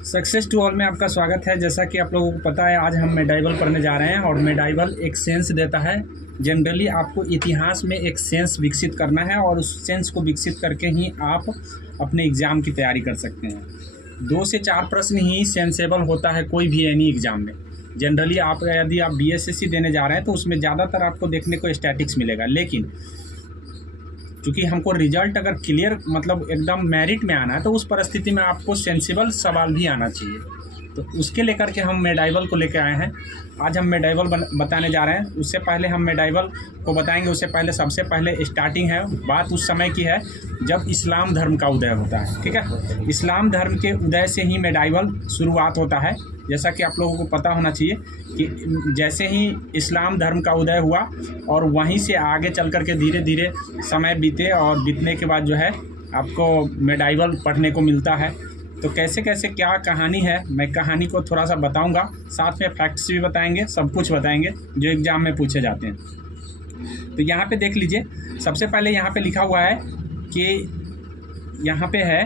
Success to all में आपका स्वागत है। जैसा कि आप लोगों को पता है, आज हम मेडाइवल पढ़ने जा रहे हैं और मेडाइवल एक सेंस देता है। जनरली आपको इतिहास में एक सेंस विकसित करना है और उस सेंस को विकसित करके ही आप अपने एग्ज़ाम की तैयारी कर सकते हैं। 2 से 4 प्रश्न ही सेंसेबल होता है कोई भी एनी एग्ज़ाम में। जनरली आप यदि आप बीएसएससी देने जा रहे हैं तो उसमें ज़्यादातर आपको देखने को स्टैटिक्स मिलेगा, लेकिन क्योंकि हमको रिजल्ट अगर क्लियर मतलब एकदम मेरिट में आना है तो उस परिस्थिति में आपको सेंसिबल सवाल भी आना चाहिए। तो उसके लेकर के हम मेडाइवल को लेकर आए हैं। आज हम मेडाइवल बताने जा रहे हैं। उससे पहले हम मेडाइवल को बताएंगे, उससे पहले सबसे पहले स्टार्टिंग है, बात उस समय की है जब इस्लाम धर्म का उदय होता है। ठीक है, इस्लाम धर्म के उदय से ही मेडाइवल शुरुआत होता है। जैसा कि आप लोगों को पता होना चाहिए कि जैसे ही इस्लाम धर्म का उदय हुआ और वहीं से आगे चल कर के धीरे धीरे समय बीते और बीतने के बाद जो है आपको मेडाइवल पढ़ने को मिलता है। तो कैसे कैसे क्या कहानी है, मैं कहानी को थोड़ा सा बताऊंगा, साथ में फैक्ट्स भी बताएंगे, सब कुछ बताएंगे जो एग्ज़ाम में पूछे जाते हैं। तो यहाँ पे देख लीजिए, सबसे पहले यहाँ पे लिखा हुआ है कि यहाँ पे है,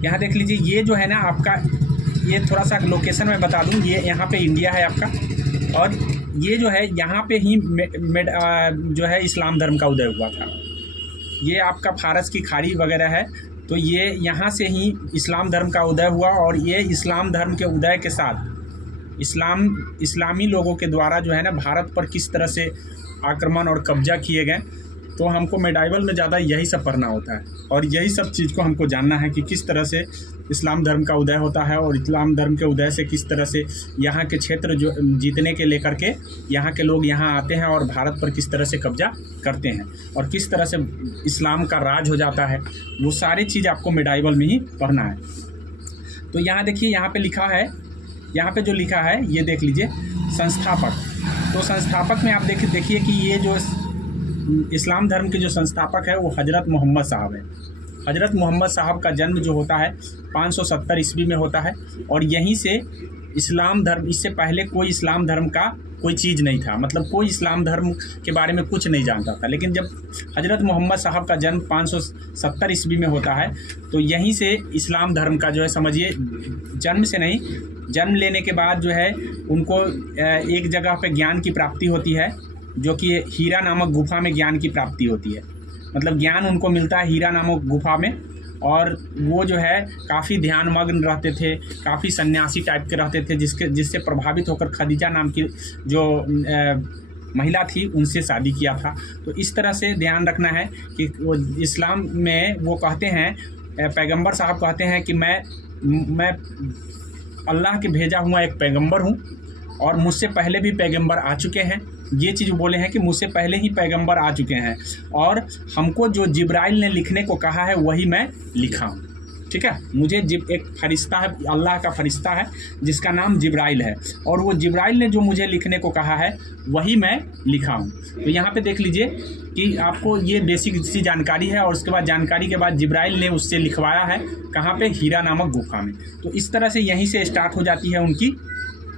यहाँ देख लीजिए, ये जो है ना आपका, ये थोड़ा सा लोकेशन मैं बता दूँ, ये यहाँ पे इंडिया है आपका, और ये जो है यहाँ पे ही जो है इस्लाम धर्म का उदय हुआ था। ये आपका फारस की खाड़ी वगैरह है, तो ये यहाँ से ही इस्लाम धर्म का उदय हुआ। और ये इस्लाम धर्म के उदय के साथ इस्लामी लोगों के द्वारा जो है ना भारत पर किस तरह से आक्रमण और कब्जा किए गए, तो हमको मेडाइवल में ज़्यादा यही सब पढ़ना होता है और यही सब चीज़ को हमको जानना है कि किस तरह से इस्लाम धर्म का उदय होता है और इस्लाम धर्म के उदय से किस तरह से यहाँ के क्षेत्र जो जीतने के लेकर के यहाँ के लोग यहाँ आते हैं और भारत पर किस तरह से कब्जा करते हैं और किस तरह से इस्लाम का राज हो जाता है, वो सारी चीज़ आपको मेडाइवल में ही पढ़ना है। तो यहाँ देखिए, यहाँ पर लिखा है, यहाँ पर जो लिखा है ये देख लीजिए, संस्थापक। तो संस्थापक में आप देखिए कि ये जो इस्लाम धर्म के जो संस्थापक है वो हज़रत मोहम्मद साहब है। हज़रत मोहम्मद साहब का जन्म जो होता है 570 ईस्वी में होता है और यहीं से इस्लाम धर्म, इससे पहले कोई इस्लाम धर्म का कोई चीज़ नहीं था, मतलब कोई इस्लाम धर्म के बारे में कुछ नहीं जानता था। लेकिन जब हज़रत मोहम्मद साहब का जन्म 570 ईस्वी में होता है तो यहीं से इस्लाम धर्म का जो है, समझिए जन्म से नहीं, जन्म लेने के बाद जो है उनको एक जगह पे ज्ञान की प्राप्ति होती है, जो कि हीरा नामक गुफा में ज्ञान की प्राप्ति होती है। मतलब ज्ञान उनको मिलता है हीरा नामक गुफा में, और वो जो है काफ़ी ध्यानमग्न रहते थे, काफ़ी सन्यासी टाइप के रहते थे, जिससे प्रभावित होकर खदीजा नाम की जो महिला थी उनसे शादी किया था। तो इस तरह से ध्यान रखना है कि वो इस्लाम में वो कहते हैं, पैगंबर साहब कहते हैं कि मैं अल्लाह के भेजा हुआ एक पैगंबर हूँ और मुझसे पहले भी पैगंबर आ चुके हैं। ये चीज़ बोले हैं कि मुझसे पहले ही पैगंबर आ चुके हैं और हमको जो जिब्राइल ने लिखने को कहा है वही मैं लिखा हूँ। ठीक है, मुझे एक फरिश्ता है, अल्लाह का फरिश्ता है जिसका नाम जिब्राइल है, और वो जिब्राइल ने जो मुझे लिखने को कहा है वही मैं लिखा हूँ। तो यहाँ पे देख लीजिए कि आपको ये बेसिक सी जानकारी है, और उसके बाद जानकारी के बाद जिब्राइल ने उससे लिखवाया है कहाँ पे, हीरा नामक गुफा में। तो इस तरह से यहीं से स्टार्ट हो जाती है उनकी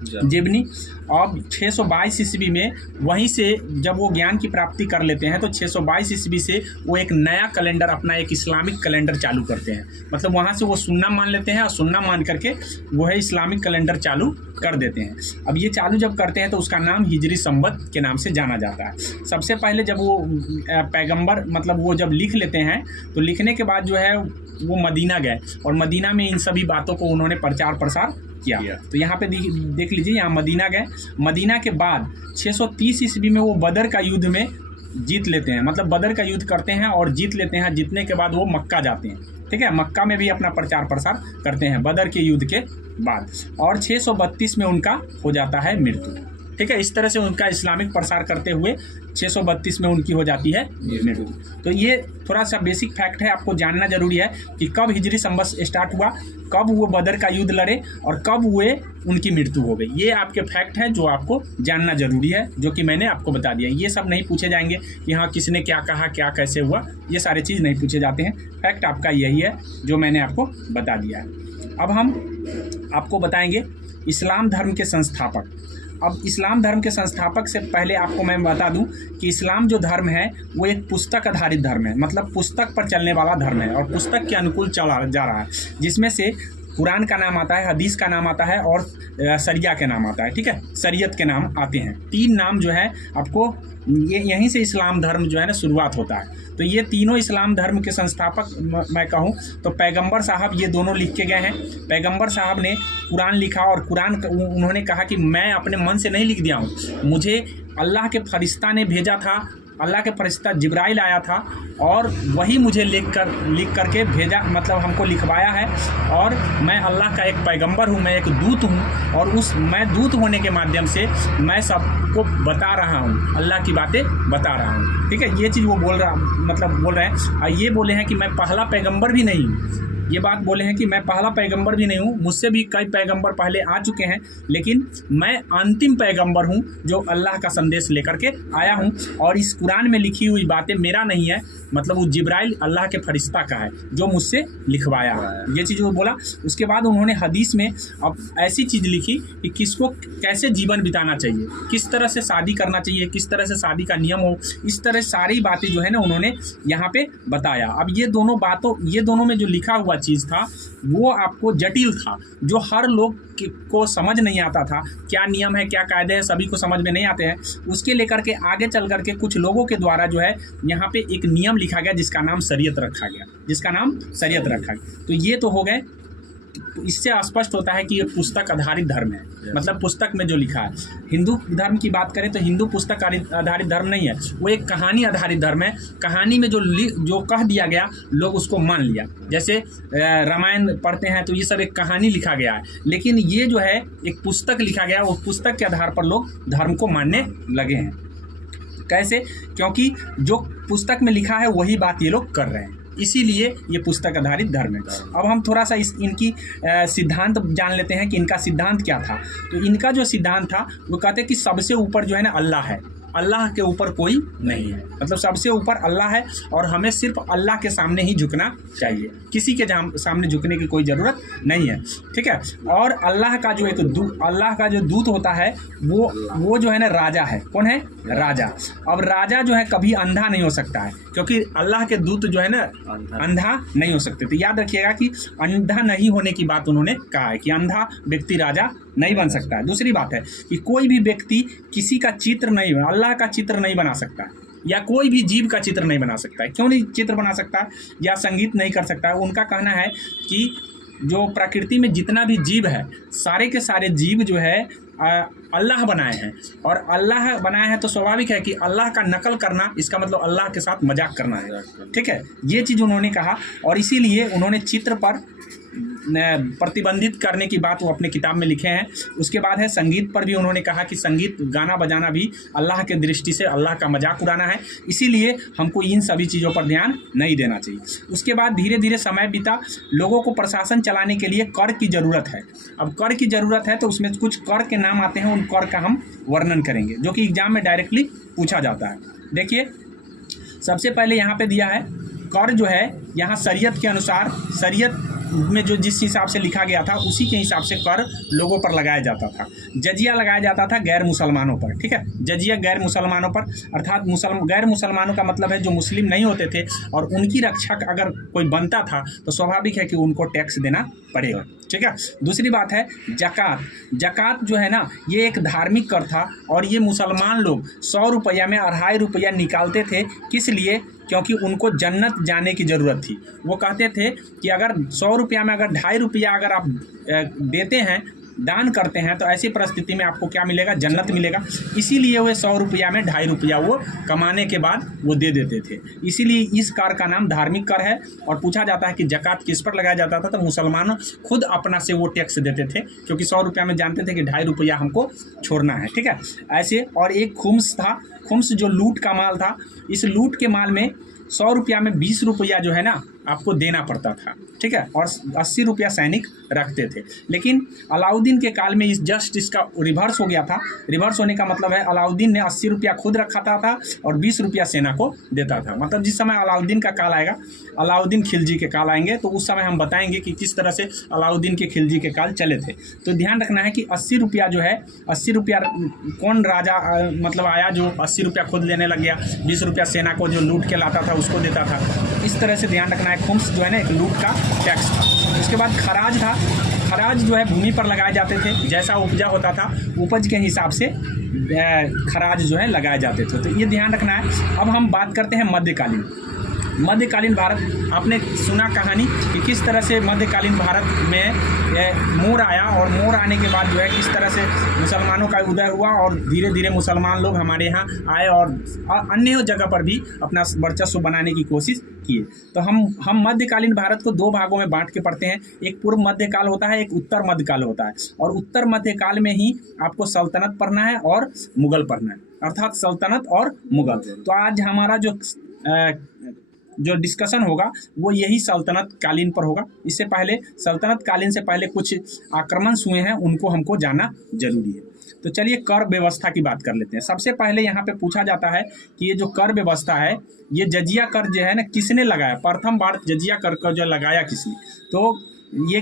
जीवनी। अब 622 ईस्वी में वहीं से जब वो ज्ञान की प्राप्ति कर लेते हैं तो 622 ईस्वी से वो एक नया कैलेंडर, अपना एक इस्लामिक कैलेंडर चालू करते हैं। मतलब वहाँ से वो सुन्ना मान लेते हैं और सुन्ना मान करके वो है इस्लामिक कैलेंडर चालू कर देते हैं। अब ये चालू जब करते हैं तो उसका नाम हिजरी संवत के नाम से जाना जाता है। सबसे पहले जब वो पैगंबर मतलब वो जब लिख लेते हैं तो लिखने के बाद जो है वो मदीना गए और मदीना में इन सभी बातों को उन्होंने प्रचार प्रसार किया। तो यहाँ पे देख लीजिए, यहाँ मदीना गए। मदीना के बाद 630 ईस्वी में वो बदर का युद्ध में जीत लेते हैं, मतलब बदर का युद्ध करते हैं और जीत लेते हैं। जीतने के बाद वो मक्का जाते हैं। ठीक है, मक्का में भी अपना प्रचार प्रसार करते हैं बदर के युद्ध के बाद, और 632 में उनका हो जाता है मृत्यु। ठीक है, इस तरह से उनका इस्लामिक प्रसार करते हुए 632 में उनकी हो जाती है मृत्यु। तो ये थोड़ा सा बेसिक फैक्ट है, आपको जानना जरूरी है कि कब हिजरी संवत स्टार्ट हुआ, कब वो बदर का युद्ध लड़े और कब हुए उनकी मृत्यु हो गई। ये आपके फैक्ट है जो आपको जानना जरूरी है, जो कि मैंने आपको बता दिया। ये सब नहीं पूछे जाएंगे कि हाँ किसने क्या कहा, क्या कैसे हुआ, ये सारे चीज़ नहीं पूछे जाते हैं। फैक्ट आपका यही है जो मैंने आपको बता दिया है। अब हम आपको बताएंगे इस्लाम धर्म के संस्थापक। अब इस्लाम धर्म के संस्थापक से पहले आपको मैं बता दूं कि इस्लाम जो धर्म है वो एक पुस्तक आधारित धर्म है, मतलब पुस्तक पर चलने वाला धर्म है और पुस्तक के अनुकूल चला जा रहा है, जिसमें से कुरान का नाम आता है, हदीस का नाम आता है और शरिया के नाम आता है। ठीक है, शरीयत के नाम आते हैं। 3 नाम जो है आपको यहीं से इस्लाम धर्म जो है ना शुरुआत होता है। तो ये तीनों इस्लाम धर्म के संस्थापक मैं कहूँ तो पैगंबर साहब ये दोनों लिख के गए हैं। पैगंबर साहब ने कुरान लिखा और कुरान उन्होंने कहा कि मैं अपने मन से नहीं लिख दिया हूँ, मुझे अल्लाह के फरिश्ता ने भेजा था, अल्लाह के फरिश्ता जिब्राइल आया था और वही मुझे लिख करके भेजा, मतलब हमको लिखवाया है। और मैं अल्लाह का एक पैगंबर हूँ, मैं एक दूत हूँ और मैं दूत होने के माध्यम से मैं सबको बता रहा हूँ, अल्लाह की बातें बता रहा हूँ। ठीक है, ये चीज़ वो बोल रहे हैं। और ये बोले हैं कि मैं पहला पैगंबर भी नहीं हूँ, ये बात बोले हैं कि मैं पहला पैगंबर भी नहीं हूँ, मुझसे भी कई पैगंबर पहले आ चुके हैं, लेकिन मैं अंतिम पैगंबर हूँ जो अल्लाह का संदेश लेकर के आया हूँ। और इस कुरान में लिखी हुई बातें मेरा नहीं है, मतलब वो जिब्राइल अल्लाह के फरिश्ता का है जो मुझसे लिखवाया है। ये चीज़ वो बोला। उसके बाद उन्होंने हदीस में अब ऐसी चीज़ लिखी कि किसको कैसे जीवन बिताना चाहिए, किस तरह से शादी करना चाहिए, किस तरह से शादी का नियम हो, इस तरह सारी बातें जो है ना उन्होंने यहाँ पे बताया। अब ये दोनों में जो लिखा हुआ चीज़ था वो आपको जटिल था, जो हर लोग को समझ नहीं आता था, क्या नियम है क्या कायदे हैं सभी को समझ में नहीं आते हैं। उसके लेकर के आगे चल करके कुछ लोगों के द्वारा जो है यहाँ पे एक नियम लिखा गया जिसका नाम शरीयत रखा गया। तो ये तो हो गए, इससे स्पष्ट होता है कि ये पुस्तक आधारित धर्म है, मतलब पुस्तक में जो लिखा है। हिंदू धर्म की बात करें तो हिंदू पुस्तक आधारित धर्म नहीं है, वो एक कहानी आधारित धर्म है। कहानी में जो कह दिया गया लोग उसको मान लिया। जैसे रामायण पढ़ते हैं तो ये सब एक कहानी लिखा गया है, लेकिन ये जो है एक पुस्तक लिखा गया, उस पुस्तक के आधार पर लोग धर्म को मानने लगे हैं। कैसे? क्योंकि जो पुस्तक में लिखा है वही बात ये लोग कर रहे हैं, इसीलिए ये पुस्तक आधारित धर्म है। अब हम थोड़ा सा इनकी सिद्धांत जान लेते हैं कि इनका सिद्धांत क्या था। तो इनका जो सिद्धांत था वो कहते हैं कि सबसे ऊपर जो है ना अल्लाह है, अल्लाह के ऊपर कोई नहीं है, मतलब सबसे ऊपर अल्लाह है और हमें सिर्फ अल्लाह के सामने ही झुकना चाहिए, किसी के सामने झुकने की कोई ज़रूरत नहीं है। ठीक है, और अल्लाह का जो दूत होता है वो जो है ना राजा है। कौन है? राजा। अब राजा जो है कभी अंधा नहीं हो सकता है, क्योंकि अल्लाह के दूत जो है ना अंधा नहीं हो सकते। तो याद रखिएगा कि अंधा नहीं होने की बात उन्होंने कहा है कि अंधा व्यक्ति राजा नहीं बन सकता है। दूसरी बात है कि कोई भी व्यक्ति किसी का चित्र नहीं, अल्लाह का चित्र नहीं बना सकता है, या कोई भी जीव का चित्र नहीं बना सकता है। क्यों नहीं चित्र बना सकता है या संगीत नहीं कर सकता है? उनका कहना है कि जो प्रकृति में जितना भी जीव है, सारे के सारे जीव जो है अल्लाह बनाए हैं, और अल्लाह बनाए हैं तो स्वाभाविक है कि अल्लाह का नकल करना, इसका मतलब अल्लाह के साथ मजाक करना है। ठीक है, ये चीज़ उन्होंने कहा और इसीलिए उन्होंने चित्र पर प्रतिबंधित करने की बात वो अपने किताब में लिखे हैं। उसके बाद है संगीत पर भी उन्होंने कहा कि संगीत गाना बजाना भी अल्लाह के दृष्टि से अल्लाह का मजाक उड़ाना है, इसीलिए हमको इन सभी चीज़ों पर ध्यान नहीं देना चाहिए। उसके बाद धीरे धीरे समय बीता, लोगों को प्रशासन चलाने के लिए कर की ज़रूरत है। अब कर की ज़रूरत है तो उसमें कुछ कर के नाम आते हैं, उन कर का हम वर्णन करेंगे जो कि एग्जाम में डायरेक्टली पूछा जाता है। देखिए, सबसे पहले यहाँ पे दिया है कर जो है, यहाँ शरीयत के अनुसार, शरीयत में जो जिस हिसाब से लिखा गया था उसी के हिसाब से कर लोगों पर लगाया जाता था। जजिया लगाया जाता था गैर मुसलमानों पर। ठीक है, जजिया गैर मुसलमानों पर, अर्थात गैर मुसलमानों का मतलब है जो मुस्लिम नहीं होते थे और उनकी रक्षा अगर कोई बनता था तो स्वाभाविक है कि उनको टैक्स देना पड़ेगा। ठीक है, दूसरी बात है जकात। जकात जो है ना ये एक धार्मिक कर था और ये मुसलमान लोग 100 रुपया में 2.5 रुपया निकालते थे। किस लिए? क्योंकि उनको जन्नत जाने की ज़रूरत थी। वो कहते थे कि अगर 100 रुपया में अगर 2.5 रुपया अगर आप देते हैं, दान करते हैं, तो ऐसी परिस्थिति में आपको क्या मिलेगा? जन्नत मिलेगा। इसीलिए वो 100 रुपया में 2.5 रुपया वो कमाने के बाद वो दे देते थे। इसीलिए इस कर का नाम धार्मिक कर है। और पूछा जाता है कि जकात किस पर लगाया जाता था, तो मुसलमान खुद अपना से वो टैक्स देते थे, क्योंकि 100 रुपया में जानते थे कि 2.5 रुपया हमको छोड़ना है। ठीक है, ऐसे। और एक खुम्स था, खुम्स जो लूट का माल था। इस लूट के माल में 100 रुपया में 20 रुपया जो है ना आपको देना पड़ता था, ठीक है, और 80 रुपया सैनिक रखते थे। लेकिन अलाउद्दीन के काल में इसका रिवर्स हो गया था। रिवर्स होने का मतलब है अलाउद्दीन ने 80 रुपया खुद रखा था और 20 रुपया सेना को देता था। मतलब जिस समय अलाउद्दीन का काल आएगा, अलाउद्दीन खिलजी के काल आएंगे, तो उस समय हम बताएंगे कि किस तरह से अलाउद्दीन के खिलजी के काल चले थे। तो ध्यान रखना है कि 80 रुपया जो है, 80 रुपया कौन राजा मतलब आया जो 80 रुपया खुद लेने लग गया, 20 रुपया सेना को जो लूट के लाता था उसको देता था। इस तरह से ध्यान रखना है। खुम्स जो है ना एक लूट का टैक्स था। उसके बाद खराज था। खराज जो है भूमि पर लगाए जाते थे, जैसा उपजा होता था उपज के हिसाब से खराज जो है लगाए जाते थे। तो ये ध्यान रखना है। अब हम बात करते हैं मध्यकालीन भारत। आपने सुना कहानी कि किस तरह से मध्यकालीन भारत में मोर आया, और मोर आने के बाद जो है किस तरह से मुसलमानों का उदय हुआ और धीरे धीरे मुसलमान लोग हमारे यहाँ आए और अन्य जगह पर भी अपना वर्चस्व बनाने की कोशिश किए। तो हम मध्यकालीन भारत को दो भागों में बांट के पढ़ते हैं। एक पूर्व मध्यकाल होता है, एक उत्तर मध्यकाल होता है। और उत्तर मध्यकाल में ही आपको सल्तनत पढ़ना है और मुगल पढ़ना है, अर्थात सल्तनत और मुगल। तो आज हमारा जो डिस्कशन होगा वो यही सल्तनत कालीन पर होगा। इससे पहले सल्तनत कालीन से पहले कुछ आक्रमण हुए हैं, उनको हमको जानना जरूरी है। तो चलिए कर व्यवस्था की बात कर लेते हैं। सबसे पहले यहाँ पे पूछा जाता है कि ये जो कर व्यवस्था है, ये जजिया कर जो है ना किसने लगाया, प्रथम बार जजिया कर का जो लगाया किसने, तो ये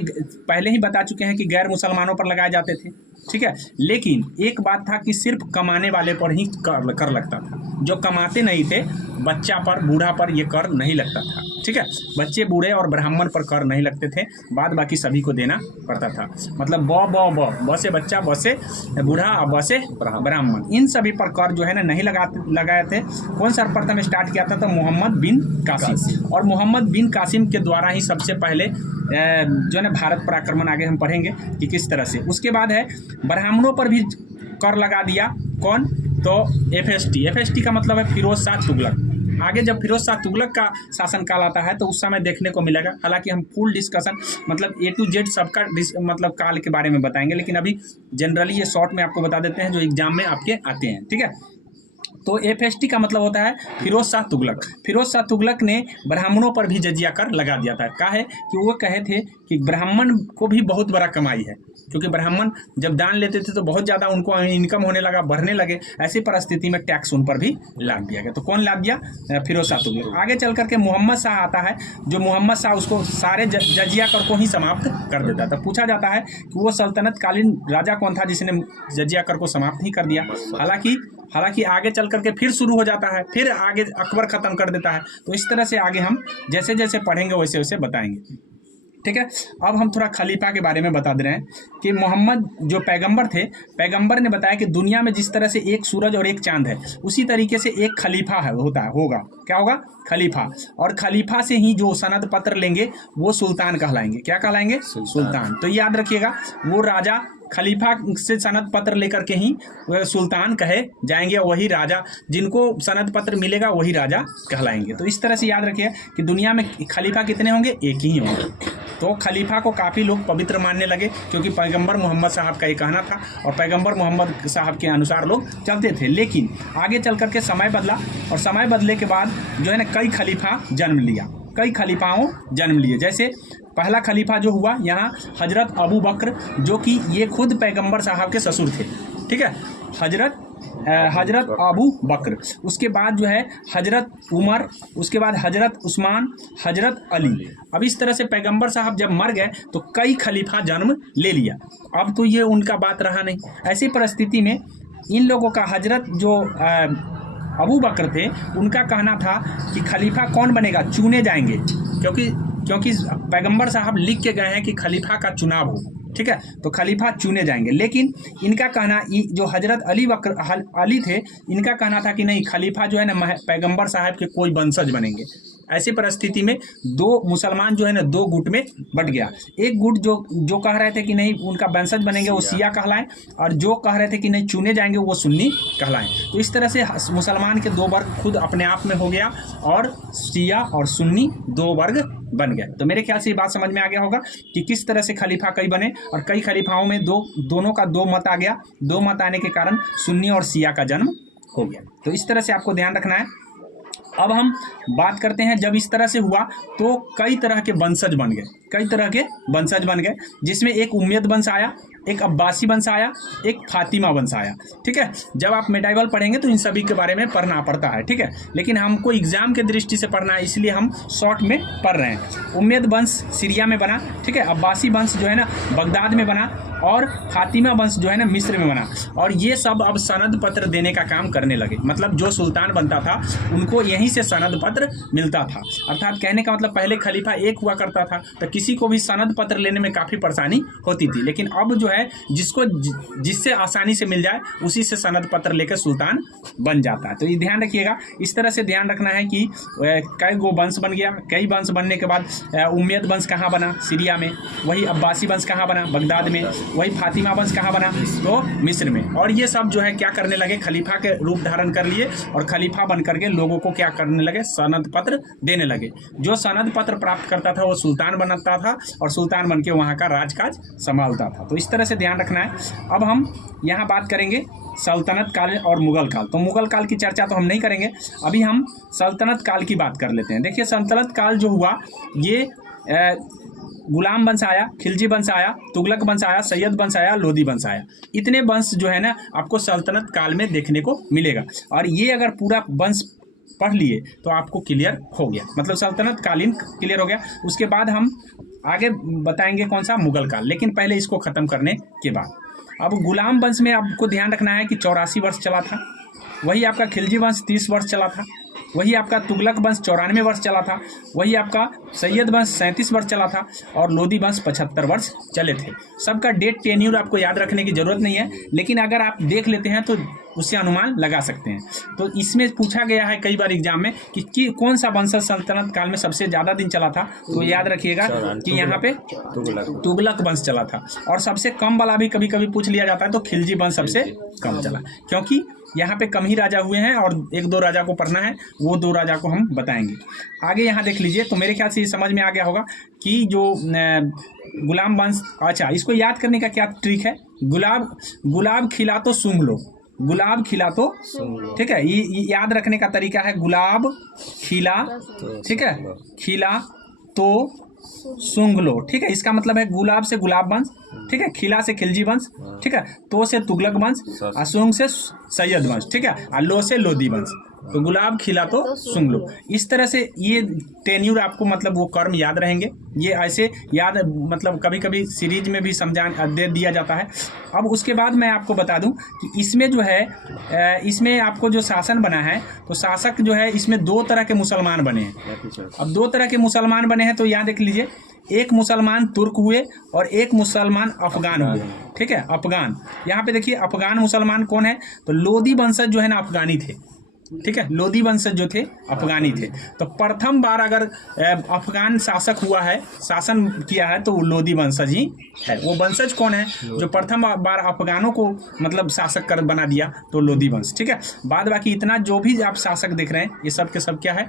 पहले ही बता चुके हैं कि गैर मुसलमानों पर लगाए जाते थे, ठीक है। लेकिन एक बात था कि सिर्फ कमाने वाले पर ही कर लगता था, जो कमाते नहीं थे, बच्चा पर बूढ़ा पर ये कर नहीं लगता था, ठीक है। बच्चे बूढ़े और ब्राह्मण पर कर नहीं लगते थे, बाद बाकी सभी को देना पड़ता था। मतलब ब से बच्चा, ब से बूढ़ा, ब से ब्राह्मण, इन सभी पर कर जो है ना नहीं लगाए थे। कौन सर्वप्रथम स्टार्ट किया था? तो मोहम्मद बिन कासिम। और मोहम्मद बिन कासिम के द्वारा ही सबसे पहले जो है ना भारत पर आक्रमण, आगे हम पढ़ेंगे कि किस तरह से। उसके बाद है ब्राह्मणों पर भी कर लगा दिया। कौन? तो एफएसटी का मतलब है फिरोज शाह तुगलक। आगे जब फिरोज शाह तुगलक का शासनकाल आता है तो उस समय देखने को मिलेगा। हालांकि हम फुल डिस्कशन मतलब A to Z सबका मतलब काल के बारे में बताएंगे, लेकिन अभी जनरली ये शॉर्ट में आपको बता देते हैं जो एग्जाम में आपके आते हैं, ठीक है। तो एफएसटी का मतलब होता है फिरोज शाह तुगलक। फिरोज शाह तुगलक ने ब्राह्मणों पर भी जजिया कर लगा दिया था। क्या है कि वो कहे थे कि ब्राह्मण को भी बहुत बड़ा कमाई है, क्योंकि ब्राह्मण जब दान लेते थे तो बहुत ज़्यादा उनको इनकम होने लगा, बढ़ने लगे। ऐसी परिस्थिति में टैक्स उन पर भी लाद दिया गया। तो कौन लाद दिया? फिरोज शाह तुगलक। आगे चल करके मोहम्मद शाह आता है, जो मोहम्मद शाह उसको सारे जजिया कर को ही समाप्त कर देता था। पूछा जाता है कि वो सल्तनत कालीन राजा कौन था जिसने जजिया कर को समाप्त ही कर दिया। हालांकि आगे चल करके फिर शुरू हो जाता है, फिर आगे अकबर ख़त्म कर देता है। तो इस तरह से आगे हम जैसे जैसे पढ़ेंगे वैसे वैसे बताएंगे, ठीक है। अब हम थोड़ा खलीफा के बारे में बता दे रहे हैं कि मोहम्मद जो पैगंबर थे, पैगंबर ने बताया कि दुनिया में जिस तरह से एक सूरज और एक चांद है, उसी तरीके से एक खलीफा होगा। क्या होगा? खलीफा। और खलीफा से ही जो सनद पत्र लेंगे वो सुल्तान कहलाएंगे। क्या कहलाएंगे? सुल्तान। तो याद रखिएगा, वो राजा खलीफा से सनद पत्र लेकर के ही सुल्तान कहे जाएंगे। वही राजा, जिनको सनद पत्र मिलेगा वही राजा कहलाएंगे। तो इस तरह से याद रखिए कि दुनिया में खलीफा कितने होंगे? एक ही होंगे। तो खलीफा को काफ़ी लोग पवित्र मानने लगे, क्योंकि पैगंबर मोहम्मद साहब का ये कहना था और पैगंबर मोहम्मद साहब के अनुसार लोग चलते थे। लेकिन आगे चल करके समय बदला, और समय बदले के बाद जो है ना कई खलीफा जन्म लिया, कई खलीफाओं जन्म लिए। जैसे पहला खलीफा जो हुआ यहाँ हजरत अबू बकर, जो कि ये खुद पैगंबर साहब के ससुर थे, ठीक है। हजरत अबू बकर। उसके बाद जो है हजरत उमर, उसके बाद हजरत उस्मान, हजरत अली। अब इस तरह से पैगंबर साहब जब मर गए तो कई खलीफा जन्म ले लिया। अब तो ये उनका बात रहा नहीं। ऐसी परिस्थिति में इन लोगों का हजरत जो अबू बकर थे, उनका कहना था कि खलीफा कौन बनेगा? चुने जाएंगे, क्योंकि पैगंबर साहब लिख के गए हैं कि खलीफा का चुनाव हो, ठीक है। तो खलीफा चुने जाएंगे। लेकिन इनका कहना, जो हजरत अली थे, इनका कहना था कि नहीं, खलीफा जो है ना पैगंबर साहब के कोई वंशज बनेंगे। ऐसी परिस्थिति में दो मुसलमान जो है ना दो गुट में बट गया। एक गुट जो कह रहे थे कि नहीं उनका वंशज बनेंगे वो शिया कहलाएं, और जो कह रहे थे कि नहीं चुने जाएंगे वो सुन्नी कहलाएं। तो इस तरह से मुसलमान के दो वर्ग खुद अपने आप में हो गया, और शिया और सुन्नी दो वर्ग बन गए। तो मेरे ख्याल से ये बात समझ में आ गया होगा कि किस तरह से खलीफा कई बने, और कई खलीफाओं में दोनों का दो मत आ गया। दो मत आने के कारण सुन्नी और शिया का जन्म हो गया। तो इस तरह से आपको ध्यान रखना है। अब हम बात करते हैं, जब इस तरह से हुआ तो कई तरह के वंशज बन गए, कई तरह के वंशज बन गए, जिसमें एक उम्मयद वंश आया, एक अब्बासी वंश आया, एक फातिमा वंश आया। ठीक है, जब आप मेडाइवल पढ़ेंगे तो इन सभी के बारे में पढ़ना पड़ता है। ठीक है, लेकिन हमको एग्जाम के दृष्टि से पढ़ना है, इसलिए हम शॉर्ट में पढ़ रहे हैं। उम्मयद वंश सीरिया में बना, ठीक है, अब्बासी वंश जो है ना बगदाद में बना, और फातिमा वंश जो है ना मिस्र में बना। और ये सब अब सनद पत्र देने का काम करने लगे, मतलब जो सुल्तान बनता था उनको यहीं से सनद पत्र मिलता था। अर्थात कहने का मतलब पहले खलीफा एक हुआ करता था तो किसी को भी सनद पत्र लेने में काफ़ी परेशानी होती थी, लेकिन अब जो है जिसको जिससे आसानी से मिल जाए उसी से सनद पत्र लेकर सुल्तान बन जाता है। तो ये ध्यान रखिएगा, इस तरह से ध्यान रखना है कि कई गो वंश बन गया, कई वंश बनने के बाद उम्मयद वंश कहाँ बना, सीरिया में, वही अब्बासी वंश कहाँ बना, बगदाद में, वही फातिमा वंश कहाँ बना, तो मिस्र में। और ये सब जो है क्या करने लगे, खलीफा के रूप धारण कर लिए और खलीफा बन करके लोगों को क्या करने लगे, सनद पत्र देने लगे। जो सनद पत्र प्राप्त करता था वो सुल्तान बनता था और सुल्तान बन के वहाँ का राजकाज संभालता था। तो इस तरह से ध्यान रखना है। अब हम यहाँ बात करेंगे सल्तनत काल और मुगल काल। तो मुगल काल की चर्चा तो हम नहीं करेंगे, अभी हम सल्तनत काल की बात कर लेते हैं। देखिए सल्तनत काल जो हुआ, ये गुलाम वंश आया, खिलजी वंश आया, तुगलक वंश आया, सैयद वंश आया, लोदी वंश आया। इतने वंश जो है ना आपको सल्तनत काल में देखने को मिलेगा। और ये अगर पूरा वंश पढ़ लिए तो आपको क्लियर हो गया, मतलब सल्तनत कालीन क्लियर हो गया। उसके बाद हम आगे बताएंगे कौन सा, मुगल काल, लेकिन पहले इसको ख़त्म करने के बाद। अब गुलाम वंश में आपको ध्यान रखना है कि 84 वर्ष चला था, वही आपका खिलजी वंश 30 वर्ष चला था, वही आपका तुगलक वंश 94 वर्ष चला था, वही आपका सैयद वंश 37 वर्ष चला था, और लोदी वंश 75 वर्ष चले थे। सबका डेट टेन्यूर आपको याद रखने की जरूरत नहीं है, लेकिन अगर आप देख लेते हैं तो उससे अनुमान लगा सकते हैं। तो इसमें पूछा गया है कई बार एग्जाम में कि कौन सा वंश सल्तनत काल में सबसे ज़्यादा दिन चला था, तो याद रखिएगा कि यहाँ पे तुगलक वंश चला था। और सबसे कम वाला भी कभी कभी पूछ लिया जाता है, तो खिलजी वंश सबसे कम चला, क्योंकि यहाँ पे कम ही राजा हुए हैं और एक दो राजा को पढ़ना है, वो दो राजा को हम बताएंगे आगे। यहाँ देख लीजिए, तो मेरे ख्याल से ये समझ में आ गया होगा कि जो गुलाम वंश, अच्छा इसको याद करने का क्या ट्रिक है, गुलाब खिला तो सूंघ लो, गुलाब खिला तो, ठीक है, ये याद रखने का तरीका है, गुलाब खिला, ठीक है, खिला तो सूंघ लो, ठीक है। इसका मतलब है गुलाब से गुलाब वंश, ठीक है, खिला से खिलजी वंश, ठीक है, तो से तुगलक वंश, और सूंघ से सैयद वंश, ठीक है, और लो से लोदी वंश। तो गुलाब खिला तो सूंघ लो, इस तरह से ये टेन्यूर आपको मतलब वो कर्म याद रहेंगे। ये ऐसे याद मतलब कभी कभी सीरीज में भी समझा दे दिया जाता है। अब उसके बाद मैं आपको बता दूं कि इसमें जो है इसमें आपको जो शासन बना है, तो शासक जो है इसमें दो तरह के मुसलमान बने हैं। अब दो तरह के मुसलमान बने हैं, तो यहाँ देख लीजिए, एक मुसलमान तुर्क हुए और एक मुसलमान अफगान हुए, ठीक है, अफगान। यहाँ पे देखिए अफगान मुसलमान कौन है, तो लोदी वंशज जो है ना अफगानी थे, ठीक है, लोदी वंशज जो थे अफगानी थे। तो प्रथम बार अगर अफगान शासक हुआ है, शासन किया है, तो वो लोदी वंशज ही है। वो वंशज कौन है जो प्रथम बार अफगानों को मतलब शासक कर बना दिया, तो लोदी वंश, ठीक है। बाद बाकी इतना जो भी आप शासक देख रहे हैं ये सब के सब क्या है,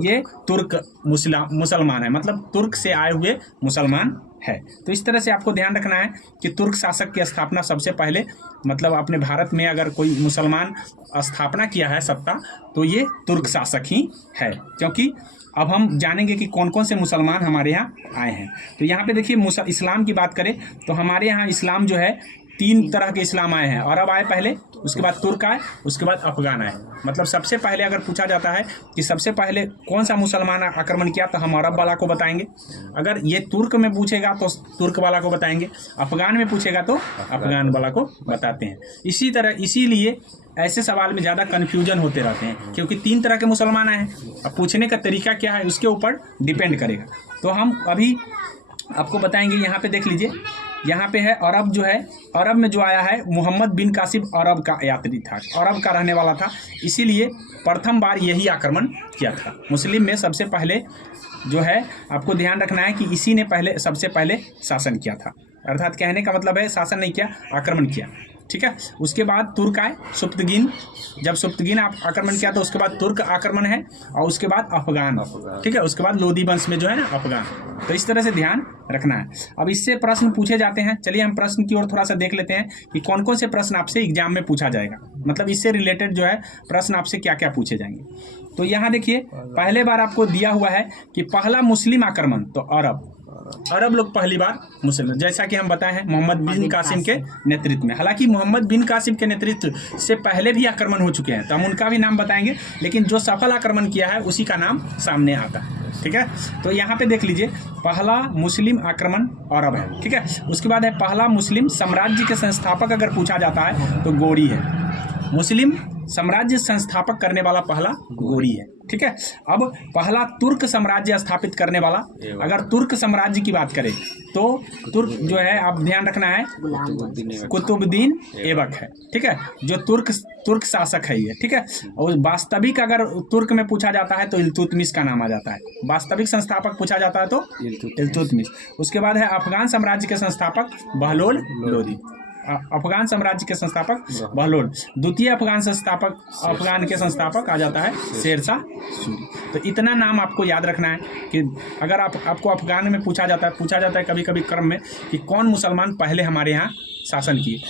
ये तुर्क मुसलमान है, मतलब तुर्क से आए हुए मुसलमान है। तो इस तरह से आपको ध्यान रखना है कि तुर्क शासक की स्थापना सबसे पहले, मतलब अपने भारत में अगर कोई मुसलमान स्थापना किया है सत्ता, तो ये तुर्क शासक ही है। क्योंकि अब हम जानेंगे कि कौन कौन से मुसलमान हमारे यहाँ आए हैं। तो यहाँ पे देखिए इस्लाम की बात करें तो हमारे यहाँ इस्लाम जो है 3 तरह के इस्लाम आए हैं। अरब आए पहले, उसके बाद तुर्क आए, उसके बाद अफगान आए। मतलब सबसे पहले अगर पूछा जाता है कि सबसे पहले कौन सा मुसलमान आक्रमण किया, तो हम अरब वाला को बताएंगे। अगर ये तुर्क में पूछेगा तो तुर्क वाला को बताएंगे, अफगान में पूछेगा तो अफगान वाला को बताते हैं। इसी तरह इसीलिए ऐसे सवाल में ज़्यादा कन्फ्यूजन होते रहते हैं, क्योंकि 3 तरह के मुसलमान आए हैं। अब पूछने का तरीका क्या है उसके ऊपर डिपेंड करेगा। तो हम अभी आपको बताएंगे। यहाँ पे देख लीजिए, यहाँ पे है अरब जो है, अरब में जो आया है मोहम्मद बिन कासिम अरब का यात्री था, अरब का रहने वाला था, इसीलिए प्रथम बार यही आक्रमण किया था। मुस्लिम में सबसे पहले जो है आपको ध्यान रखना है कि इसी ने पहले सबसे पहले शासन किया था। अर्थात कहने का मतलब है शासन नहीं किया, आक्रमण किया, ठीक है। उसके बाद तुर्क आए, सुप्तगिन, जब सुप्तगिन आक्रमण किया तो उसके बाद तुर्क आक्रमण है, और उसके बाद अफगान, ठीक है, उसके बाद लोदी वंश में जो है ना अफगान। तो इस तरह से ध्यान रखना है। अब इससे प्रश्न पूछे जाते हैं। चलिए हम प्रश्न की ओर थोड़ा सा देख लेते हैं कि कौन कौन से प्रश्न आपसे एग्जाम में पूछा जाएगा, मतलब इससे रिलेटेड जो है प्रश्न आपसे क्या क्या पूछे जाएंगे। तो यहाँ देखिए पहले बार आपको दिया हुआ है कि पहला मुस्लिम आक्रमण, तो अरब लोग पहली बार मुस्लिम, जैसा कि हम बताए हैं मोहम्मद बिन कासिम के नेतृत्व में। हालांकि मोहम्मद बिन कासिम के नेतृत्व से पहले भी आक्रमण हो चुके हैं, तो हम उनका भी नाम बताएंगे, लेकिन जो सफल आक्रमण किया है उसी का नाम सामने आता है। ठीक है, तो यहाँ पे देख लीजिए पहला मुस्लिम आक्रमण अरब है। ठीक है, उसके बाद है पहला मुस्लिम साम्राज्य के संस्थापक अगर पूछा जाता है तो गोरी है। मुस्लिम साम्राज्य संस्थापक करने वाला पहला गोरी है। ठीक है, अब पहला तुर्क साम्राज्य स्थापित करने वाला, अगर तुर्क साम्राज्य की बात करें तो तुर्क जो है आप ध्यान रखना है कुतुबुद्दीन ऐबक है। ठीक है, जो तुर्क शासक है ये। ठीक है, और वास्तविक अगर तुर्क में पूछा जाता है तो इल्तुतमिश का नाम आ जाता है। वास्तविक संस्थापक पूछा जाता है तो इल्तुतमिश। उसके बाद है अफगान साम्राज्य के संस्थापक बहलोल लोदी। अफगान साम्राज्य के संस्थापक बहलोल। द्वितीय अफगान के संस्थापक आ जाता है शेरशाह सूरी। तो इतना नाम आपको याद रखना है कि अगर आपको अफगान में पूछा जाता है कभी कभी क्रम में कि कौन मुसलमान पहले हमारे यहाँ शासन किए,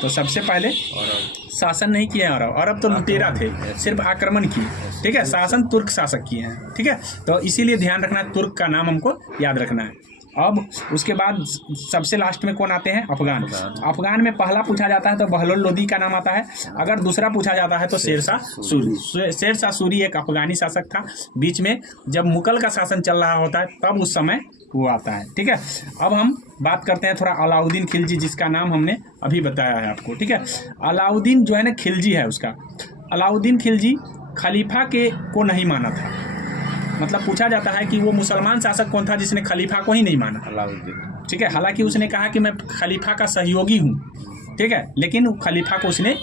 तो सबसे पहले शासन नहीं किए अरब तो लुटेरा थे, सिर्फ आक्रमण किए। ठीक है, शासन तुर्क शासक किए हैं। ठीक है, तो इसीलिए ध्यान रखना है, तुर्क का नाम हमको याद रखना है। अब उसके बाद सबसे लास्ट में कौन आते हैं? अफगान में पहला पूछा जाता है तो बहलोल लोदी का नाम आता है। अगर दूसरा पूछा जाता है तो शेरशाह सूरी। शेरशाह सूरी एक अफगानी शासक था, बीच में जब मुगल का शासन चल रहा होता है तब उस समय वो आता है। ठीक है, अब हम बात करते हैं थोड़ा अलाउद्दीन खिलजी, जिसका नाम हमने अभी बताया है आपको। ठीक है, अलाउद्दीन जो है ना खिलजी है उसका। अलाउद्दीन खिलजी खलीफा को नहीं माना था, मतलब पूछा जाता है कि वो मुसलमान शासक कौन था जिसने खलीफा को ही नहीं माना? अलाउद्दीन। ठीक है, हालांकि उसने कहा कि मैं खलीफा का सहयोगी हूँ। ठीक है, लेकिन खलीफा को उसने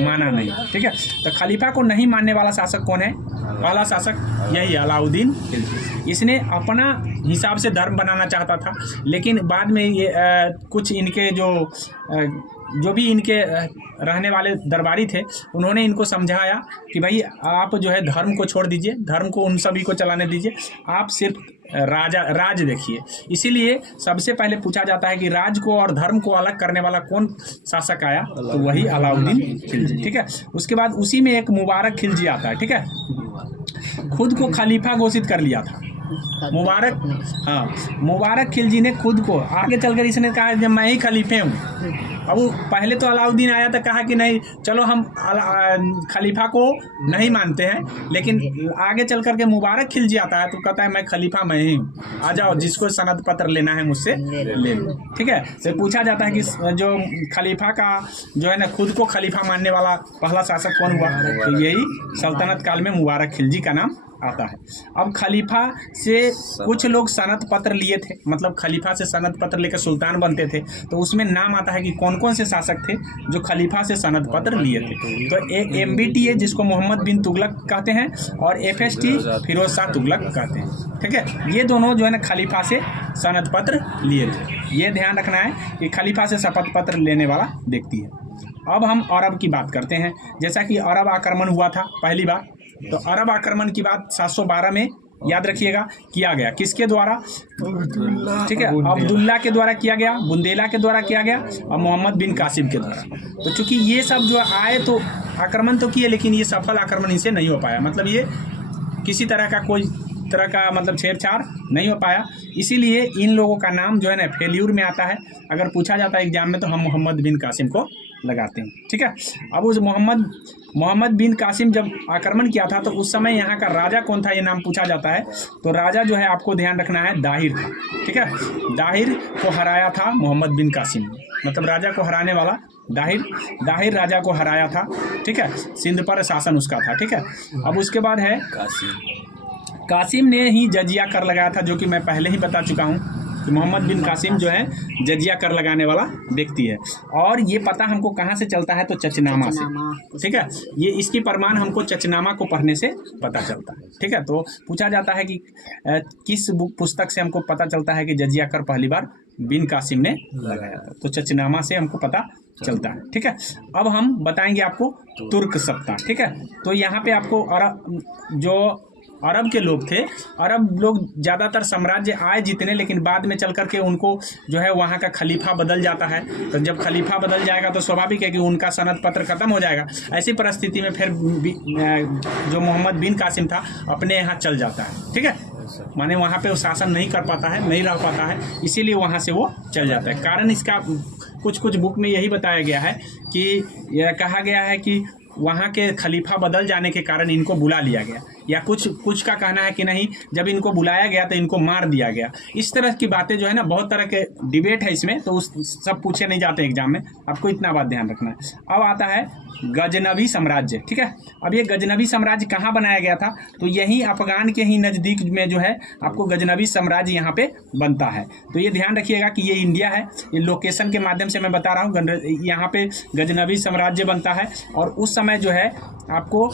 माना नहीं। ठीक है, तो खलीफा को नहीं मानने वाला शासक कौन है? पहला शासक यही अलाउद्दीन खिलजी। इसने अपना हिसाब से धर्म बनाना चाहता था, लेकिन बाद में ये कुछ इनके जो भी इनके रहने वाले दरबारी थे उन्होंने इनको समझाया कि भाई आप जो है धर्म को छोड़ दीजिए, धर्म को उन सभी को चलाने दीजिए, आप सिर्फ राज देखिए। इसीलिए सबसे पहले पूछा जाता है कि राज को और धर्म को अलग करने वाला कौन शासक आया, तो वही अलाउद्दीन खिलजी। ठीक है, उसके बाद उसी में एक मुबारक खिलजी आता है। ठीक है, खुद को खलीफा घोषित कर लिया था मुबारक खिलजी ने खुद को। आगे चलकर इसने कहा जब मैं ही खलीफे हूँ। अब वो पहले तो अलाउद्दीन आया तो कहा कि नहीं चलो हम खलीफा को नहीं मानते हैं, लेकिन आगे चल करके मुबारक खिलजी आता है तो कहता है मैं खलीफा मैं ही हूँ, आ जाओ जिसको सनद पत्र लेना है मुझसे ले लो। ठीक है, तो पूछा जाता है कि जो खलीफा का जो है ना खुद को खलीफा मानने वाला पहला शासक कौन हुआ, तो यही सल्तनत काल में मुबारक खिलजी का नाम आता है। अब खलीफा से कुछ लोग सनद पत्र लिए थे, मतलब खलीफा से सनद पत्र लेकर सुल्तान बनते थे, तो उसमें नाम आता है कि कौन कौन से शासक थे जो खलीफा से सनद पत्र लिए थे। तो MBTA जिसको मोहम्मद बिन तुगलक कहते हैं और FST फिरोज शाह तुगलक कहते हैं। ठीक है, ये दोनों जो है ना खलीफा से सनद पत्र लिए थे। ये ध्यान रखना है कि खलीफा से शपथ पत्र लेने वाला व्यक्ति है। अब हम अरब की बात करते हैं। जैसा कि अरब आक्रमण हुआ था पहली बार, तो अरब आक्रमण की बात 712 में याद रखिएगा किया गया। किसके द्वारा? ठीक है, अब्दुल्ला के द्वारा किया गया, बुंदेला के द्वारा किया गया और मोहम्मद बिन कासिम के द्वारा। तो चूंकि ये सब जो आए तो आक्रमण तो किए, लेकिन ये सफल आक्रमण इनसे नहीं हो पाया, मतलब ये किसी तरह का मतलब छेड़छाड़ नहीं हो पाया। इसीलिए इन लोगों का नाम जो है ना फेल्यूर में आता है। अगर पूछा जाता है एग्जाम में तो हम मोहम्मद बिन कासिम को लगाते हैं। ठीक है, अब उस मोहम्मद बिन कासिम जब आक्रमण किया था तो उस समय यहाँ का राजा कौन था ये नाम पूछा जाता है, तो राजा जो है आपको ध्यान रखना है दाहिर था। ठीक है, दाहिर को हराया था मोहम्मद बिन कासिम, मतलब राजा को हराने वाला दाहिर राजा को हराया था। ठीक है, सिंध पर शासन उसका था। ठीक है, अब उसके बाद है कासिम ने ही जजिया कर लगाया था, जो कि मैं पहले ही बता चुका हूँ कि मोहम्मद बिन कासिम जो है जजिया कर लगाने वाला व्यक्ति है। और ये पता हमको कहाँ से चलता है, तो चचनामा से। ठीक है, ये इसकी प्रमाण हमको चचनामा को पढ़ने से पता चलता है। ठीक है, तो पूछा जाता है कि किस पुस्तक से हमको पता चलता है कि जजिया कर पहली बार बिन कासिम ने लगाया था, तो चचनामा से हमको पता चलता है। ठीक है, अब हम बताएंगे आपको तुर्क सत्ता। ठीक है, तो यहाँ पे आपको जो अरब के लोग थे। अरब लोग ज़्यादातर साम्राज्य आए जितने, लेकिन बाद में चल करके उनको जो है वहाँ का खलीफा बदल जाता है। तो जब खलीफा बदल जाएगा तो स्वाभाविक है कि उनका सनद पत्र खत्म हो जाएगा। ऐसी परिस्थिति में फिर जो मोहम्मद बिन कासिम था अपने यहाँ चल जाता है, ठीक है, माने वहाँ पे वो शासन नहीं कर पाता है, नहीं रह पाता है, इसीलिए वहाँ से वो चल जाता है। कारण इसका कुछ बुक में यही बताया गया है कि यह कहा गया है कि वहाँ के खलीफा बदल जाने के कारण इनको बुला लिया गया, या कुछ का कहना है कि नहीं, जब इनको बुलाया गया तो इनको मार दिया गया। इस तरह की बातें जो है ना, बहुत तरह के डिबेट है इसमें, तो उस सब पूछे नहीं जाते एग्जाम में, आपको इतना बात ध्यान रखना है। अब आता है गजनवी साम्राज्य, ठीक है। अब ये गजनवी साम्राज्य कहाँ बनाया गया था, तो यहीं अफगान के ही नज़दीक में जो है आपको गजनवी साम्राज्य यहाँ पे बनता है। तो ये ध्यान रखिएगा कि ये इंडिया है, ये लोकेशन के माध्यम से मैं बता रहा हूँ, यहाँ पे गजनवी साम्राज्य बनता है। और उस समय जो है आपको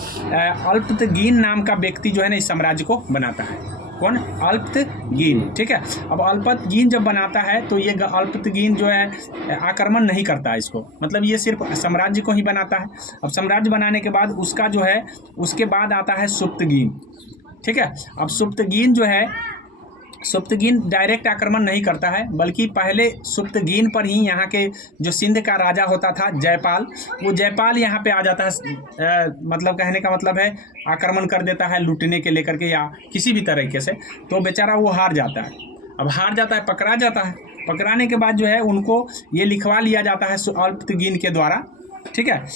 अल्पतगीन नाम का व्यक्ति जो है ना इस साम्राज्य को बनाता है। कौन? अल्पतगीन, ठीक है। अब अल्पतगीन जब बनाता है तो ये अल्पतगीन जो है आक्रमण नहीं करता है इसको, मतलब ये सिर्फ साम्राज्य को ही बनाता है। अब साम्राज्य बनाने के बाद उसका जो है उसके बाद आता है सुप्तगीन, ठीक है। अब सुप्तगीन जो है, सुप्तगीन डायरेक्ट आक्रमण नहीं करता है, बल्कि पहले सुप्तगीन पर ही यहाँ के जो सिंध का राजा होता था जयपाल, वो जयपाल यहाँ पे आ जाता है, मतलब कहने का मतलब है आक्रमण कर देता है लूटने के लेकर के या किसी भी तरीके से। तो बेचारा वो हार जाता है। अब हार जाता है, पकड़ा जाता है। पकड़ाने के बाद जो है उनको ये लिखवा लिया जाता है अल्पतगीन के द्वारा, ठीक है।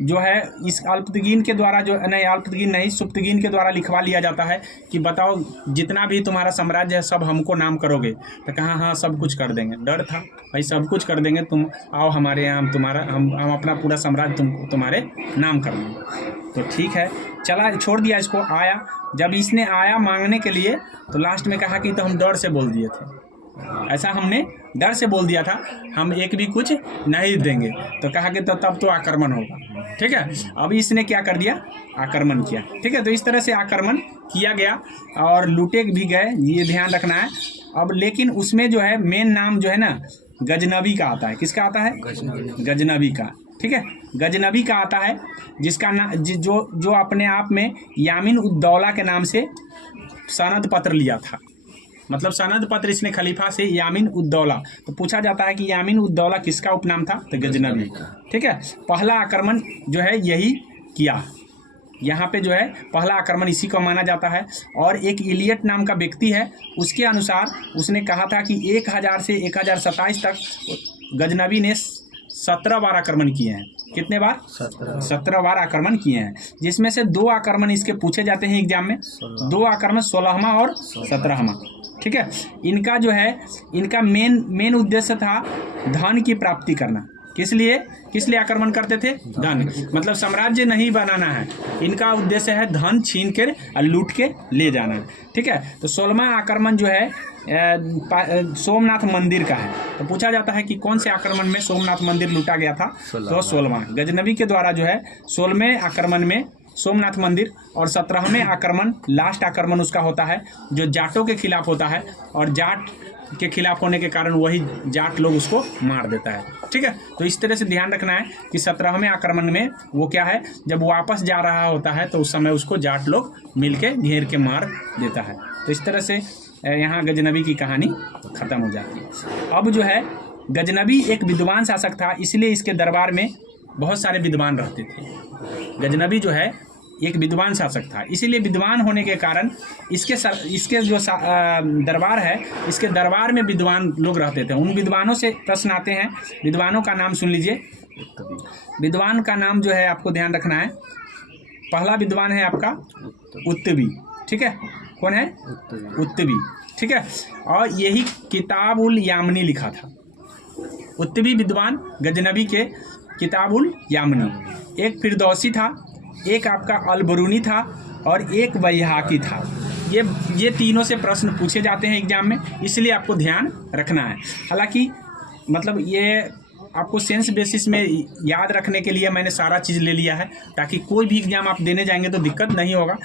जो है इस अल्पतगीन के द्वारा जो नहीं, अल्पतगीन नहीं, सुप्तगीन के द्वारा लिखवा लिया जाता है कि बताओ जितना भी तुम्हारा साम्राज्य है सब हमको नाम करोगे। तो कहा हाँ सब कुछ कर देंगे। डर था भाई, सब कुछ कर देंगे, तुम आओ हमारे यहाँ, हम अपना पूरा साम्राज्य तुम्हारे नाम कर देंगे। तो ठीक है, चला, छोड़ दिया इसको। आया, जब इसने आया मांगने के लिए तो लास्ट में कहा कि तो हम डर से बोल दिए थे, ऐसा हमने डर से बोल दिया था, हम एक भी कुछ नहीं देंगे। तो कहा कि तो तब तो आक्रमण होगा, ठीक है। अब इसने क्या कर दिया, आक्रमण किया, ठीक है। तो इस तरह से आक्रमण किया गया और लूटे भी गए, ये ध्यान रखना है। अब लेकिन उसमें जो है मेन नाम जो है ना गजनवी का आता है। किसका आता है? गजनवी का, ठीक है। गजनवी का आता है, जिसका नाम जो अपने आप में यामिन उद्दौला के नाम से सनद पत्र लिया था, मतलब सनद पत्र इसने खलीफा से यामिन उद्दौला। तो पूछा जाता है कि यामिन उद्दौला किसका उपनाम था? तो गजनवी, ठीक है। पहला आक्रमण जो है यही किया, यहाँ पे जो है पहला आक्रमण इसी को माना जाता है। और एक इलियट नाम का व्यक्ति है, उसके अनुसार उसने कहा था कि 1000 से 1027 तक गजनवी ने 17 बार आक्रमण किए हैं। कितने बार? 17 बार आक्रमण किए हैं, जिसमें से 2 आक्रमण इसके पूछे जाते हैं एग्जाम में। 2 आक्रमण 16वां और 17वां, ठीक है। इनका जो है इनका मेन उद्देश्य था धन की प्राप्ति करना। किस लिए आक्रमण करते थे? धन, मतलब साम्राज्य नहीं बनाना है, इनका उद्देश्य है धन छीन कर और लूट के ले जाना है, ठीक है। तो 16वां आक्रमण जो है सोमनाथ मंदिर का है। तो पूछा जाता है कि कौन से आक्रमण में सोमनाथ मंदिर लूटा गया था? तो 16वां गजनवी के द्वारा जो है 16वें आक्रमण में सोमनाथ मंदिर, और 17वें आक्रमण लास्ट आक्रमण उसका होता है जो जाटों के खिलाफ होता है, और जाट के खिलाफ होने के कारण वही जाट लोग उसको मार देता है, ठीक है। तो इस तरह से ध्यान रखना है कि 17वें आक्रमण में वो क्या है, जब वापस जा रहा होता है तो उस समय उसको जाट लोग मिलके घेर के मार देता है। तो इस तरह से यहाँ गजनवी की कहानी खत्म हो जाती है। अब जो है गजनवी एक विद्वान शासक था, इसलिए इसके दरबार में बहुत सारे विद्वान रहते थे। गजनवी जो है एक विद्वान शासक था, इसीलिए विद्वान होने के कारण इसके जो दरबार है, इसके दरबार में विद्वान लोग रहते थे। उन विद्वानों से प्रश्न आते हैं, विद्वानों का नाम सुन लीजिए। विद्वान का नाम जो है आपको ध्यान रखना है। पहला विद्वान है आपका उत्तवी, ठीक है। कौन है? उत्तवी, ठीक है। और यही किताबुल यामनी लिखा था। उत्तवी विद्वान गजनवी के किताबुल यामनी। एक फिरदौसी था, एक आपका अलबरूनी था, और एक बैहाकी था। ये तीनों से प्रश्न पूछे जाते हैं एग्जाम में, इसलिए आपको ध्यान रखना है। हालांकि मतलब ये आपको सेंस बेसिस में याद रखने के लिए मैंने सारा चीज़ ले लिया है, ताकि कोई भी एग्जाम आप देने जाएंगे तो दिक्कत नहीं होगा।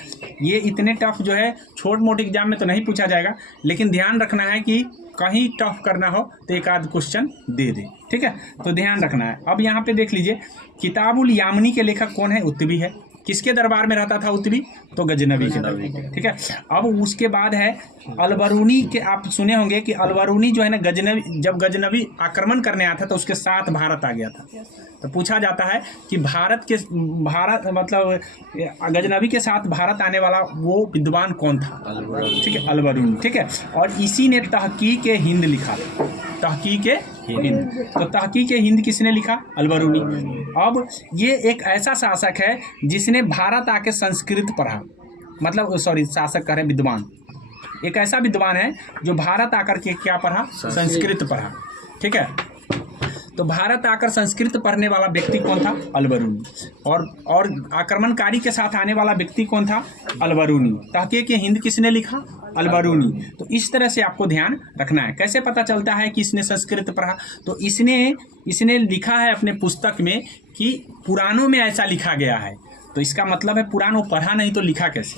ये इतने टफ जो है छोट मोट एग्जाम में तो नहीं पूछा जाएगा, लेकिन ध्यान रखना है कि कहीं टफ करना हो तो एक आध क्वेश्चन दे दे, ठीक है। तो ध्यान रखना है। अब यहाँ पे देख लीजिए, किताबुल यामनी के लेखक कौन है? उत्तवी है। किसके दरबार में रहता था उत्तरी? तो गजनवी के दरबार। ठीक है। अब उसके बाद है अलबरूनी के, आप सुने होंगे कि अलबरूनी जो है ना गजनवी, जब गजनवी आक्रमण करने आया था तो उसके साथ भारत आ गया था। तो पूछा जाता है कि भारत मतलब गजनवी के साथ भारत आने वाला वो विद्वान कौन था? ठीक है, अलबरूनी। ठीक है। और इसी ने तहकीक हिंद लिखा, तहकीक हिंद। तो तहकीक हिंद किसने लिखा? अलबरूनी। अब ये एक ऐसा शासक है जिसने भारत आके संस्कृत पढ़ा, मतलब सॉरी शासक कह रहे विद्वान, एक ऐसा विद्वान है जो भारत आकर के क्या पढ़ा? संस्कृत पढ़ा। ठीक है। तो भारत आकर संस्कृत पढ़ने वाला व्यक्ति कौन था? अलबरूनी। और आक्रमणकारी के साथ आने वाला व्यक्ति कौन था? अलबरूनी। तहकीक हिंद किसने लिखा? अलबरूनी। तो इस तरह से आपको ध्यान रखना है। कैसे पता चलता है कि इसने संस्कृत पढ़ा? तो इसने लिखा है अपने पुस्तक में कि पुराणों में ऐसा लिखा गया है। तो इसका मतलब है पुराण वो पढ़ा नहीं तो लिखा कैसे?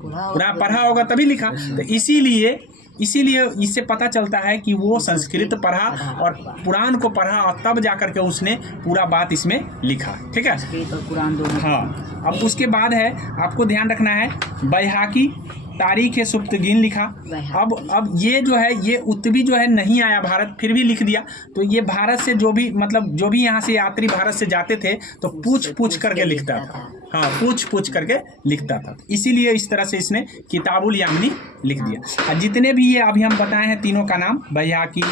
पुराण पढ़ा होगा तभी लिखा। तो इसीलिए इससे पता चलता है कि वो संस्कृत पढ़ा और पुराण को पढ़ा और तब जाकर के उसने पूरा बात इसमें लिखा। ठीक है। हाँ। अब उसके बाद है, आपको ध्यान रखना है, बैहाकी तारीख सुप्तगीन लिखा। अब ये जो है, ये उत्तरी जो है नहीं आया भारत, फिर भी लिख दिया। तो ये भारत से जो भी यहाँ से यात्री भारत से जाते थे तो पूछ करके लिखता था। हाँ, पूछ करके लिखता था। इसीलिए इस तरह से इसने किताबुल यामिनी लिख दिया। और जितने भी ये अभी हम बताए हैं तीनों का नाम, बैहाकी,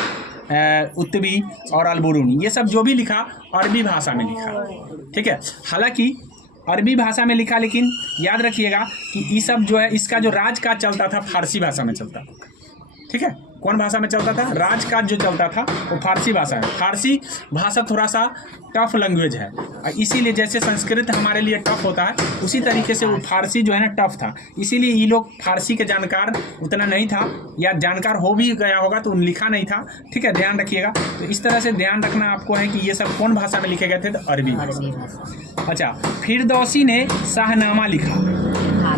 उत्तरी और अलबरूनी, ये सब जो भी लिखा अरबी भाषा में लिखा। ठीक है। हालांकि अरबी भाषा में लिखा, लेकिन याद रखिएगा कि ये सब जो है, इसका जो राजकाज चलता था फारसी भाषा में चलता था। ठीक है। कौन भाषा में चलता था? राजकाज जो चलता था वो फारसी भाषा है। फारसी भाषा थोड़ा सा टफ लैंग्वेज है, इसीलिए जैसे संस्कृत हमारे लिए टफ होता है उसी तरीके से वो फारसी जो है ना टफ था। इसीलिए ये लोग फारसी के जानकार उतना नहीं था, या जानकार हो भी गया होगा तो लिखा नहीं था। ठीक है, ध्यान रखिएगा। तो इस तरह से ध्यान रखना आपको है कि ये सब कौन भाषा में लिखे गए थे? तो अरबी भाषा। अच्छा, फिरदौसी ने शाहनामा लिखा।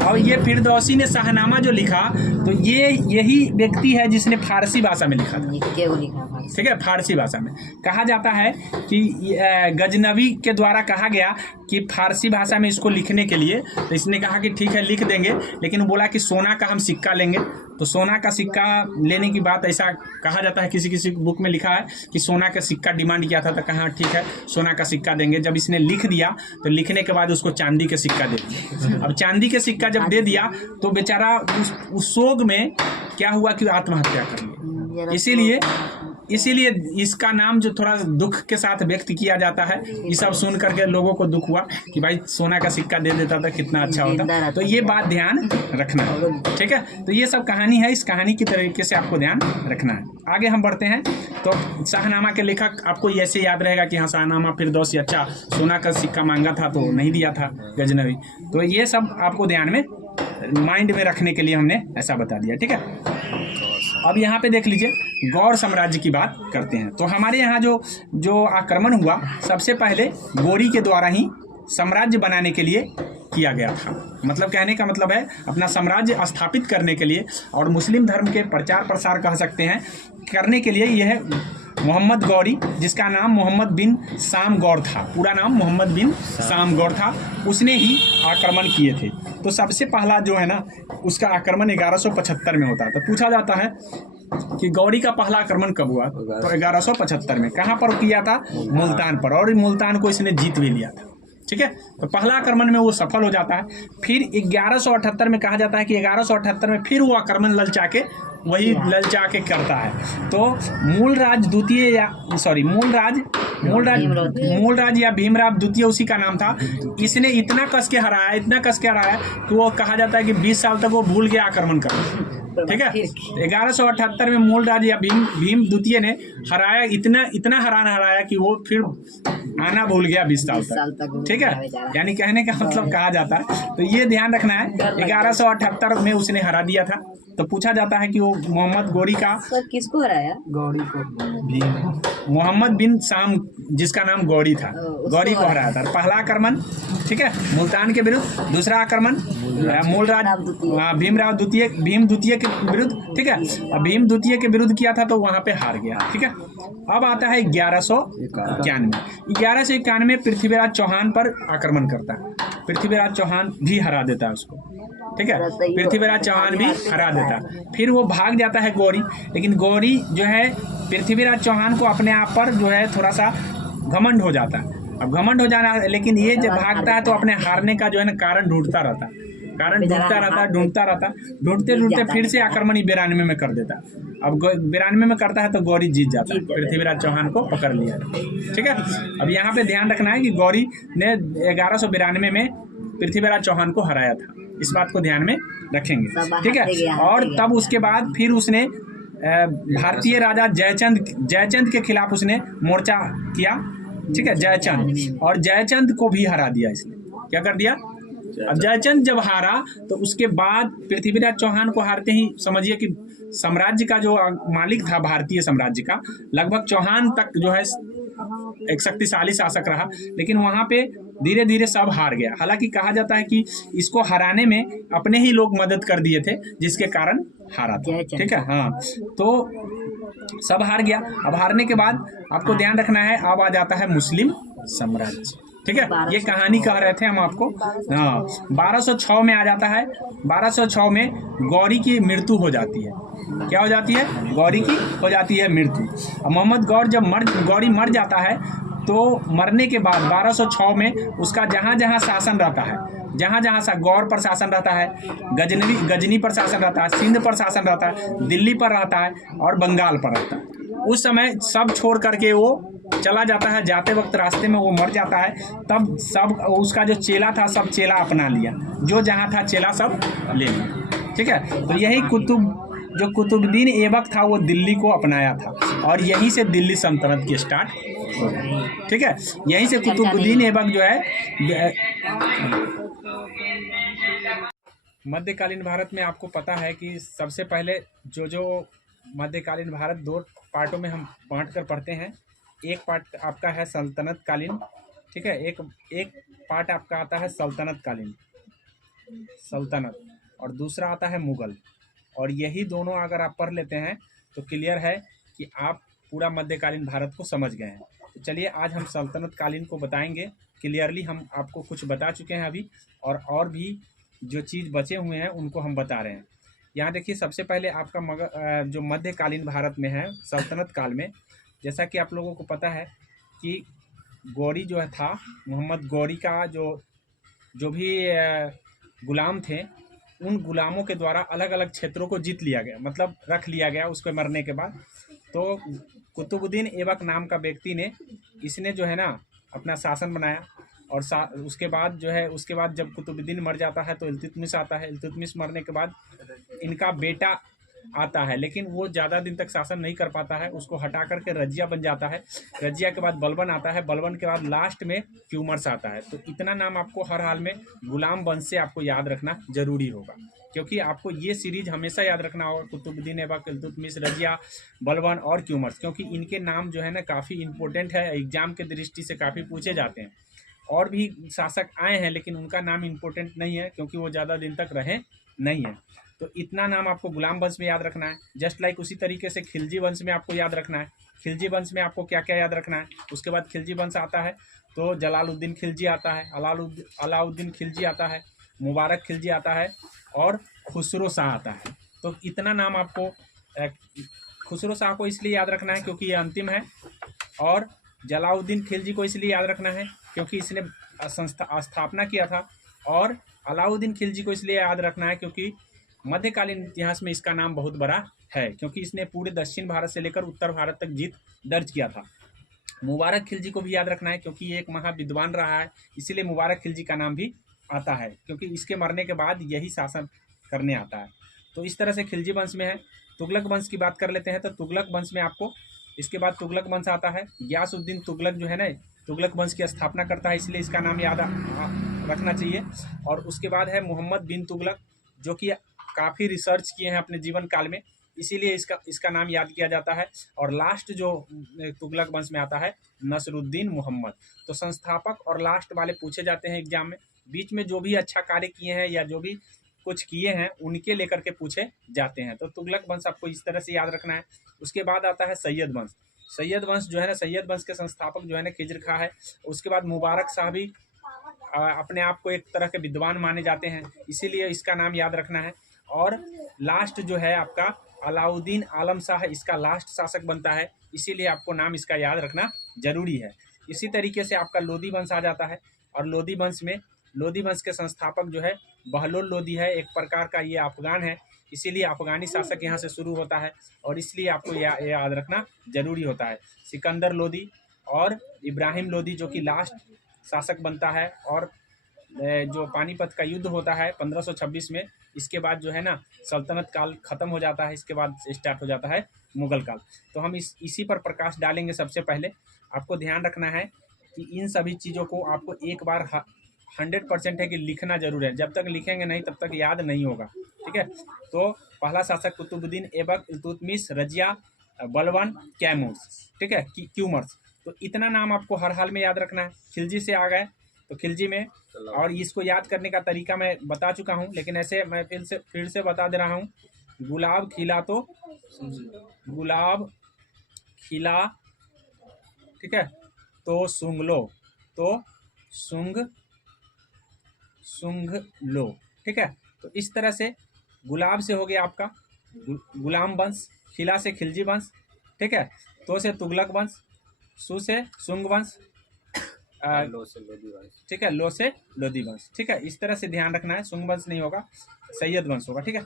और ये फिरदौसी ने शाहनामा जो लिखा तो यही व्यक्ति है जिसने फारसी भाषा में लिखा था। ठीक है, फारसी भाषा में कहा जाता है कि गजनवी के द्वारा कहा गया कि फारसी भाषा में इसको लिखने के लिए, तो इसने कहा कि ठीक है लिख देंगे, लेकिन वो बोला कि सोना का हम सिक्का लेंगे। तो सोना का सिक्का लेने की बात ऐसा कहा जाता है, किसी बुक में लिखा है कि सोना का सिक्का डिमांड किया था, तो कहा ठीक है सोना का सिक्का देंगे। जब इसने लिख दिया तो लिखने के बाद उसको चांदी के सिक्का दे दिया। अब चांदी के सिक्का जब दे दिया तो बेचारा उस शोक में क्या हुआ कि आत्महत्या कर लिया। इसीलिए इसका नाम जो थोड़ा दुख के साथ व्यक्त किया जाता है। ये सब सुन करके लोगों को दुख हुआ कि भाई सोना का सिक्का दे देता था कितना अच्छा होता। तो ये बात ध्यान रखना है। ठीक है। तो ये सब कहानी है, इस कहानी की तरीके से आपको ध्यान रखना है। आगे हम बढ़ते हैं। तो शाहनामा के लेखक आपको ऐसे याद रहेगा कि हाँ शाहनामा फिरदौसी, अच्छा सोना का सिक्का मांगा था तो नहीं दिया था गजनवी। तो ये सब आपको ध्यान में माइंड में रखने के लिए हमने ऐसा बता दिया। ठीक है। अब यहाँ पे देख लीजिए, गौड़ साम्राज्य की बात करते हैं। तो हमारे यहाँ जो आक्रमण हुआ सबसे पहले गौरी के द्वारा ही साम्राज्य बनाने के लिए किया गया था। मतलब कहने का मतलब है अपना साम्राज्य स्थापित करने के लिए और मुस्लिम धर्म के प्रचार प्रसार कह सकते हैं करने के लिए यह मोहम्मद गौरी, जिसका नाम मोहम्मद बिन शाम गौर था, पूरा नाम मोहम्मद बिन शाम गौर था, उसने ही आक्रमण किए थे। तो सबसे पहला जो है ना उसका आक्रमण 1175 में होता है। तो पूछा जाता है कि गौरी का पहला आक्रमण कब हुआ? तो 1175 में। कहाँ पर किया था? मुल्तान पर। और मुल्तान को इसने जीत भी लिया था। ठीक है। तो पहला आक्रमण में वो सफल हो जाता है। फिर 1178 में कहा जाता है कि 1178 में फिर वो आक्रमण ललचा के करता है। तो मूलराज या भीमराव द्वितीय उसी का नाम था। इसने इतना कस के हराया कि वो कहा जाता है कि 20 साल तक वो भूल गया आक्रमण करना। ठीक है। 1178 में मूलराज या भीम द्वितीय ने हराया, इतना हराया कि वो फिर आना भूल गया 20 साल तक। ठीक है। यानी कहने का मतलब कहा जाता है। तो ये ध्यान रखना है, 1178 में उसने हरा दिया था। तो पूछा जाता है कि वो मोहम्मद गौरी का सर किसको हराया? गौरी को भीम, मोहम्मद बिन शाम जिसका नाम गौरी था, उसको गौरी को हराया था। पहला आक्रमण, ठीक है, मुल्तान के विरुद्ध, दूसरा आक्रमण मूलराज भीम द्वितीय के विरुद्ध, ठीक है, और भीम द्वितीय के विरुद्ध किया था तो वहाँ पे हार गया, ठीक है। अब आता है 1191 पृथ्वीराज चौहान पर आक्रमण करता है, पृथ्वीराज चौहान भी हरा देता है उसको, ठीक है, पृथ्वीराज चौहान भी हरा देता है। फिर वो भाग जाता है गौरी, लेकिन गौरी जो है पृथ्वीराज चौहान को अपने आप पर जो है थोड़ा सा घमंड हो जाता है। अब घमंड हो जाना, लेकिन ये जब भागता है तो अपने हारने का जो है ना कारण ढूंढता रहता है, ढूंढते फिर से आक्रमण 92 में कर देता है। अब 92 में करता है तो गौरी जीत जाता है, पृथ्वीराज चौहान को पकड़ लिया, ठीक है। अब यहाँ पे ध्यान रखना है कि गौरी ने 1192 में पृथ्वीराज चौहान को हराया था, इस बात को ध्यान में रखेंगे, ठीक है। और तब उसके बाद फिर उसने भारतीय राजा जयचंद के खिलाफ उसने मोर्चा किया, ठीक है, जयचंद, और जयचंद को भी हरा दिया इसने। क्या कर दिया? अब जयचंद जब हारा तो उसके बाद पृथ्वीराज चौहान को हारते ही समझिए कि साम्राज्य का जो मालिक था भारतीय साम्राज्य का, लगभग चौहान तक जो है एक शक्तिशाली शासक रहा, लेकिन वहां पे धीरे धीरे सब हार गया। हालांकि कहा जाता है कि इसको हराने में अपने ही लोग मदद कर दिए थे, जिसके कारण हारा था, ठीक है। हाँ, तो सब हार गया। अब हारने के बाद आपको ध्यान रखना है, अब आ जाता है मुस्लिम साम्राज्य, ठीक है। ये कहानी कह रहे थे हम आपको। हाँ, 1206 में आ जाता है। 1206 में गौरी की मृत्यु हो जाती है। क्या हो जाती है? गौरी की हो जाती है मृत्यु। अब मोहम्मद गौरी मर जाता है तो मरने के बाद 1206 में उसका जहाँ जहाँ शासन रहता है, जहाँ जहाँ सा गौर पर शासन रहता है, गजनी पर शासन रहता है, सिंध पर शासन रहता है, दिल्ली पर रहता है और बंगाल पर रहता है। उस समय सब छोड़ करके वो चला जाता है, जाते वक्त रास्ते में वो मर जाता है। तब सब उसका जो चेला था सब चेला अपना लिया, जो जहाँ था चेला सब ले लिया, ठीक है। तो यही कुतुबुद्दीन ऐबक था वो दिल्ली को अपनाया था और यहीं से दिल्ली सल्तनत की स्टार्ट हो गई, ठीक है। यहीं से कुतुबुद्दीन ऐबक जो है मध्यकालीन भारत में, आपको पता है कि सबसे पहले जो मध्यकालीन भारत 2 पार्टों में हम बांट कर पढ़ते हैं। एक पार्ट आपका है सल्तनत कालीन, ठीक है, एक पार्ट आपका आता है सल्तनत कालीन, सल्तनत, और दूसरा आता है मुगल। और यही दोनों अगर आप पढ़ लेते हैं तो क्लियर है कि आप पूरा मध्यकालीन भारत को समझ गए हैं। तो चलिए आज हम सल्तनत कालीन को बताएंगे क्लियरली। हम आपको कुछ बता चुके हैं अभी, और भी जो चीज़ बचे हुए हैं उनको हम बता रहे हैं। यहाँ देखिए, सबसे पहले आपका जो मध्यकालीन भारत में है सल्तनत काल में, जैसा कि आप लोगों को पता है कि गौरी जो है था, मोहम्मद गौरी का जो भी गुलाम थे, उन गुलामों के द्वारा अलग अलग क्षेत्रों को जीत लिया गया, मतलब रख लिया गया उसके मरने के बाद। तो कुतुबुद्दीन ऐबक नाम का व्यक्ति ने, इसने जो है ना अपना शासन बनाया, और उसके बाद जब कुतुबुद्दीन मर जाता है तो इल्तुतमिश आता है। इल्तुतमिश मरने के बाद इनका बेटा आता है, लेकिन वो ज़्यादा दिन तक शासन नहीं कर पाता है, उसको हटा करके रजिया बन जाता है। रजिया के बाद बलबन आता है, बलबन के बाद लास्ट में क्यूमर्स आता है। तो इतना नाम आपको हर हाल में गुलाम वंश से आपको याद रखना जरूरी होगा, क्योंकि आपको ये सीरीज हमेशा याद रखना होगा, कुतुबुद्दीन ऐबक, इल्तुतमिश, रजिया, बलबन और क्यूमर्स, क्योंकि इनके नाम जो है ना काफ़ी इंपॉर्टेंट है, एग्जाम के दृष्टि से काफ़ी पूछे जाते हैं। और भी शासक आए हैं लेकिन उनका नाम इम्पोर्टेंट नहीं है, क्योंकि वो ज़्यादा दिन तक रहे नहीं है। तो इतना नाम आपको गुलाम वंश में याद रखना है। जस्ट लाइक उसी तरीके से खिलजी वंश में आपको याद रखना है। खिलजी वंश में आपको क्या क्या याद रखना है। उसके बाद खिलजी वंश आता है तो जलालुद्दीन खिलजी आता है, अलाउद्दीन खिलजी आता है, मुबारक खिलजी आता है और खुसरो शाह आता है। तो इतना नाम आपको खुसरो शाह को इसलिए याद रखना है क्योंकि ये अंतिम है, और जलालुद्दीन खिलजी को इसलिए याद रखना है क्योंकि इसने स्थापना किया था, और अलाउद्दीन खिलजी को इसलिए याद रखना है क्योंकि मध्यकालीन इतिहास में इसका नाम बहुत बड़ा है, क्योंकि इसने पूरे दक्षिण भारत से लेकर उत्तर भारत तक जीत दर्ज किया था। मुबारक खिलजी को भी याद रखना है क्योंकि ये एक महाविद्वान रहा है, इसीलिए मुबारक खिलजी का नाम भी आता है, क्योंकि इसके मरने के बाद यही शासन करने आता है। तो इस तरह से खिलजी वंश में है। तुगलक वंश की बात कर लेते हैं तो तुगलक वंश में आपको, इसके बाद तुगलक वंश आता है। गियासुद्दीन तुगलक जो है ना, तुगलक वंश की स्थापना करता है, इसलिए इसका नाम याद रखना चाहिए। और उसके बाद है मोहम्मद बिन तुगलक, जो कि काफ़ी रिसर्च किए हैं अपने जीवन काल में, इसीलिए इसका नाम याद किया जाता है। और लास्ट जो तुगलक वंश में आता है नसरुद्दीन मोहम्मद। तो संस्थापक और लास्ट वाले पूछे जाते हैं एग्जाम में, बीच में जो भी अच्छा कार्य किए हैं या जो भी कुछ किए हैं उनके लेकर के पूछे जाते हैं। तो तुगलक वंश आपको इस तरह से याद रखना है। उसके बाद आता है सैयद वंश। सैयद वंश जो है ना, सैयद वंश के संस्थापक जो है ना खिज्र खां है। उसके बाद मुबारक शाह भी अपने आप को एक तरह के विद्वान माने जाते हैं, इसीलिए इसका नाम याद रखना है। और लास्ट जो है आपका अलाउद्दीन आलम शाह इसका लास्ट शासक बनता है, इसीलिए आपको नाम इसका याद रखना जरूरी है। इसी तरीके से आपका लोदी वंश आ जाता है, और लोदी वंश के संस्थापक जो है बहलोल लोदी है। एक प्रकार का ये अफगान है, इसीलिए अफगानी शासक यहाँ से शुरू होता है, और इसलिए आपको याद रखना जरूरी होता है। सिकंदर लोदी और इब्राहिम लोदी जो कि लास्ट शासक बनता है, और जो पानीपत का युद्ध होता है 1526 में, इसके बाद जो है ना सल्तनत काल खत्म हो जाता है, इसके बाद स्टार्ट हो जाता है मुगल काल। तो हम इसी पर प्रकाश डालेंगे। सबसे पहले आपको ध्यान रखना है कि इन सभी चीज़ों को आपको एक बार 100% है कि लिखना जरूर है, जब तक लिखेंगे नहीं तब तक याद नहीं होगा, ठीक है। तो पहला शासक कुतुबुद्दीन ऐबक, इल्तुतमिश, रजिया, बलबन, कैमूर्स, ठीक है, क्यूमर्स। तो इतना नाम आपको हर हाल में याद रखना है। खिलजी से आ गए तो खिलजी में, और इसको याद करने का तरीका मैं बता चुका हूँ, लेकिन ऐसे मैं फिर से बता दे रहा हूँ। गुलाब खिला, ठीक है, तो सूंघ लो, तो सूंघ लो, ठीक है। तो इस तरह से गुलाब से हो गया आपका गुलाम वंश, खिला से खिलजी वंश, ठीक है, तो से तुगलक वंश, सु से सुंग वंश, लो से लोदी वंश, ठीक है, लो से लोदी वंश, ठीक है। इस तरह से ध्यान रखना है, सुंग वंश नहीं होगा, सैयद वंश होगा, ठीक है।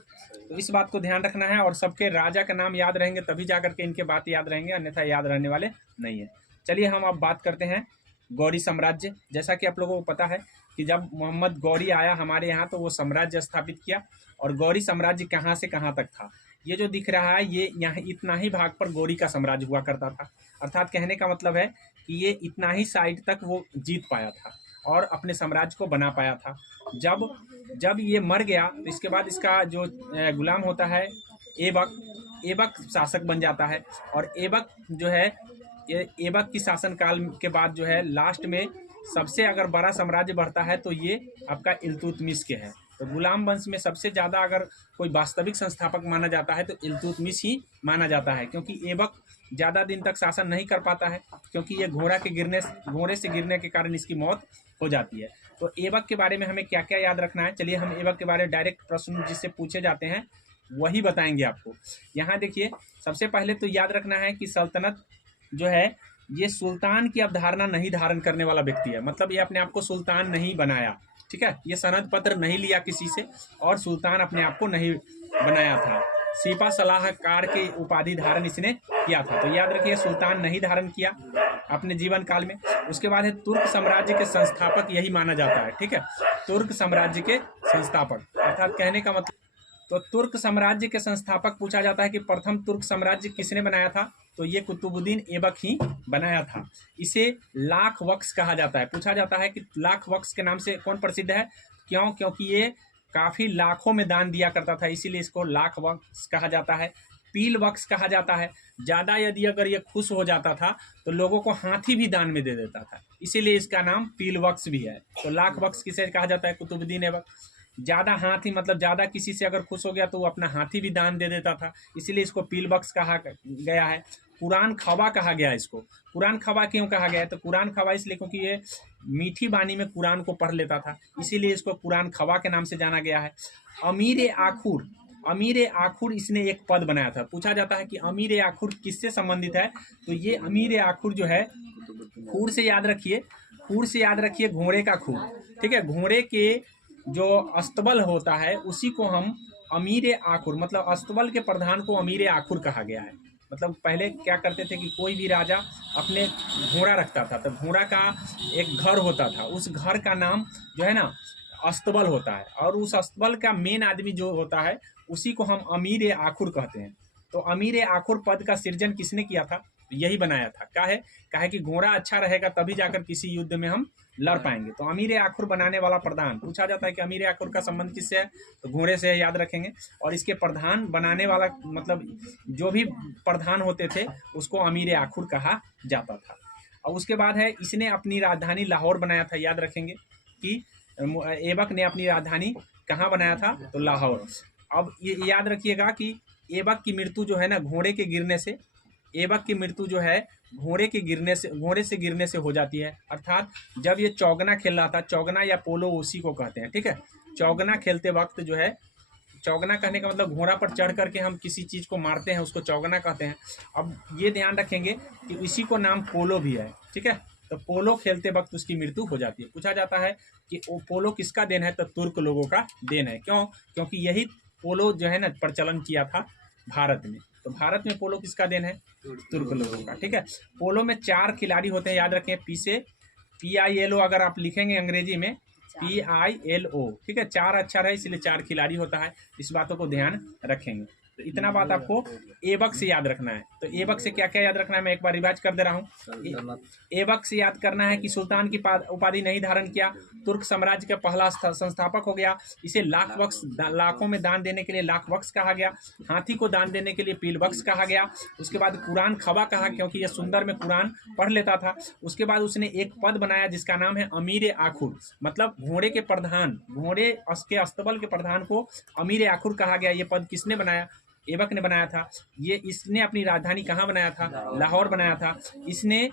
तो इस बात को ध्यान रखना है, और सबके राजा का नाम याद रहेंगे तभी जा करके इनके बात याद रहेंगे, अन्यथा याद रहने वाले नहीं है। चलिए हम अब बात करते हैं गौरी साम्राज्य। जैसा कि आप लोगों को पता है कि जब मोहम्मद गौरी आया हमारे यहाँ तो वो साम्राज्य स्थापित किया, और गौरी साम्राज्य कहाँ से कहाँ तक था, ये जो दिख रहा है ये यहाँ इतना ही भाग पर गौरी का साम्राज्य हुआ करता था। अर्थात कहने का मतलब है कि ये इतना ही साइड तक वो जीत पाया था और अपने साम्राज्य को बना पाया था। जब ये मर गया तो इसके बाद इसका जो गुलाम होता है ऐबक शासक बन जाता है, और ऐबक जो है ऐबक की शासनकाल के बाद जो है लास्ट में सबसे अगर बड़ा साम्राज्य बढ़ता है तो ये आपका इल्तुतमिश के है। तो गुलाम वंश में सबसे ज़्यादा अगर कोई वास्तविक संस्थापक माना जाता है तो इल्तुतमिश ही माना जाता है, क्योंकि ऐबक ज़्यादा दिन तक शासन नहीं कर पाता है, क्योंकि ये घोड़े से गिरने के कारण इसकी मौत हो जाती है। तो ऐबक के बारे में हमें क्या क्या याद रखना है, चलिए हम ऐबक के बारे में डायरेक्ट प्रश्न जिससे पूछे जाते हैं वही बताएंगे आपको। यहाँ देखिए, सबसे पहले तो याद रखना है कि सल्तनत जो है ये सुल्तान की अवधारणा नहीं धारण करने वाला व्यक्ति है, मतलब ये अपने आप को सुल्तान नहीं बनाया, ठीक है, ये सनद पत्र नहीं लिया किसी से, और सुल्तान अपने आप को नहीं बनाया था। सिपा सलाहकार की उपाधि धारण इसने किया था। तो याद रखिए, सुल्तान नहीं धारण किया अपने जीवन काल में। उसके बाद है तुर्क साम्राज्य के संस्थापक, यही माना जाता है, ठीक है, तुर्क साम्राज्य के संस्थापक, अर्थात कहने का मतलब, तो तुर्क साम्राज्य के संस्थापक पूछा जाता है कि प्रथम तुर्क साम्राज्य किसने बनाया था, तो ये कुतुबुद्दीन ऐबक ही बनाया था। इसे लाख वक्स कहा जाता है। पूछा जाता है कि लाख वक्स के नाम से कौन प्रसिद्ध है, क्योंकि ये काफ़ी लाखों में दान दिया करता था, इसीलिए इसको लाख वक्स कहा जाता है। पील वक्स कहा जाता है, ज़्यादा यदि अगर ये खुश हो जाता था तो लोगों को हाथी भी दान में दे देता था, इसीलिए इसका नाम पील वक्स भी है। तो लाख वक्स किसे कहा जाता है, कुतुबुद्दीन ऐबक। ज़्यादा हाथी मतलब ज़्यादा किसी से अगर खुश हो गया तो वो अपना हाथी भी दान दे देता था, इसीलिए इसको पील वक्स कहा गया है। कुरान खवा कहा गया इसको। कुरान खवा क्यों कहा गया है, तो कुरान खवा इसलिए क्योंकि ये मीठी बानी में कुरान को पढ़ लेता था, इसीलिए इसको कुरान खवा के नाम से जाना गया है। अमीर आखुर इसने एक पद बनाया था। पूछा जाता है कि अमीर आखुर किससे संबंधित है, तो ये अमीर आखुर जो है खूर से याद रखिए, घोड़े का खूर, ठीक है, घोड़े के जो अस्तबल होता है उसी को हम अमीर आखुर, मतलब अस्तबल के प्रधान को अमीर आखुर कहा गया है। मतलब पहले क्या करते थे कि कोई भी राजा अपने घोड़ा रखता था, तो घोड़ा का एक घर होता था, उस घर का नाम जो है ना अस्तबल होता है, और उस अस्तबल का मेन आदमी जो होता है उसी को हम अमीर आखुर कहते हैं। तो अमीर आखुर पद का सृजन किसने किया था, यही बनाया था। काहे कि घोड़ा अच्छा रहेगा तभी जाकर किसी युद्ध में हम लड़ पाएंगे। तो अमीर आखुर बनाने वाला प्रधान, पूछा जाता है कि अमीर आखुर का संबंध किससे है, तो घोड़े से है, याद रखेंगे। और इसके प्रधान बनाने वाला मतलब जो भी प्रधान होते थे उसको अमीर आखुर कहा जाता था। और उसके बाद है इसने अपनी राजधानी लाहौर बनाया था, याद रखेंगे कि ऐबक ने अपनी राजधानी कहाँ बनाया था, तो लाहौर। अब ये याद रखिएगा कि ऐबक की मृत्यु जो है ना घोड़े के गिरने से, ऐबक की मृत्यु जो है घोड़े से गिरने से हो जाती है। अर्थात जब ये चौगना खेल रहा था, चौगना या पोलो उसी को कहते हैं, ठीक है। चौगना खेलते वक्त जो है, चौगना कहने का मतलब घोड़ा पर चढ़ करके हम किसी चीज़ को मारते हैं उसको चौगना कहते हैं। अब ये ध्यान रखेंगे कि इसी को नाम पोलो भी है, ठीक है। तो पोलो खेलते वक्त उसकी मृत्यु हो जाती है। पूछा जाता है कि वो पोलो किसका देन है, तो तुर्क लोगों का देन है। क्यों? क्योंकि यही पोलो जो है ना प्रचलन किया था भारत में। तो भारत में पोलो किसका देन है, तुर्क लोगों का, ठीक है। पोलो में 4 खिलाड़ी होते हैं, याद रखें। PILO अगर आप लिखेंगे अंग्रेजी में PILO, ठीक है। 4 अक्षर है इसलिए 4 खिलाड़ी होता है, इस बातों को ध्यान रखेंगे। तो इतना बात आपको ऐबक से याद रखना है। तो ऐबक से क्या क्या याद रखना है मैं एक बार रिवाइज कर दे रहा हूँ। ऐबक से याद करना है कि सुल्तान की उपाधि नहीं धारण किया, तुर्क साम्राज्य का पहला संस्थापक हो गया, इसे लाखों में दान देने के लिए लाख बख्श कहा गया, हाथी को दान देने के लिए पील बख्श कहा गया। उसके बाद कुरान खबा कहा क्योंकि यह सुंदर में कुरान पढ़ लेता था। उसके बाद उसने एक पद बनाया जिसका नाम है अमीर आखुर, मतलब घोड़े के प्रधान, घोड़े के अस्तबल के प्रधान को अमीर आखुर कहा गया। ये पद किसने बनाया, ऐबक ने बनाया था। ये इसने अपनी राजधानी कहाँ बनाया था, लाहौर बनाया था। इसने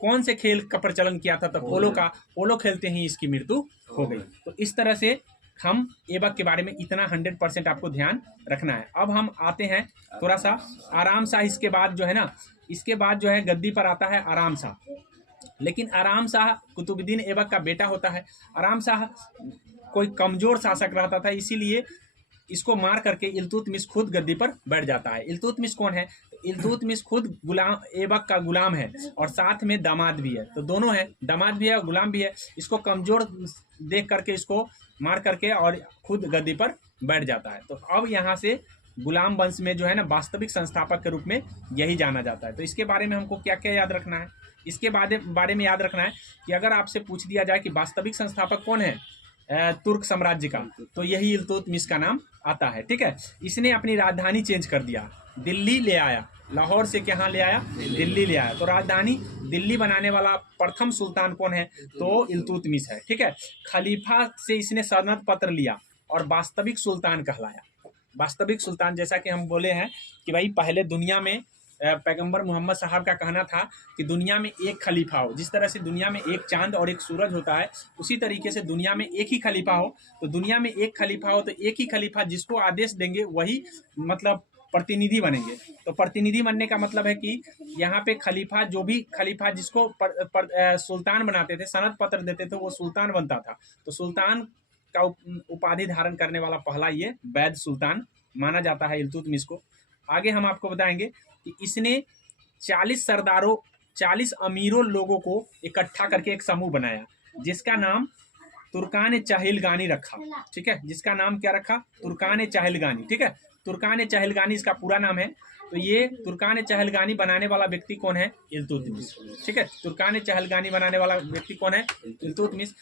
कौन से खेल का प्रचलन किया था, तो पोलो का। पोलो खेलते ही इसकी मृत्यु हो गई। तो इस तरह से हम ऐबक के बारे में इतना 100% आपको ध्यान रखना है। अब हम आते हैं थोड़ा सा आराम शाह। इसके बाद जो है ना, इसके बाद जो है गद्दी पर आता है आराम शाह। लेकिन आराम शाह कुतुबुद्दीन ऐबक का बेटा होता है। आराम शाह कोई कमजोर शासक रहता था, इसीलिए इसको मार करके इल्तुतमिश खुद गद्दी पर बैठ जाता है। इल्तुतमिश कौन है, इल्तुतमिश खुद गुलाम, ऐबक का गुलाम है और साथ में दामाद भी है। तो दोनों है, दामाद भी है और गुलाम भी है। इसको कमजोर देख करके इसको मार करके और खुद गद्दी पर बैठ जाता है। तो अब यहाँ से गुलाम वंश में जो है ना वास्तविक संस्थापक के रूप में यही जाना जाता है। तो इसके बारे में हमको क्या क्या याद रखना है, इसके बारे में याद रखना है कि अगर आपसे पूछ दिया जाए कि वास्तविक संस्थापक कौन है तुर्क साम्राज्य का, तो यही इल्तुतमिश का नाम आता है, ठीक है। इसने अपनी राजधानी चेंज कर दिया, दिल्ली ले आया, लाहौर से कहाँ ले आया, दिल्ली ले आया। तो राजधानी दिल्ली बनाने वाला प्रथम सुल्तान कौन है, तो इल्तुतमिश है, ठीक है। खलीफा से इसने सनद पत्र लिया और वास्तविक सुल्तान कहलाया। वास्तविक सुल्तान, जैसा कि हम बोले हैं कि भाई पहले दुनिया में पैगंबर मोहम्मद साहब का कहना था कि दुनिया में एक खलीफा हो। जिस तरह से दुनिया में एक चांद और एक सूरज होता है, उसी तरीके से दुनिया में एक ही खलीफा हो। तो दुनिया में एक खलीफा हो तो एक ही खलीफा जिसको आदेश देंगे वही मतलब प्रतिनिधि बनेंगे। तो प्रतिनिधि बनने का मतलब है कि यहाँ पे खलीफा, जो भी खलीफा जिसको सुल्तान बनाते थे, सनद पत्र देते थे, वो सुल्तान बनता था। तो सुल्तान का उपाधि धारण करने वाला पहला ये वैद सुल्तान माना जाता है इल्तुतमिश को। आगे हम आपको बताएंगे कि इसने 40 सरदारों, 40 अमीरों लोगों को इकट्ठा करके एक समूह बनाया जिसका नाम तुर्कान चहलगानी रखा, ठीक है। जिसका नाम क्या रखा, तुर्कान चहलगानी, ठीक है। तुर्कान चहलगानी इसका पूरा नाम है। तो ये तुर्कान चहलगानी बनाने वाला व्यक्ति कौन है, इल्तुतमिश, ठीक है। तुर्कान चहलगानी बनाने वाला व्यक्ति कौन है, इल्तुतमिश।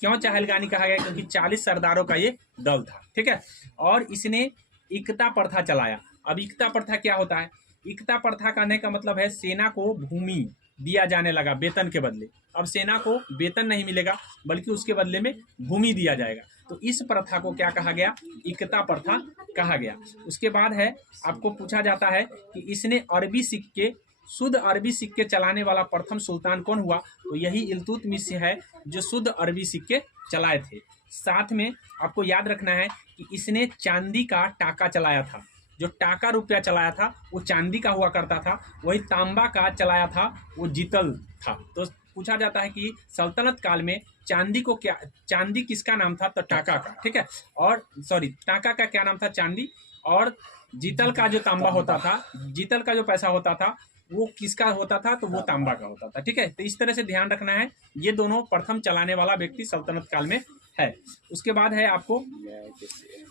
क्यों चहलगानी कहा गया, क्योंकि 40 सरदारों का ये दल था, ठीक है। और इसने इकता प्रथा चलाया। अब इकता प्रथा क्या होता है, इकता प्रथा कहने का मतलब है सेना को भूमि दिया जाने लगा वेतन के बदले। अब सेना को वेतन नहीं मिलेगा बल्कि उसके बदले में भूमि दिया जाएगा। तो इस प्रथा को क्या कहा गया, इकता प्रथा कहा गया। उसके बाद है आपको पूछा जाता है कि इसने अरबी सिक्के, शुद्ध अरबी सिक्के चलाने वाला प्रथम सुल्तान कौन हुआ, तो यही इल्तुतमिश है जो शुद्ध अरबी सिक्के चलाए थे। साथ में आपको याद रखना है कि इसने चांदी का टाका चलाया था। जो टाका रुपया चलाया था वो चांदी का हुआ करता था, वही तांबा का चलाया था वो जीतल था। तो पूछा जाता है कि सल्तनत काल में चांदी को क्या, चांदी किसका नाम था, तो टाका का, ठीक है। और सॉरी, टाका का क्या नाम था, चांदी। और जीतल का जो तांबा होता था, जीतल का जो पैसा होता था वो किसका होता था, तो वो तांबा का होता था, ठीक है। तो इस तरह से ध्यान रखना है, ये दोनों प्रथम चलाने वाला व्यक्ति सल्तनत काल में है। उसके बाद है आपको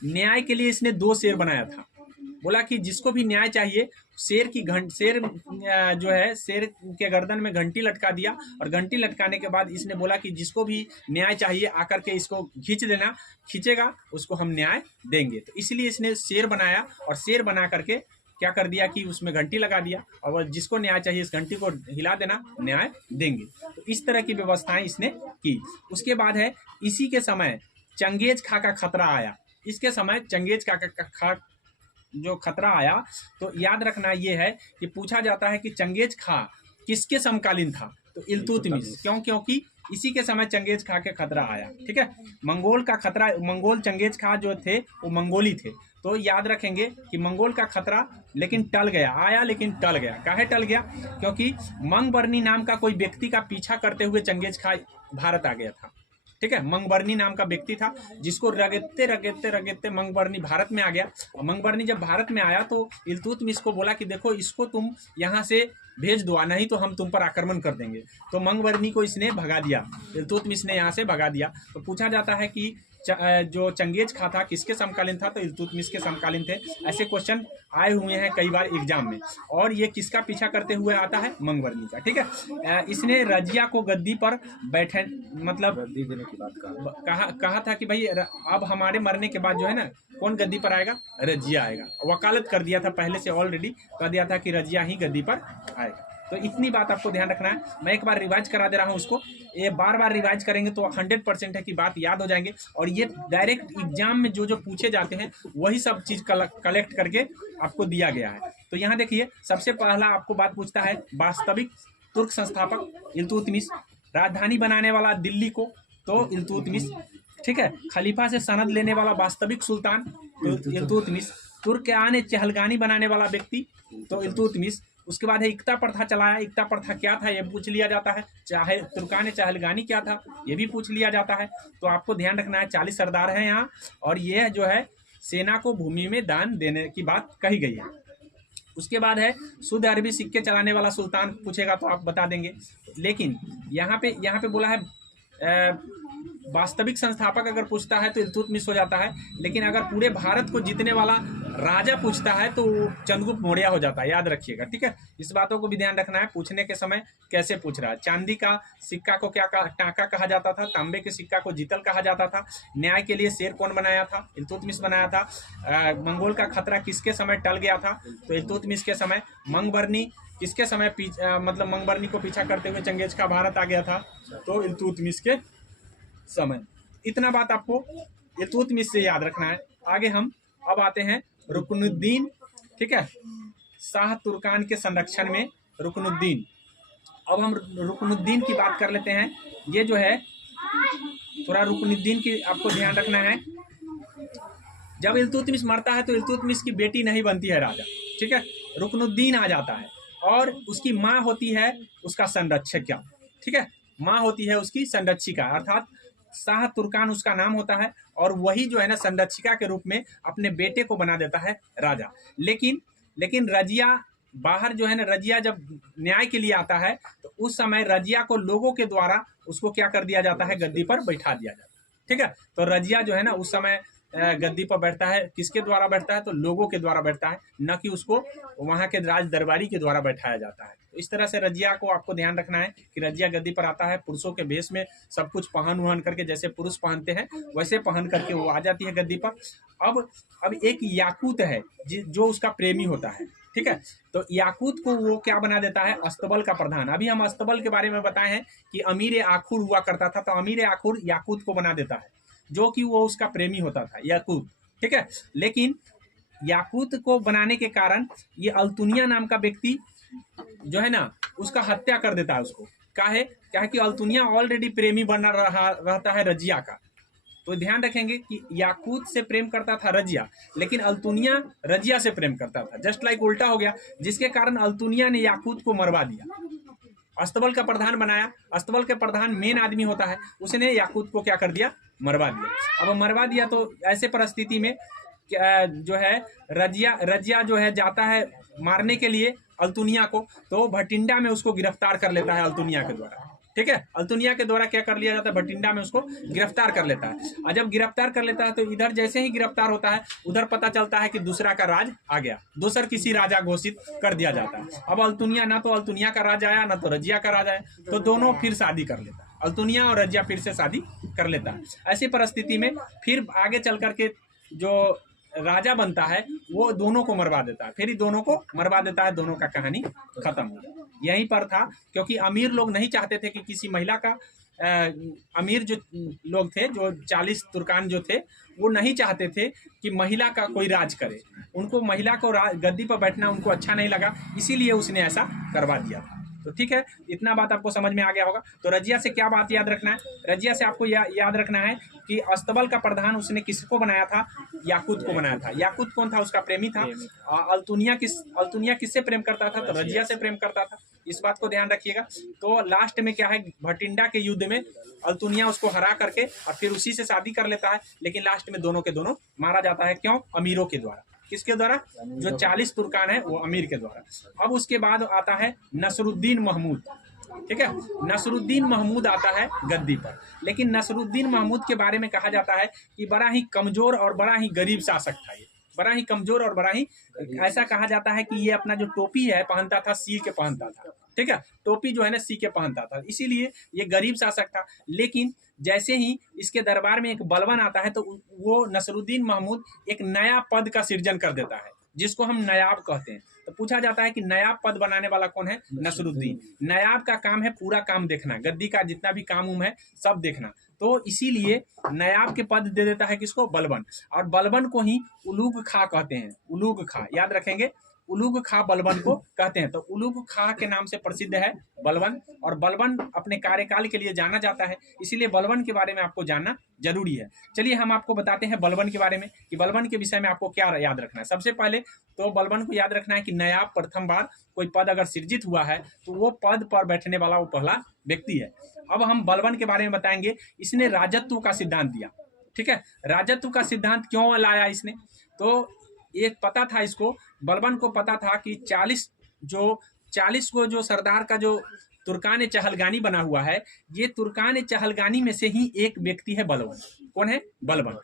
न्याय के लिए इसने 2 शेर बनाया था। बोला कि जिसको भी न्याय चाहिए शेर जो है शेर के गर्दन में घंटी लटका दिया, और घंटी लटकाने के बाद इसने बोला कि जिसको भी न्याय चाहिए आकर के इसको खींच लेना, खींचेगा उसको हम न्याय देंगे। तो इसलिए इसने शेर बनाया, और शेर बना करके क्या कर दिया कि उसमें घंटी लगा दिया, और जिसको न्याय चाहिए इस घंटी को हिला देना, न्याय देंगे। तो इस तरह की व्यवस्थाएं इसने की। उसके बाद है इसी के समय चंगेज खा का खतरा आया। इसके समय चंगेज खा जो खतरा आया, तो याद रखना ये है कि पूछा जाता है कि चंगेज खा किसके समकालीन था, तो इल्तुतमिश। क्योंकि इसी के समय चंगेज खा के खतरा आया। ठीक है, मंगोल का खतरा, मंगोल चंगेज खा जो थे वो मंगोली थे, तो याद रखेंगे कि मंगोल का खतरा लेकिन टल गया, आया लेकिन टल गया। काहे टल गया? क्योंकि मंगबर्नी नाम का कोई व्यक्ति का पीछा करते हुए चंगेज खा भारत आ गया था। ठीक है, मंगबर्नी नाम का व्यक्ति था जिसको रगेते मंगबर्नी भारत में आ गया। और मंगबर्नी जब भारत में आया तो इल्तुतमिश को बोला कि देखो इसको तुम यहाँ से भेज दो, नहीं तो हम तुम पर आक्रमण कर देंगे। तो मंगबर्नी को इसने भगा दिया, इल्तुतमिश ने यहाँ से भगा दिया। तो पूछा जाता है कि जो चंगेज खा था किसके समकालीन था, तो इल्तुतमिश के समकालीन थे। ऐसे क्वेश्चन आए हुए हैं कई बार एग्जाम में, और ये किसका पीछा करते हुए आता है? मंगबर्नी का। ठीक है, इसने रजिया को गद्दी पर बैठे, मतलब गद्दी देने की बात कहा था कि भाई अब हमारे मरने के बाद जो है ना कौन गद्दी पर आएगा? रजिया आएगा। वकालत कर दिया था पहले से, ऑलरेडी कह दिया था कि रजिया ही गद्दी पर आएगा। तो इतनी बात आपको ध्यान रखना है। मैं एक बार रिवाइज करा दे रहा हूँ उसको, ये बार बार रिवाइज करेंगे तो 100% है कि बात याद हो जाएंगे। और ये डायरेक्ट एग्जाम में जो पूछे जाते हैं वही सब चीज़ कलेक्ट करके आपको दिया गया है। तो यहाँ देखिए, सबसे पहला आपको बात पूछता है वास्तविक तुर्क संस्थापक इल्तुतमिश, राजधानी बनाने वाला दिल्ली को तो इल्तुतमिश। ठीक है, खलीफा से सनद लेने वाला वास्तविक सुल्तान तो इल्तुतमिश, तुर्क-ए चहलगानी बनाने वाला व्यक्ति तो इल्तुतमिश। उसके बाद है इक्ता प्रथा चलाया, इक्ता प्रथा क्या था ये पूछ लिया जाता है। चाहे तुर्कान चहलगानी क्या था ये भी पूछ लिया जाता है। तो आपको ध्यान रखना है 40 सरदार हैं यहाँ, और ये जो है सेना को भूमि में दान देने की बात कही गई है। उसके बाद है शुद्ध अरबी सिक्के चलाने वाला सुल्तान पूछेगा तो आप बता देंगे। लेकिन यहाँ पे बोला है वास्तविक संस्थापक अगर पूछता है तो इल्तुतमिश हो जाता है, लेकिन अगर पूरे भारत को जीतने वाला राजा पूछता है तो चंद्रगुप्त मौर्य हो जाता है। याद रखिएगा, ठीक है, इस बातों को भी ध्यान रखना है। पूछने के समय कैसे पूछ रहा है। चांदी का सिक्का को क्या टाँका कहा जाता था, तांबे के सिक्का को जीतल कहा जाता था। न्याय के लिए शेर कौन बनाया था? इल्तुतमिश बनाया था। मंगोल का खतरा किसके समय टल गया था? तो इल्तुतमिश के समय। मंगबर्नी किसके समय मतलब मंगबर्नी को पीछा करते हुए चंगेज का भारत आ गया था? तो इल्तुतमिश के समय। इतना बात आपको इल्तुतमिश से याद रखना है। आगे हम अब आते हैं रुकनुद्दीन। ठीक है, शाह तुर्कान के संरक्षण में रुकनुद्दीन। अब हम रुकनुद्दीन की बात कर लेते हैं। ये जो है थोड़ा रुकनुद्दीन की आपको ध्यान रखना है। जब इल्तुतमिश मरता है तो इल्तुतमिश की बेटी नहीं बनती है राजा, ठीक है, रुकनुद्दीन आ जाता है, और उसकी माँ होती है उसका संरक्षक। ठीक है, माँ होती है उसकी संरक्षिका, अर्थात शाह तुर्कान उसका नाम होता है, और वही जो है ना संरक्षिका के रूप में अपने बेटे को बना देता है राजा। लेकिन रजिया बाहर जो है ना, रजिया जब न्याय के लिए आता है तो उस समय रजिया को लोगों के द्वारा उसको क्या कर दिया जाता है? गद्दी पर बैठा दिया जाता है। ठीक है, तो रजिया जो है ना उस समय गद्दी पर बैठता है। किसके द्वारा बैठता है? तो लोगों के द्वारा बैठता है, न कि उसको वहाँ के राज दरबारी के द्वारा बैठाया जाता है। तो इस तरह से रजिया को आपको ध्यान रखना है कि रजिया गद्दी पर आता है, पुरुषों के भेष में सब कुछ पहन वहन करके, जैसे पुरुष पहनते हैं वैसे पहन करके वो आ जाती है गद्दी पर। अब एक याकूत है जो उसका प्रेमी होता है। ठीक है, तो याकूत को वो क्या बना देता है? अस्तबल का प्रधान। अभी हम अस्तबल के बारे में बताए हैं कि अमीर आखुर हुआ करता था, तो अमीर आखुर याकूत को बना देता है, जो कि वो उसका प्रेमी होता था, याकूत। ठीक है, लेकिन याकूत को बनाने के कारण ये अल्तुनिया नाम का व्यक्ति जो है ना उसका हत्या कर देता है उसको। क्या कि अल्तुनिया ऑलरेडी प्रेमी बना रहता है रजिया का। तो ध्यान रखेंगे कि याकूत से प्रेम करता था रजिया, लेकिन अल्तुनिया रजिया से प्रेम करता था। जस्ट लाइक उल्टा हो गया, जिसके कारण अल्तुनिया ने याकूत को मरवा दिया, अस्तबल का प्रधान बनाया। अस्तबल के प्रधान मेन आदमी होता है, उसने याकूत को क्या कर दिया? मरवा दिया। अब मरवा दिया तो ऐसे परिस्थिति में जो है रजिया जो है जाता है मारने के लिए अल्तुनिया को, तो भटिंडा में उसको गिरफ्तार कर लेता है अल्तुनिया के द्वारा। ठीक है। अल्तुनिया के द्वारा क्या कर लिया जाता है, भटिंडा में उसको गिरफ्तार कर लेता है। और जब गिरफ्तार कर लेता है तो इधर जैसे ही गिरफ्तार होता है उधर पता चलता है कि दूसरा का राज आ गया, दूसर किसी राजा घोषित कर दिया जाता है। अब अल्तुनिया, ना तो अल्तुनिया का राज आया ना तो रजिया का राज आया, तो दोनों फिर शादी कर लेता है। अल्तुनिया और रजिया फिर से शादी कर लेता है। ऐसी परिस्थिति में फिर आगे चल करके जो राजा बनता है वो दोनों को मरवा देता है, फिर ही दोनों को मरवा देता है, दोनों का कहानी खत्म हो गया। यहीं पर था, क्योंकि अमीर लोग नहीं चाहते थे कि किसी महिला का अमीर जो लोग थे, जो 40 तुर्कान जो थे, वो नहीं चाहते थे कि महिला का कोई राज करे। उनको महिला को गद्दी पर बैठना उनको अच्छा नहीं लगा, इसीलिए उसने ऐसा करवा दिया था। तो ठीक है, इतना बात आपको समझ में आ गया होगा। तो रजिया से क्या बात याद रखना है, रजिया से आपको याद रखना है कि अस्तबल का प्रधान उसने किसको बनाया था, याकूत को बनाया था। याकूत कौन था, उसका प्रेमी था। अल्तुनिया किससे प्रेम करता था, तो रजिया से प्रेम करता था। इस बात को ध्यान रखिएगा। तो लास्ट में क्या है, भटिंडा के युद्ध में अल्तुनिया उसको हरा करके और फिर उसी से शादी कर लेता है, लेकिन लास्ट में दोनों के दोनों मारा जाता है। क्यों, अमीरों के द्वारा। किसके द्वारा, जो 40 तुर्कान है वो अमीर के द्वारा। अब उसके बाद आता है नसरुद्दीन महमूद। ठीक है, नसरुद्दीन महमूद आता है गद्दी पर। लेकिन नसरुद्दीन महमूद के बारे में कहा जाता है कि बड़ा ही कमजोर और बड़ा ही गरीब शासक था। ये बड़ा ही कमजोर और बड़ा ही, ऐसा कहा जाता है कि ये अपना जो टोपी है पहनता था, सी के पहनता था। ठीक है, टोपी जो है ना सी के पहनता था, इसीलिए ये गरीब शासक था। लेकिन जैसे ही इसके दरबार में एक बलवन आता है तो वो नसरुद्दीन महमूद एक नया पद का सृजन कर देता है, जिसको हम नायाब कहते हैं। तो पूछा जाता है कि नायाब पद बनाने वाला कौन है, नसरुद्दीन। नायाब का काम है पूरा काम देखना, गद्दी का जितना भी काम उम है सब देखना। तो इसीलिए नायाब के पद दे देता है किसको, बलवन। और बलवन को ही उलूग खा कहते हैं, उलूग खा याद रखेंगे, उलूग खा बलवन को कहते हैं। तो उलूग खा के नाम से प्रसिद्ध है बलवन, और बलवन अपने कार्यकाल के लिए जाना जाता है, इसीलिए बलवन के बारे में आपको जानना जरूरी है। चलिए हम आपको बताते हैं बलवन के बारे में कि बलवन के विषय में आपको क्या याद रखना है। सबसे पहले तो बलवन को याद रखना है कि नायाब प्रथम बार कोई पद अगर सृजित हुआ है तो वो पद पर बैठने वाला वो पहला व्यक्ति है। अब हम बलवन के बारे में बताएंगे। इसने राजत्व का सिद्धांत दिया। ठीक है, राजत्व का सिद्धांत क्यों लाया इसने, तो ये पता था इसको, बलवन को पता था कि 40 को जो सरदार का जो तुर्कान चहलगानी बना हुआ है, ये तुर्कान चहलगानी में से ही एक व्यक्ति है बलवन। कौन है, बलवन।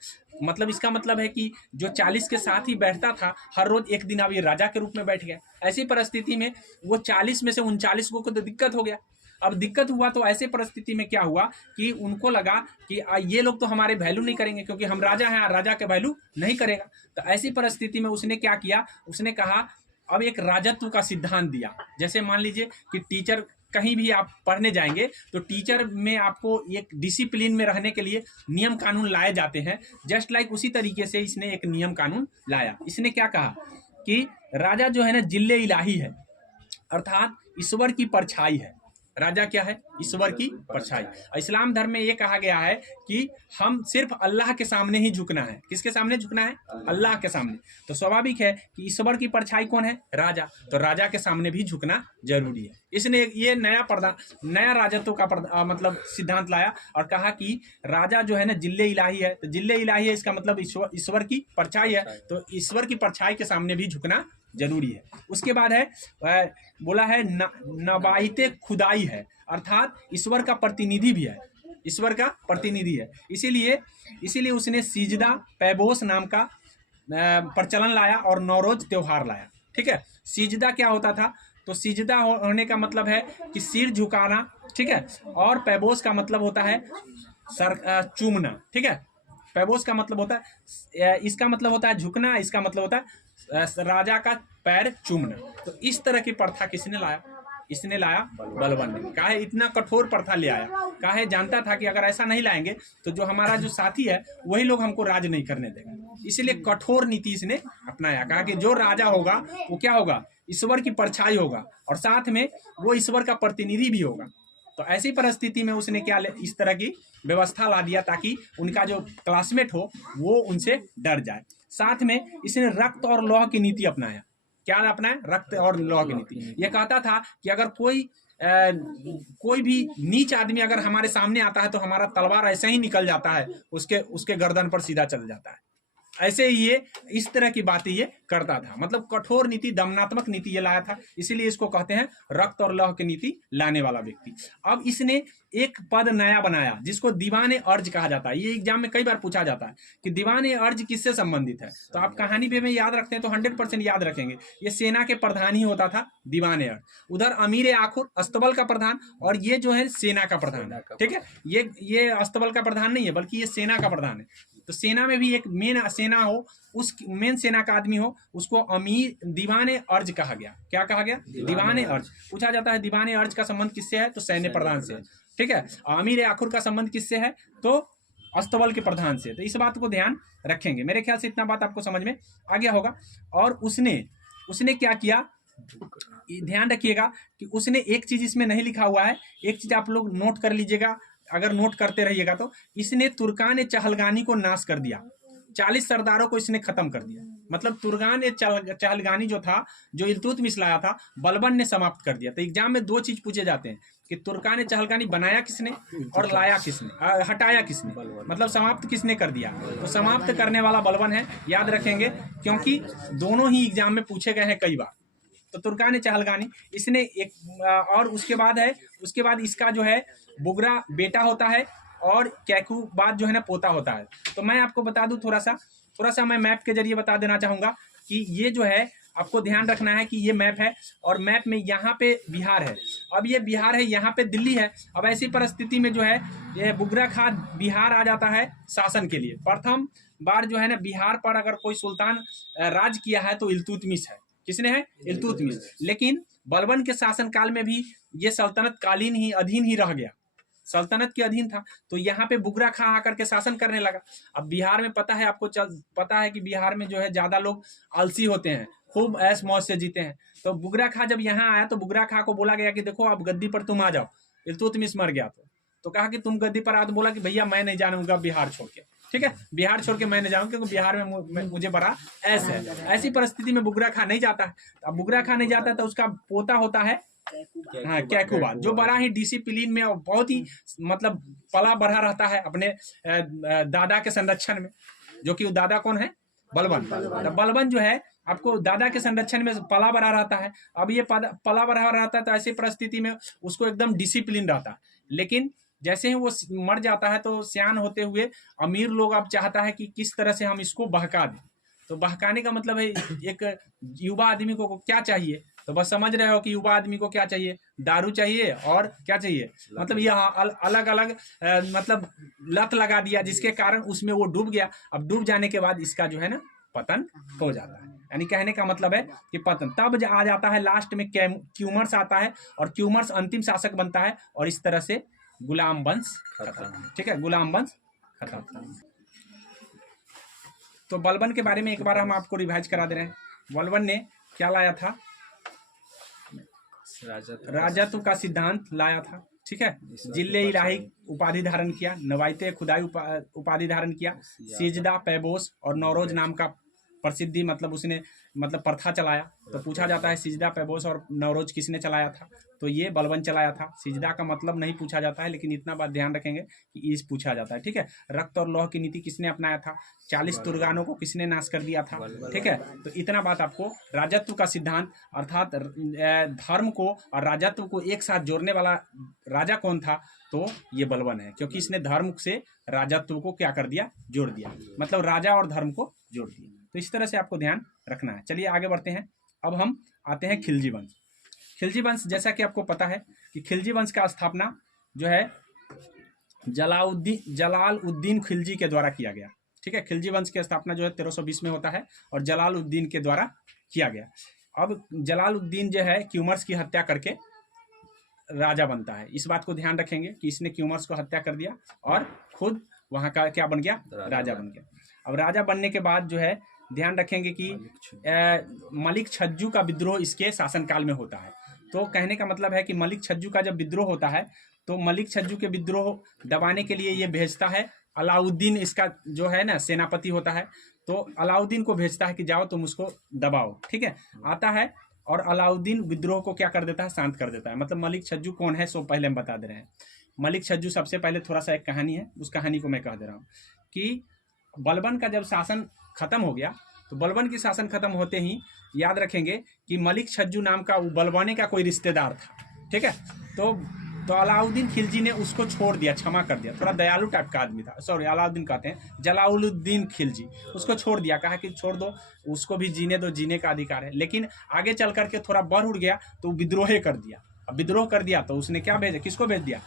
मतलब इसका मतलब है कि जो 40 के साथ ही बैठता था हर रोज, एक दिन अब ये राजा के रूप में बैठ गया। ऐसी परिस्थिति में वो 40 में से 39 को तो दिक्कत हो गया। अब दिक्कत हुआ तो ऐसे परिस्थिति में क्या हुआ कि उनको लगा कि ये लोग तो हमारे वैल्यू नहीं करेंगे, क्योंकि हम राजा हैं, राजा के वैल्यू नहीं करेगा। तो ऐसी परिस्थिति में उसने क्या किया, उसने कहा अब एक राजत्व का सिद्धांत दिया। जैसे मान लीजिए कि टीचर, कहीं भी आप पढ़ने जाएंगे तो टीचर में आपको एक डिसिप्लिन में रहने के लिए नियम कानून लाए जाते हैं। जस्ट लाइक उसी तरीके से इसने एक नियम कानून लाया। इसने क्या कहा कि राजा जो है ना जिल्ले इलाही है, अर्थात ईश्वर की परछाई है। राजा क्या है, ईश्वर की परछाई। इस्लाम धर्म में ये कहा गया है कि हम सिर्फ अल्लाह के सामने ही झुकना है। किसके सामने झुकना है, अल्लाह के सामने। तो स्वाभाविक है कि ईश्वर की परछाई कौन है, राजा। तो राजा के सामने भी झुकना जरूरी है। इसने ये नया राजत्व का मतलब सिद्धांत लाया और कहा कि राजा जो है ना जिल्ले इलाही है। तो जिल्ले इलाही है, इसका मतलब ईश्वर की परछाई है, तो ईश्वर की परछाई के सामने भी झुकना जरूरी है। उसके बाद है बोला है नबाइते खुदाई है, अर्थात ईश्वर का प्रतिनिधि भी है, ईश्वर का प्रतिनिधि है। इसीलिए उसने सिजदा पैबोस नाम का प्रचलन लाया और नौरोज त्योहार लाया। ठीक है, सिजदा क्या होता था, तो सिजदा होने का मतलब है कि सिर झुकाना। ठीक है, और पैबोस का मतलब होता है सर चूमना। ठीक है, पैबोस का मतलब होता है, इसका मतलब होता है झुकना, इसका मतलब होता है राजा का पैर चूमना। तो इस तरह की प्रथा किसने लाया, इसने लाया बलवन ने। काहे इतना कठोर प्रथा ले आया, काहे जानता था कि अगर ऐसा नहीं लाएंगे तो जो हमारा जो साथी है वही लोग हमको राज नहीं करने देगा। इसलिए कठोर नीति इसने अपनाया। कहा कि जो राजा होगा वो क्या होगा, ईश्वर की परछाई होगा और साथ में वो ईश्वर का प्रतिनिधि भी होगा। तो ऐसी परिस्थिति में उसने क्या इस तरह की व्यवस्था ला दिया ताकि उनका जो क्लासमेट हो वो उनसे डर जाए। साथ में इसने रक्त और लौह की नीति अपनाया। क्या अपनाया, रक्त और लौह की नीति। यह कहता था कि अगर कोई भी नीच आदमी अगर हमारे सामने आता है तो हमारा तलवार ऐसे ही निकल जाता है, उसके गर्दन पर सीधा चल जाता है। ऐसे ही ये इस तरह की बातें ये करता था, मतलब कठोर नीति, दमनात्मक नीति ये लाया था, इसीलिए इसको कहते हैं रक्त और लौह की नीति लाने वाला व्यक्ति। अब इसने एक पद नया बनाया जिसको दीवाने अर्ज कहा जाता है। ये एग्जाम में कई बार पूछा जाता है कि दीवाने अर्ज किससे संबंधित है, तो आप कहानी भी में याद रखते हैं तो 100% याद रखेंगे। ये सेना के प्रधान ही होता था दीवाने अर्ज, उधर अमीर आखुर अस्तबल का प्रधान, और ये जो है सेना का प्रधान है। ठीक है, ये अस्तबल का प्रधान नहीं है बल्कि ये सेना का प्रधान है। तो सेना में भी एक मेन सेना हो, उस मेन सेना का आदमी हो, उसको अमीर दीवाने अर्ज कहा गया। क्या कहा गया? दीवाने अर्ज। पूछा जाता है दीवाने अर्ज का संबंध किससे है, तो सैन्य प्रधान से। ठीक है, अमीर आखुर का संबंध किससे है, तो अस्तबल के प्रधान से। तो इस बात को ध्यान रखेंगे। मेरे ख्याल से इतना बात आपको समझ में आ गया होगा। और उसने क्या किया, ध्यान रखिएगा कि उसने एक चीज इसमें नहीं लिखा हुआ है, एक चीज आप लोग नोट कर लीजिएगा, अगर नोट करते रहिएगा तो इसने तुर्कान चहलगानी को नाश कर दिया, 40 सरदारों को इसने खत्म कर दिया। मतलब तुर्कान चहलगानी जो था, जो इल्तुतमिश लाया था, बलबन ने समाप्त कर दिया। तो एग्जाम में दो चीज पूछे जाते हैं कि तुर्कान चहलगानी बनाया किसने और लाया किसने, हटाया किसने, मतलब समाप्त किसने कर दिया। तो समाप्त करने वाला बलबन है, याद रखेंगे, क्योंकि दोनों ही एग्जाम में पूछे गए हैं कई बार। तो तुर्कान चहलगानी इसने एक, और उसके बाद इसका जो है बुगरा बेटा होता है और कैकुबाद जो है ना पोता होता है। तो मैं आपको बता दूं, थोड़ा सा मैं मैप के जरिए बता देना चाहूँगा कि ये जो है आपको ध्यान रखना है कि ये मैप है, और मैप में यहाँ पे बिहार है, अब ये बिहार है, यहाँ पे दिल्ली है। अब ऐसी परिस्थिति में जो है ये बुगरा खां बिहार आ जाता है शासन के लिए। प्रथम बार जो है ना बिहार पर अगर कोई सुल्तान राज किया है तो इल्तुतमिश है। किसने है? इल्तुतमिश। लेकिन बलबन के शासनकाल में भी ये सल्तनत कालीन ही अधीन ही रह गया, सल्तनत के अधीन था। तो यहाँ पे बुगरा खां आकर के शासन करने लगा। अब बिहार में पता है आपको, पता है कि बिहार में जो है ज्यादा लोग आलसी होते हैं, खूब ऐश मौज से जीते हैं। तो बुगरा खां जब यहाँ आया तो बुगरा खां को बोला गया कि देखो अब गद्दी पर तुम आ जाओ, इल्तुतमिश मर गया तो कहा कि तुम गद्दी पर आओ। तो बोला कि भैया मैं नहीं जानूंगा बिहार छोड़ के, ठीक है, बिहार छोड़ के मैं नहीं जाऊंगा क्योंकि बिहार में मुझे बड़ा ऐश है। ऐसी परिस्थिति में बुगरा खां नहीं जाता है। अब बुगरा खां नहीं जाता तो उसका पोता होता है हाँ कैकुबाद, जो बड़ा ही डिसिप्लिन में और बहुत ही मतलब पला बढ़ा रहता है अपने दादा के संरक्षण में, जो कि दादा कौन है? बलबन। तो बलबन जो है आपको दादा के संरक्षण में पला बढ़ा रहता है। अब ये पला बढ़ा रहता है तो ऐसी परिस्थिति में उसको एकदम डिसिप्लिन रहता है। लेकिन जैसे ही वो मर जाता है तो सियान होते हुए अमीर लोग अब चाहता है कि किस तरह से हम इसको बहका दें। तो बहकाने का मतलब है एक युवा आदमी को क्या चाहिए, तो बस समझ रहे हो कि युवा आदमी को क्या चाहिए? दारू चाहिए और क्या चाहिए, मतलब यह अलग अलग मतलब लत लगा दिया, जिसके कारण उसमें वो डूब गया। अब डूब जाने के बाद इसका जो है ना पतन हो जाता है। यानी कहने का मतलब है कि पतन तब आ जाता है, लास्ट में क्यूमर्स आता है और क्यूमर्स अंतिम शासक बनता है और इस तरह से गुलाम वंश खत्म। ठीक है, गुलाम वंश खत्म। तो बलबन के बारे में एक बार हम आपको रिवाइज करा दे रहे हैं। बलबन ने क्या लाया था? राजत्व का सिद्धांत लाया था। ठीक है, जिले इलाही उपाधि धारण किया, नवायते खुदाई उपाधि धारण किया, सिजदा पैबोस और नौरोज नाम का प्रसिद्धि मतलब उसने मतलब प्रथा चलाया। तो पूछा जाता है सिजदा पैबोस और नौरोज किसने चलाया था, तो ये बलबन चलाया था। सिजदा का मतलब नहीं पूछा जाता है, लेकिन इतना बात ध्यान रखेंगे कि इस पूछा जाता है। ठीक है, रक्त और लौह की नीति किसने अपनाया था? 40 तुर्गानों को किसने नाश कर दिया था? ठीक है, तो इतना बात आपको राजत्व का सिद्धांत अर्थात धर्म को और राजत्व को एक साथ जोड़ने वाला राजा कौन था? तो ये बलबन है, क्योंकि इसने धर्म से राजत्व को क्या कर दिया? जोड़ दिया, मतलब राजा और धर्म को जोड़ दिया। तो इस तरह से आपको ध्यान रखना है। चलिए आगे बढ़ते हैं। अब हम आते हैं खिलजी वंश। खिलजी वंश, जैसा कि आपको पता है कि खिलजी वंश का स्थापना जो है जलालुद्दीन खिलजी के द्वारा किया गया। ठीक है, खिलजी वंश की स्थापना जो है 1320 में होता है और जलालुद्दीन के द्वारा किया गया। अब जलालुद्दीन जो है क्यूमर्स की हत्या करके राजा बनता है। इस बात को ध्यान रखेंगे कि इसने क्यूमर्स को हत्या कर दिया और खुद वहाँ का क्या बन गया? राजा बन गया। अब राजा बनने के बाद जो है ध्यान रखेंगे कि मलिक छज्जू का विद्रोह इसके शासनकाल में होता है। तो कहने का मतलब है कि मलिक छज्जू का जब विद्रोह होता है तो मलिक छज्जू के विद्रोह दबाने के लिए ये भेजता है अलाउद्दीन, इसका जो है ना सेनापति होता है, तो अलाउद्दीन को भेजता है कि जाओ तुम उसको दबाओ। ठीक है, आता है और अलाउद्दीन विद्रोह को क्या कर देता है? शांत कर देता है। मतलब मलिक छज्जू कौन है सो पहले हम बता दे रहे हैं। मलिक छज्जू सबसे पहले थोड़ा सा एक कहानी है, उस कहानी को मैं कह दे रहा हूँ कि बलबन का जब शासन खत्म हो गया, तो बलबन की शासन खत्म होते ही याद रखेंगे कि मलिक छज्जू नाम का बलबने का कोई रिश्तेदार था, ठीक है। तो अलाउद्दीन खिलजी ने उसको छोड़ दिया, क्षमा कर दिया। थोड़ा दयालु टाइप का आदमी था, सॉरी अलाउद्दीन कहते हैं, जलालुद्दीन खिलजी, उसको छोड़ दिया, कहा कि छोड़ दो, उसको भी जीने दो, जीने का अधिकार है। लेकिन आगे चल करके थोड़ा बढ़ उड़ गया तो विद्रोह कर दिया। अब विद्रोह कर दिया तो उसने क्या भेजा, किसको भेज दिया,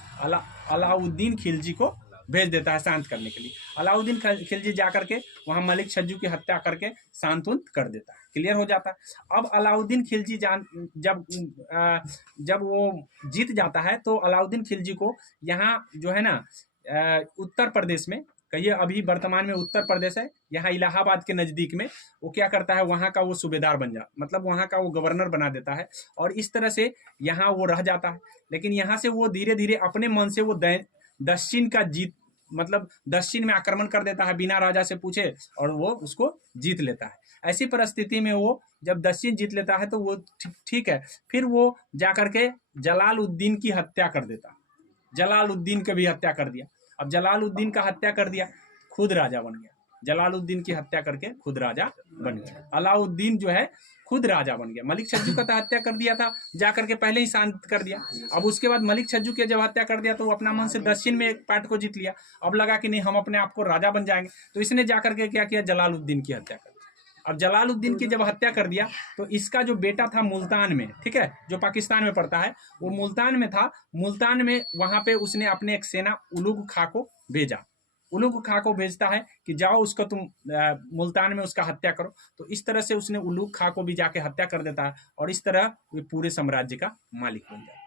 अलाउद्दीन खिलजी को भेज देता है शांत करने के लिए। अलाउद्दीन खिलजी जा करके वहाँ मलिक छज्जू की हत्या करके शांत कर देता है, क्लियर हो जाता है। अब अलाउद्दीन खिलजी जब वो जीत जाता है तो अलाउद्दीन खिलजी को यहाँ जो है ना उत्तर प्रदेश में, कहिए अभी वर्तमान में उत्तर प्रदेश है, यहाँ इलाहाबाद के नज़दीक में, वो क्या करता है, वहाँ का वो सूबेदार बन जा, मतलब वहाँ का वो गवर्नर बना देता है, और इस तरह से यहाँ वो रह जाता है। लेकिन यहाँ से वो धीरे धीरे अपने मन से वो दक्षिण का मतलब दक्षिण में आक्रमण कर देता है बिना राजा से पूछे, और वो उसको जीत लेता है। ऐसी परिस्थिति में वो जब दक्षिण जीत लेता है तो वो ठीक है, फिर वो जाकर के जलालुद्दीन की हत्या कर देता, जलालुद्दीन की भी हत्या कर दिया। अब जलालुद्दीन का हत्या कर दिया, खुद राजा बन गया, जलालुद्दीन की हत्या करके खुद राजा बन गया। अलाउद्दीन जो है खुद राजा बन गया। मलिक छज्जू का तो हत्या कर दिया था, जाकर के पहले ही शांत कर दिया। अब उसके बाद मलिक छज्जू के जब हत्या कर दिया तो वो अपना मन से दक्षिण में एक पार्ट को जीत लिया। अब लगा कि नहीं, हम अपने आप को राजा बन जाएंगे, तो इसने जाकर के क्या किया, जलालुद्दीन की हत्या कर दी। अब जलालुद्दीन की जब हत्या कर दिया तो इसका जो बेटा था मुल्तान में, ठीक है, जो पाकिस्तान में पड़ता है, वो मुल्तान में था। मुल्तान में वहां पे उसने अपने एक सेना उलुग खां को भेजा, उलुग खां को भेजता है कि जाओ उसको तुम मुल्तान में उसका हत्या करो। तो इस तरह से उसने उलुग खां को भी जाके हत्या कर देता है, और इस तरह वे पूरे साम्राज्य का मालिक बन जाता है।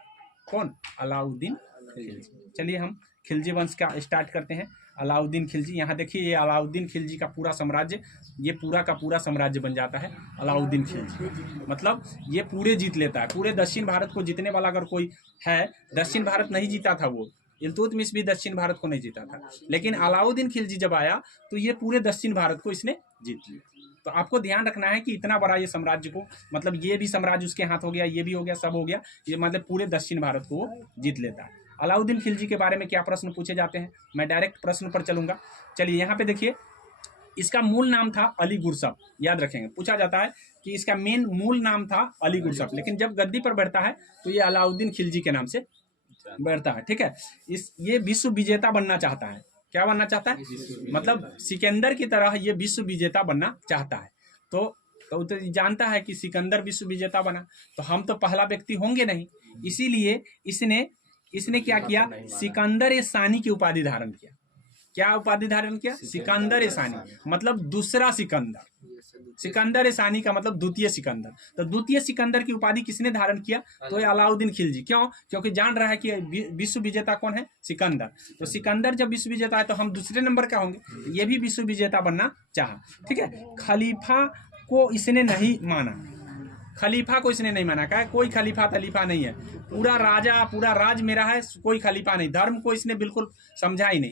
कौन, अलाउद्दीन खिलजी। चलिए हम खिलजी वंश का स्टार्ट करते हैं। अलाउद्दीन खिलजी, यहाँ देखिए ये अलाउद्दीन खिलजी का पूरा साम्राज्य, ये पूरा का पूरा साम्राज्य बन जाता है अलाउद्दीन खिलजी। मतलब ये पूरे जीत लेता है, पूरे दक्षिण भारत को जीतने वाला अगर कोई है, दक्षिण भारत नहीं जीता था वो, इल्तुतमिश भी दक्षिण भारत को नहीं जीता था, लेकिन अलाउद्दीन खिलजी जब आया तो ये पूरे दक्षिण भारत को इसने जीत लिया। तो आपको ध्यान रखना है कि इतना बड़ा ये साम्राज्य को, मतलब ये भी साम्राज्य उसके हाथ हो गया, ये भी हो गया, सब हो गया, ये मतलब पूरे दक्षिण भारत को जीत लेता है। अलाउद्दीन खिलजी के बारे में क्या प्रश्न पूछे जाते हैं, मैं डायरेक्ट प्रश्न पर चलूंगा। चलिए यहाँ पे देखिए, इसका मूल नाम था अली गुरसफ, याद रखेंगे, पूछा जाता है कि इसका मेन मूल नाम था अली गुरसफ, लेकिन जब गद्दी पर बैठता है तो ये अलाउद्दीन खिलजी के नाम से बैठता है, ठीक है। ये विश्व विजेता बनना चाहता है, क्या बनना चाहता है, मतलब सिकंदर की तरह ये विश्व विजेता बनना चाहता है। तो जानता है कि सिकंदर विश्व विजेता बना तो हम तो पहला व्यक्ति होंगे नहीं, इसीलिए इसने क्या किया, सिकंदर ए सानी की उपाधि धारण किया। क्या उपाधि धारण किया, सिकंदर ए सानी, मतलब दूसरा सिकंदर। सिकंदर ए सानी का मतलब द्वितीय सिकंदर। तो द्वितीय सिकंदर की उपाधि किसने धारण किया, तो ये अलाउद्दीन खिलजी। क्यों, क्योंकि जान रहा है कि विश्व विजेता कौन है, सिकंदर। तो सिकंदर जब विश्व विजेता है तो हम दूसरे नंबर का होंगे, तो ये भी विश्व विजेता बनना चाहा, ठीक है। खलीफा को इसने नहीं माना, खलीफा को इसने नहीं माना, कहा कोई खलीफा तलीफा नहीं है, पूरा राज मेरा है, कोई खलीफा नहीं। धर्म को इसने बिल्कुल समझा ही नहीं।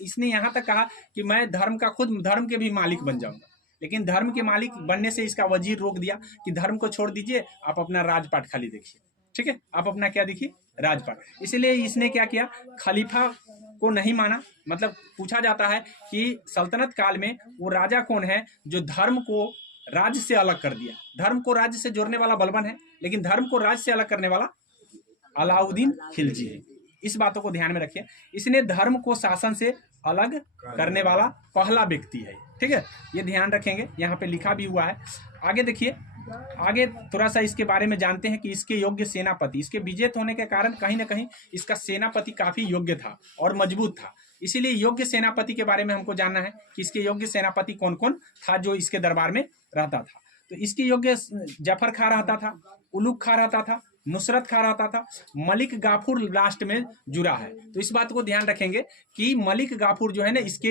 इसने यहाँ तक कहा कि मैं धर्म के भी मालिक बन जाऊंगा, लेकिन धर्म के मालिक बनने से इसका वजीर रोक दिया कि धर्म को छोड़ दीजिए, आप अपना राजपाट खाली देखिए, ठीक है, आप अपना क्या देखिए, राजपाट। इसलिए इसने क्या किया, खलीफा को नहीं माना। मतलब पूछा जाता है कि सल्तनत काल में वो राजा कौन है जो धर्म को राज्य से अलग कर दिया। धर्म को राज्य से जोड़ने वाला बलबन है, लेकिन धर्म को राज्य से अलग करने वाला अलाउद्दीन खिलजी है। इस बातों को ध्यान में रखिए, इसने धर्म को शासन से अलग करने वाला पहला व्यक्ति है, ठीक है, ये ध्यान रखेंगे, यहाँ पे लिखा भी हुआ है। आगे देखिए, आगे थोड़ा सा इसके बारे में जानते हैं कि इसके योग्य सेनापति, इसके विजेत होने के कारण कहीं ना कहीं इसका सेनापति काफी योग्य था और मजबूत था। इसीलिए योग्य सेनापति के बारे में हमको जानना है कि इसके योग्य सेनापति कौन कौन था जो इसके दरबार में रहता था। तो इसके योग्य जफर खां रहता था, उलुग खां रहता था, नुसरत खां रहता था, मलिक गाफूर लास्ट में जुड़ा है। तो इस बात को ध्यान रखेंगे कि मलिक गाफूर जो है ना इसके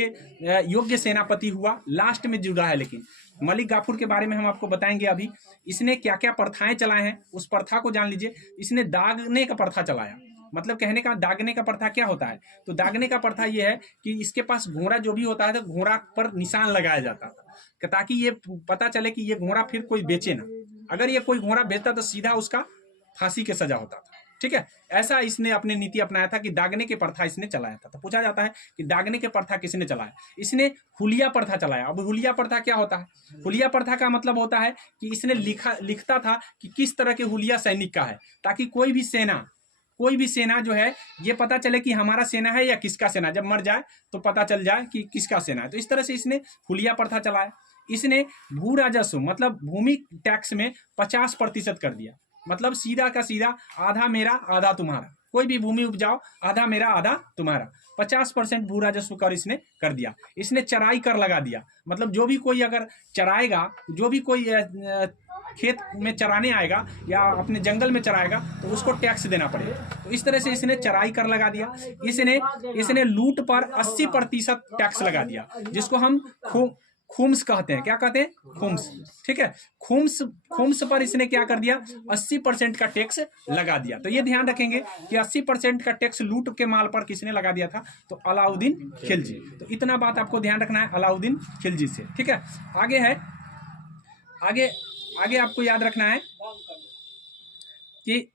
योग्य सेनापति हुआ, लास्ट में जुड़ा है। लेकिन मलिक गाफूर के बारे में हम आपको बताएंगे अभी। इसने क्या क्या प्रथाएं चलाए हैं, उस प्रथा को जान लीजिए। इसने दागने का प्रथा चलाया, मतलब कहने का दागने का प्रथा क्या होता है, तो दागने का प्रथा ये है कि इसके पास घोड़ा जो भी होता है तो घोड़ा पर निशान लगाया जाता था, ताकि ये पता चले कि ये घोड़ा फिर कोई बेचे ना। अगर ये कोई घोड़ा बेचता तो सीधा उसका फांसी की सजा होता था, ठीक है। ऐसा इसने अपनी नीति अपनाया था कि दागने की प्रथा इसने चलाया था। तो पूछा जाता है कि दागने की प्रथा किसने चलाया? इसने हुलिया प्रथा चलाया। अब हुलिया प्रथा क्या होता है? हुलिया प्रथा का मतलब होता है कि इसने लिखता था कि किस तरह के हुलिया सैनिक का है, ताकि कोई भी सेना जो है ये पता चले कि हमारा सेना है या किसका सेना, जब मर जाए तो पता चल जाए कि किसका सेना है। तो इस तरह से इसने हुलिया प्रथा चलाया। इसने भू राजस्व मतलब भूमि टैक्स में 50% कर दिया। मतलब सीधा का सीधा आधा मेरा आधा तुम्हारा, कोई भी भूमि उपजाओ आधा मेरा आधा तुम्हारा, 50% भू राजस्व कर इसने कर दिया। इसने चराई कर लगा दिया। मतलब जो भी कोई अगर चराएगा, जो भी कोई खेत में चराने आएगा या अपने जंगल में चराएगा तो उसको टैक्स देना पड़ेगा। तो इस तरह से इसने चराई कर लगा दिया। इसने लूट पर 80% टैक्स लगा दिया, जिसको हम खुम्स कहते हैं। क्या कहते हैं? खुम्स। ठीक है। खुम्स पर इसने क्या कर दिया? 80% का टैक्स लगा दिया। तो ये ध्यान रखेंगे कि 80% का टैक्स लूट के माल पर किसने लगा दिया था? तो अलाउद्दीन खिलजी। तो इतना बात आपको ध्यान रखना है अलाउद्दीन खिलजी से। ठीक है। आगे आपको याद रखना है कि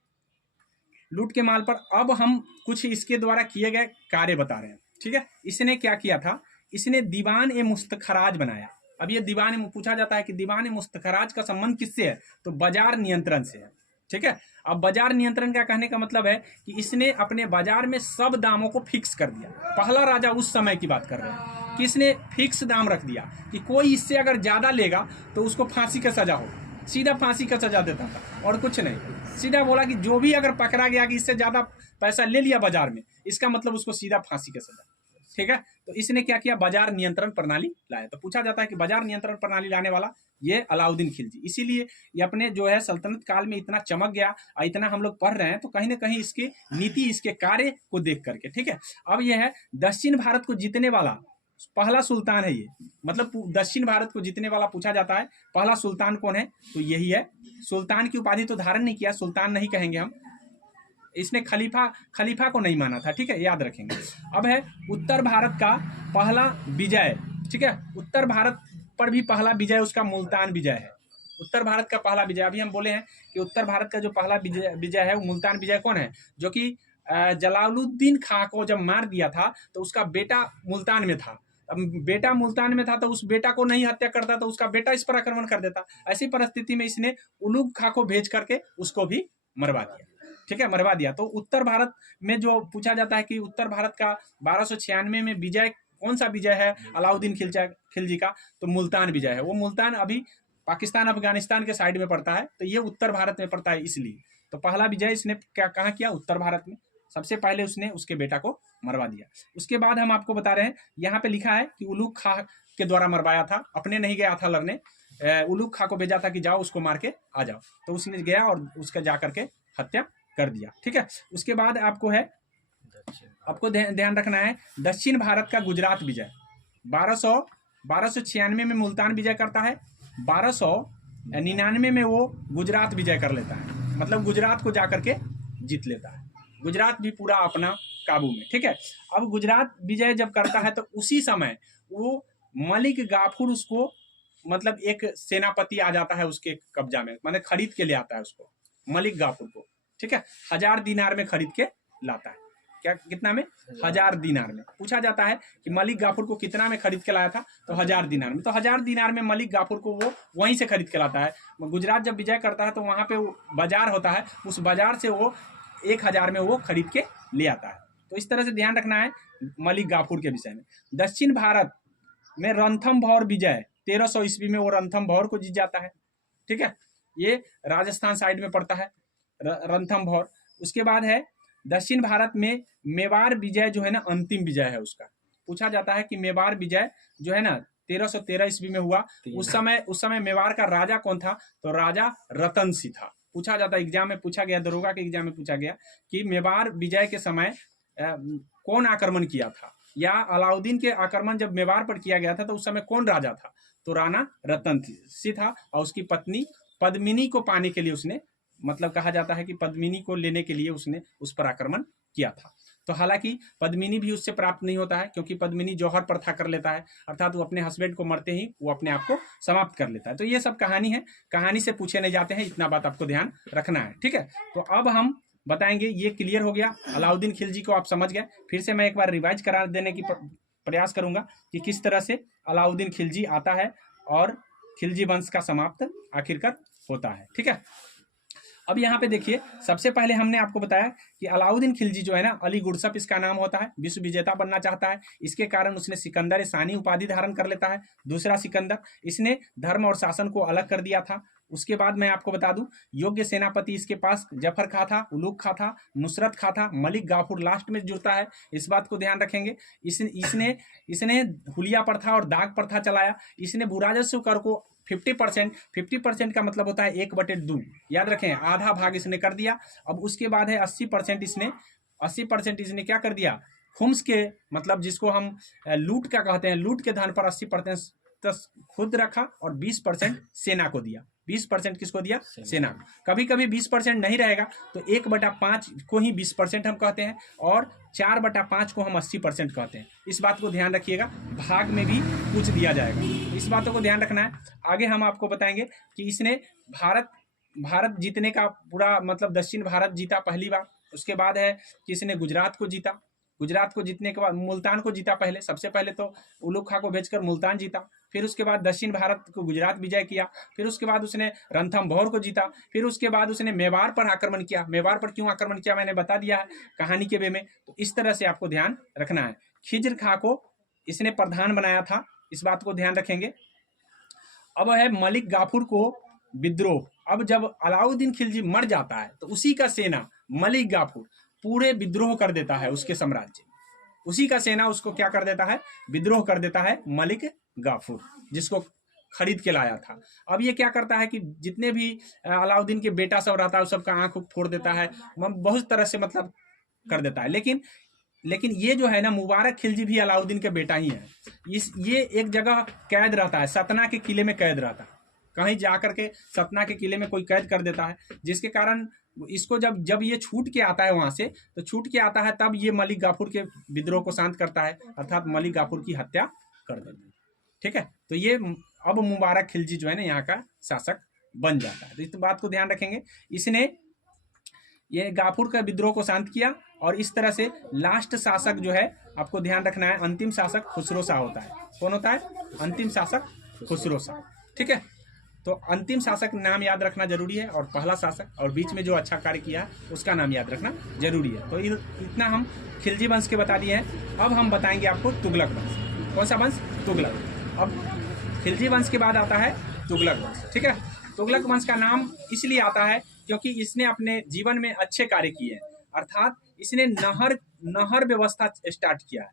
लूट के माल पर अब हम कुछ इसके द्वारा किए गए कार्य बता रहे हैं। ठीक है। इसने क्या किया था? इसने दीवान ए मुस्तखराज बनाया। अब ये दीवान, पूछा जाता है कि दीवान ए मुस्तखराज का संबंध किससे है? तो बाजार नियंत्रण से है। ठीक है। अब बाजार नियंत्रण का कहने का मतलब है कि इसने अपने बाजार में सब दामों को फिक्स कर दिया। पहला राजा उस समय की बात कर रहे हैं कि इसने फिक्स दाम रख दिया कि कोई इससे अगर ज्यादा लेगा तो उसको फांसी का सजा हो। सीधा फांसी का सजा देता था और कुछ नहीं। सीधा बोला कि जो भी अगर पकड़ा गया कि इससे ज्यादा पैसा ले लिया बाजार में, इसका मतलब उसको सीधा फांसी का सजा। ठीक है। तो इसने क्या किया? बाजार नियंत्रण प्रणाली लाया। तो पूछा जाता है कि बाजार नियंत्रण प्रणाली लाने वाला ये अलाउद्दीन खिलजी। इसीलिए ये अपने जो है सल्तनत काल में इतना चमक गया और इतना हम लोग पढ़ रहे हैं, तो कहीं ना कहीं इसकी नीति, इसके कार्य को देख करके। ठीक है। अब यह है दक्षिण भारत को जीतने वाला पहला सुल्तान है ये। मतलब दक्षिण भारत को जीतने वाला पूछा जाता है पहला सुल्तान कौन है? तो यही है। सुल्तान की उपाधि तो धारण नहीं किया, सुल्तान नहीं कहेंगे हम। इसने खलीफा को नहीं माना था। ठीक है, याद रखेंगे। अब है उत्तर भारत का पहला विजय। ठीक है। उत्तर भारत पर भी पहला विजय उसका मुल्तान विजय है। उत्तर भारत का पहला विजय, अभी हम बोले हैं कि उत्तर भारत का जो पहला विजय है वो मुल्तान विजय कौन है? जो कि जलालुद्दीन खां को जब मार दिया था तो उसका बेटा मुल्तान में था। अब बेटा मुल्तान में था तो उस बेटा को नहीं हत्या करता तो उसका बेटा इस पर आक्रमण कर देता। ऐसी परिस्थिति में इसने उलूग खां को भेज करके उसको भी मरवा दिया। ठीक है, मरवा दिया। तो उत्तर भारत में जो पूछा जाता है कि उत्तर भारत का 1296 में विजय कौन सा विजय है अलाउद्दीन खिलजी का? तो मुल्तान विजय है। वो मुल्तान अभी पाकिस्तान अफगानिस्तान के साइड में पड़ता है, तो ये उत्तर भारत में पड़ता है इसलिए। तो पहला विजय इसने कहाँ किया? उत्तर भारत में। सबसे पहले उसने उसके बेटा को मरवा दिया। उसके बाद हम आपको बता रहे हैं, यहाँ पे लिखा है कि उलूग खां के द्वारा मरवाया था, अपने नहीं गया था लड़ने। उलूग खां को भेजा था कि जाओ उसको मार के आ जाओ। तो उसने गया और उसका जा करके हत्या कर दिया। ठीक है। उसके बाद आपको ध्यान रखना है दक्षिण भारत का गुजरात विजय। 1296 में मुल्तान विजय करता है, 1299 में वो गुजरात विजय कर लेता है। मतलब गुजरात को जाकर के जीत लेता है, गुजरात भी पूरा अपना काबू में। ठीक है। अब गुजरात विजय जब करता है तो उसी समय वो मलिक गाफूर उसको, मतलब एक सेनापति आ जाता है उसके कब्जा में, मतलब खरीद के ले आता है उसको, मलिक गाफूर को। ठीक है। 1000 दीनार में खरीद के लाता है। क्या, कितना में? 1000 दीनार में। पूछा जाता है कि मलिक गाफूर को कितना में खरीद के लाया था? तो 1000 दीनार में। तो 1000 दीनार में मलिक गाफूर को वो वहीं से खरीद के लाता है। गुजरात जब विजय करता है तो वहां पे वो बाजार होता है, उस बाजार से वो 1000 में वो खरीद के ले आता है। तो इस तरह से ध्यान रखना है मलिक गाफूर के विषय में। दक्षिण भारत में रणथंभौर विजय 1300 ईस्वी में वो रणथंभौर को जीत जाता है। ठीक है। ये राजस्थान साइड में पड़ता है रणथंभौर। उसके बाद है दक्षिण भारत में मेवाड़ विजय जो है ना, अंतिम विजय है उसका। पूछा जाता है कि मेवाड़ विजय जो है ना 1313 ईस्वी में हुआ। उस समय मेवाड़ का राजा कौन था? तो राजा रतन सिंह था। पूछा जाता है, एग्जाम में पूछा गया, दरोगा के एग्जाम में पूछा गया कि मेवाड़ विजय के समय कौन आक्रमण किया था, या अलाउद्दीन के आक्रमण जब मेवाड़ पर किया गया था तो उस समय कौन राजा था? तो राणा रतन सिंह था। और उसकी पत्नी पद्मिनी को पाने के लिए उसने, मतलब कहा जाता है कि पद्मिनी को लेने के लिए उसने उस पर आक्रमण किया था। तो हालांकि पद्मिनी भी उससे प्राप्त नहीं होता है, क्योंकि पद्मिनी जौहर प्रथा कर लेता है, अर्थात वो अपने हस्बैंड को मरते ही वो अपने आप को समाप्त कर लेता है। तो ये सब कहानी है, कहानी से पूछे नहीं जाते हैं, इतना बात आपको ध्यान रखना है। ठीक है। तो अब हम बताएंगे। ये क्लियर हो गया, अलाउद्दीन खिलजी को आप समझ गए। फिर से मैं एक बार रिवाइज करा देने की प्रयास करूंगा कि किस तरह से अलाउद्दीन खिलजी आता है और खिलजी वंश का समाप्त आखिरकार होता है। ठीक है, अब यहाँ पे देखिए, सबसे पहले हमने आपको बताया कि अलाउद्दीन खिलजी जो है ना, अली गुरसप इसका नाम होता है, विश्व विजेता बनना चाहता है। इसके कारण उसने सिकंदर सानी उपाधि धारण कर लेता है। दूसरा सिकंदर, इसने धर्म और शासन को अलग कर दिया था। उसके बाद मैं आपको बता दूं, योग्य सेनापति इसके पास जफर खां था, उलूग खां था, नुसरत खां था, मलिक गाफूर लास्ट में जुड़ता है। इस बात को ध्यान रखेंगे। इसने हुलिया प्रथा और दाग प्रथा चलाया। इसने भूराजस्व कर को 50% का मतलब होता है 1/2, याद रखें, आधा भाग इसने कर दिया। अब उसके बाद है 80% इसने क्या कर दिया, खुम्स के मतलब जिसको हम लूट का कहते हैं, लूट के धन पर 80% खुद रखा और 20% सेना को दिया। 20% किसको दिया? सेना को। कभी कभी 20% नहीं रहेगा तो 1/5 को ही 20% हम कहते हैं और 4/5 को हम 80% कहते हैं। इस बात को ध्यान रखिएगा, भाग में भी कुछ दिया जाएगा, इस बातों को ध्यान रखना है। आगे हम आपको बताएंगे कि इसने भारत जीतने का पूरा मतलब दक्षिण भारत जीता पहली बार। उसके बाद है कि इसने गुजरात को जीता। गुजरात को जीतने के बाद मुल्तान को जीता। पहले सबसे पहले तो उलूग खां को भेजकर मुल्तान जीता। फिर उसके बाद दक्षिण भारत को गुजरात विजय किया। फिर उसके बाद उसने रणथंभौर को जीता। फिर उसके बाद उसने मेवाड़ पर आक्रमण किया। मेवाड़ पर क्यों आक्रमण किया मैंने बता दिया है कहानी के वे में। तो इस तरह से आपको ध्यान रखना है। खिज्र खां को इसने प्रधान बनाया था, इस बात को ध्यान रखेंगे। अब है मलिक गाफूर को विद्रोह। अब जब अलाउद्दीन खिलजी मर जाता है तो उसी का सेना मलिक गाफूर पूरे विद्रोह कर देता है उसके साम्राज्य। उसी का सेना उसको क्या कर देता है, विद्रोह कर देता है मलिक गाफूर, जिसको खरीद के लाया था। अब ये क्या करता है कि जितने भी अलाउद्दीन के बेटा सब रहता है सबका आंख फोड़ देता है, बहुत तरह से मतलब कर देता है। लेकिन ये जो है ना, मुबारक खिलजी भी अलाउद्दीन के बेटा ही है। ये एक जगह कैद रहता है, सतना के किले में कैद रहता है। कहीं जाकर के सतना के किले में कोई कैद कर देता है, जिसके कारण इसको जब ये छूट के आता है वहां से, तो छूट के आता है तब ये मलिक गाफूर के विद्रोह को शांत करता है, अर्थात मलिक गाफूर की हत्या कर देता है। ठीक है, तो ये अब मुबारक खिलजी जो है ना यहाँ का शासक बन जाता है। तो इस बात को ध्यान रखेंगे। इसने ये गाफूर का विद्रोह को शांत किया और इस तरह से लास्ट शासक जो है आपको ध्यान रखना है, अंतिम शासक खुसरो शाह होता है। कौन होता है? अंतिम शासक खुसरो शाह। ठीक है, तो अंतिम शासक नाम याद रखना जरूरी है और पहला शासक और बीच में जो अच्छा कार्य किया है उसका नाम याद रखना जरूरी है। तो इतना हम खिलजी वंश के बता दिए हैं। अब हम बताएंगे आपको तुगलक वंश। कौन सा वंश? तुगलक। अब खिलजी वंश के बाद आता है तुगलक वंश। ठीक है, तुगलक वंश का नाम इसलिए आता है क्योंकि इसने अपने जीवन में अच्छे कार्य किए हैं, अर्थात इसने नहर व्यवस्था स्टार्ट किया है।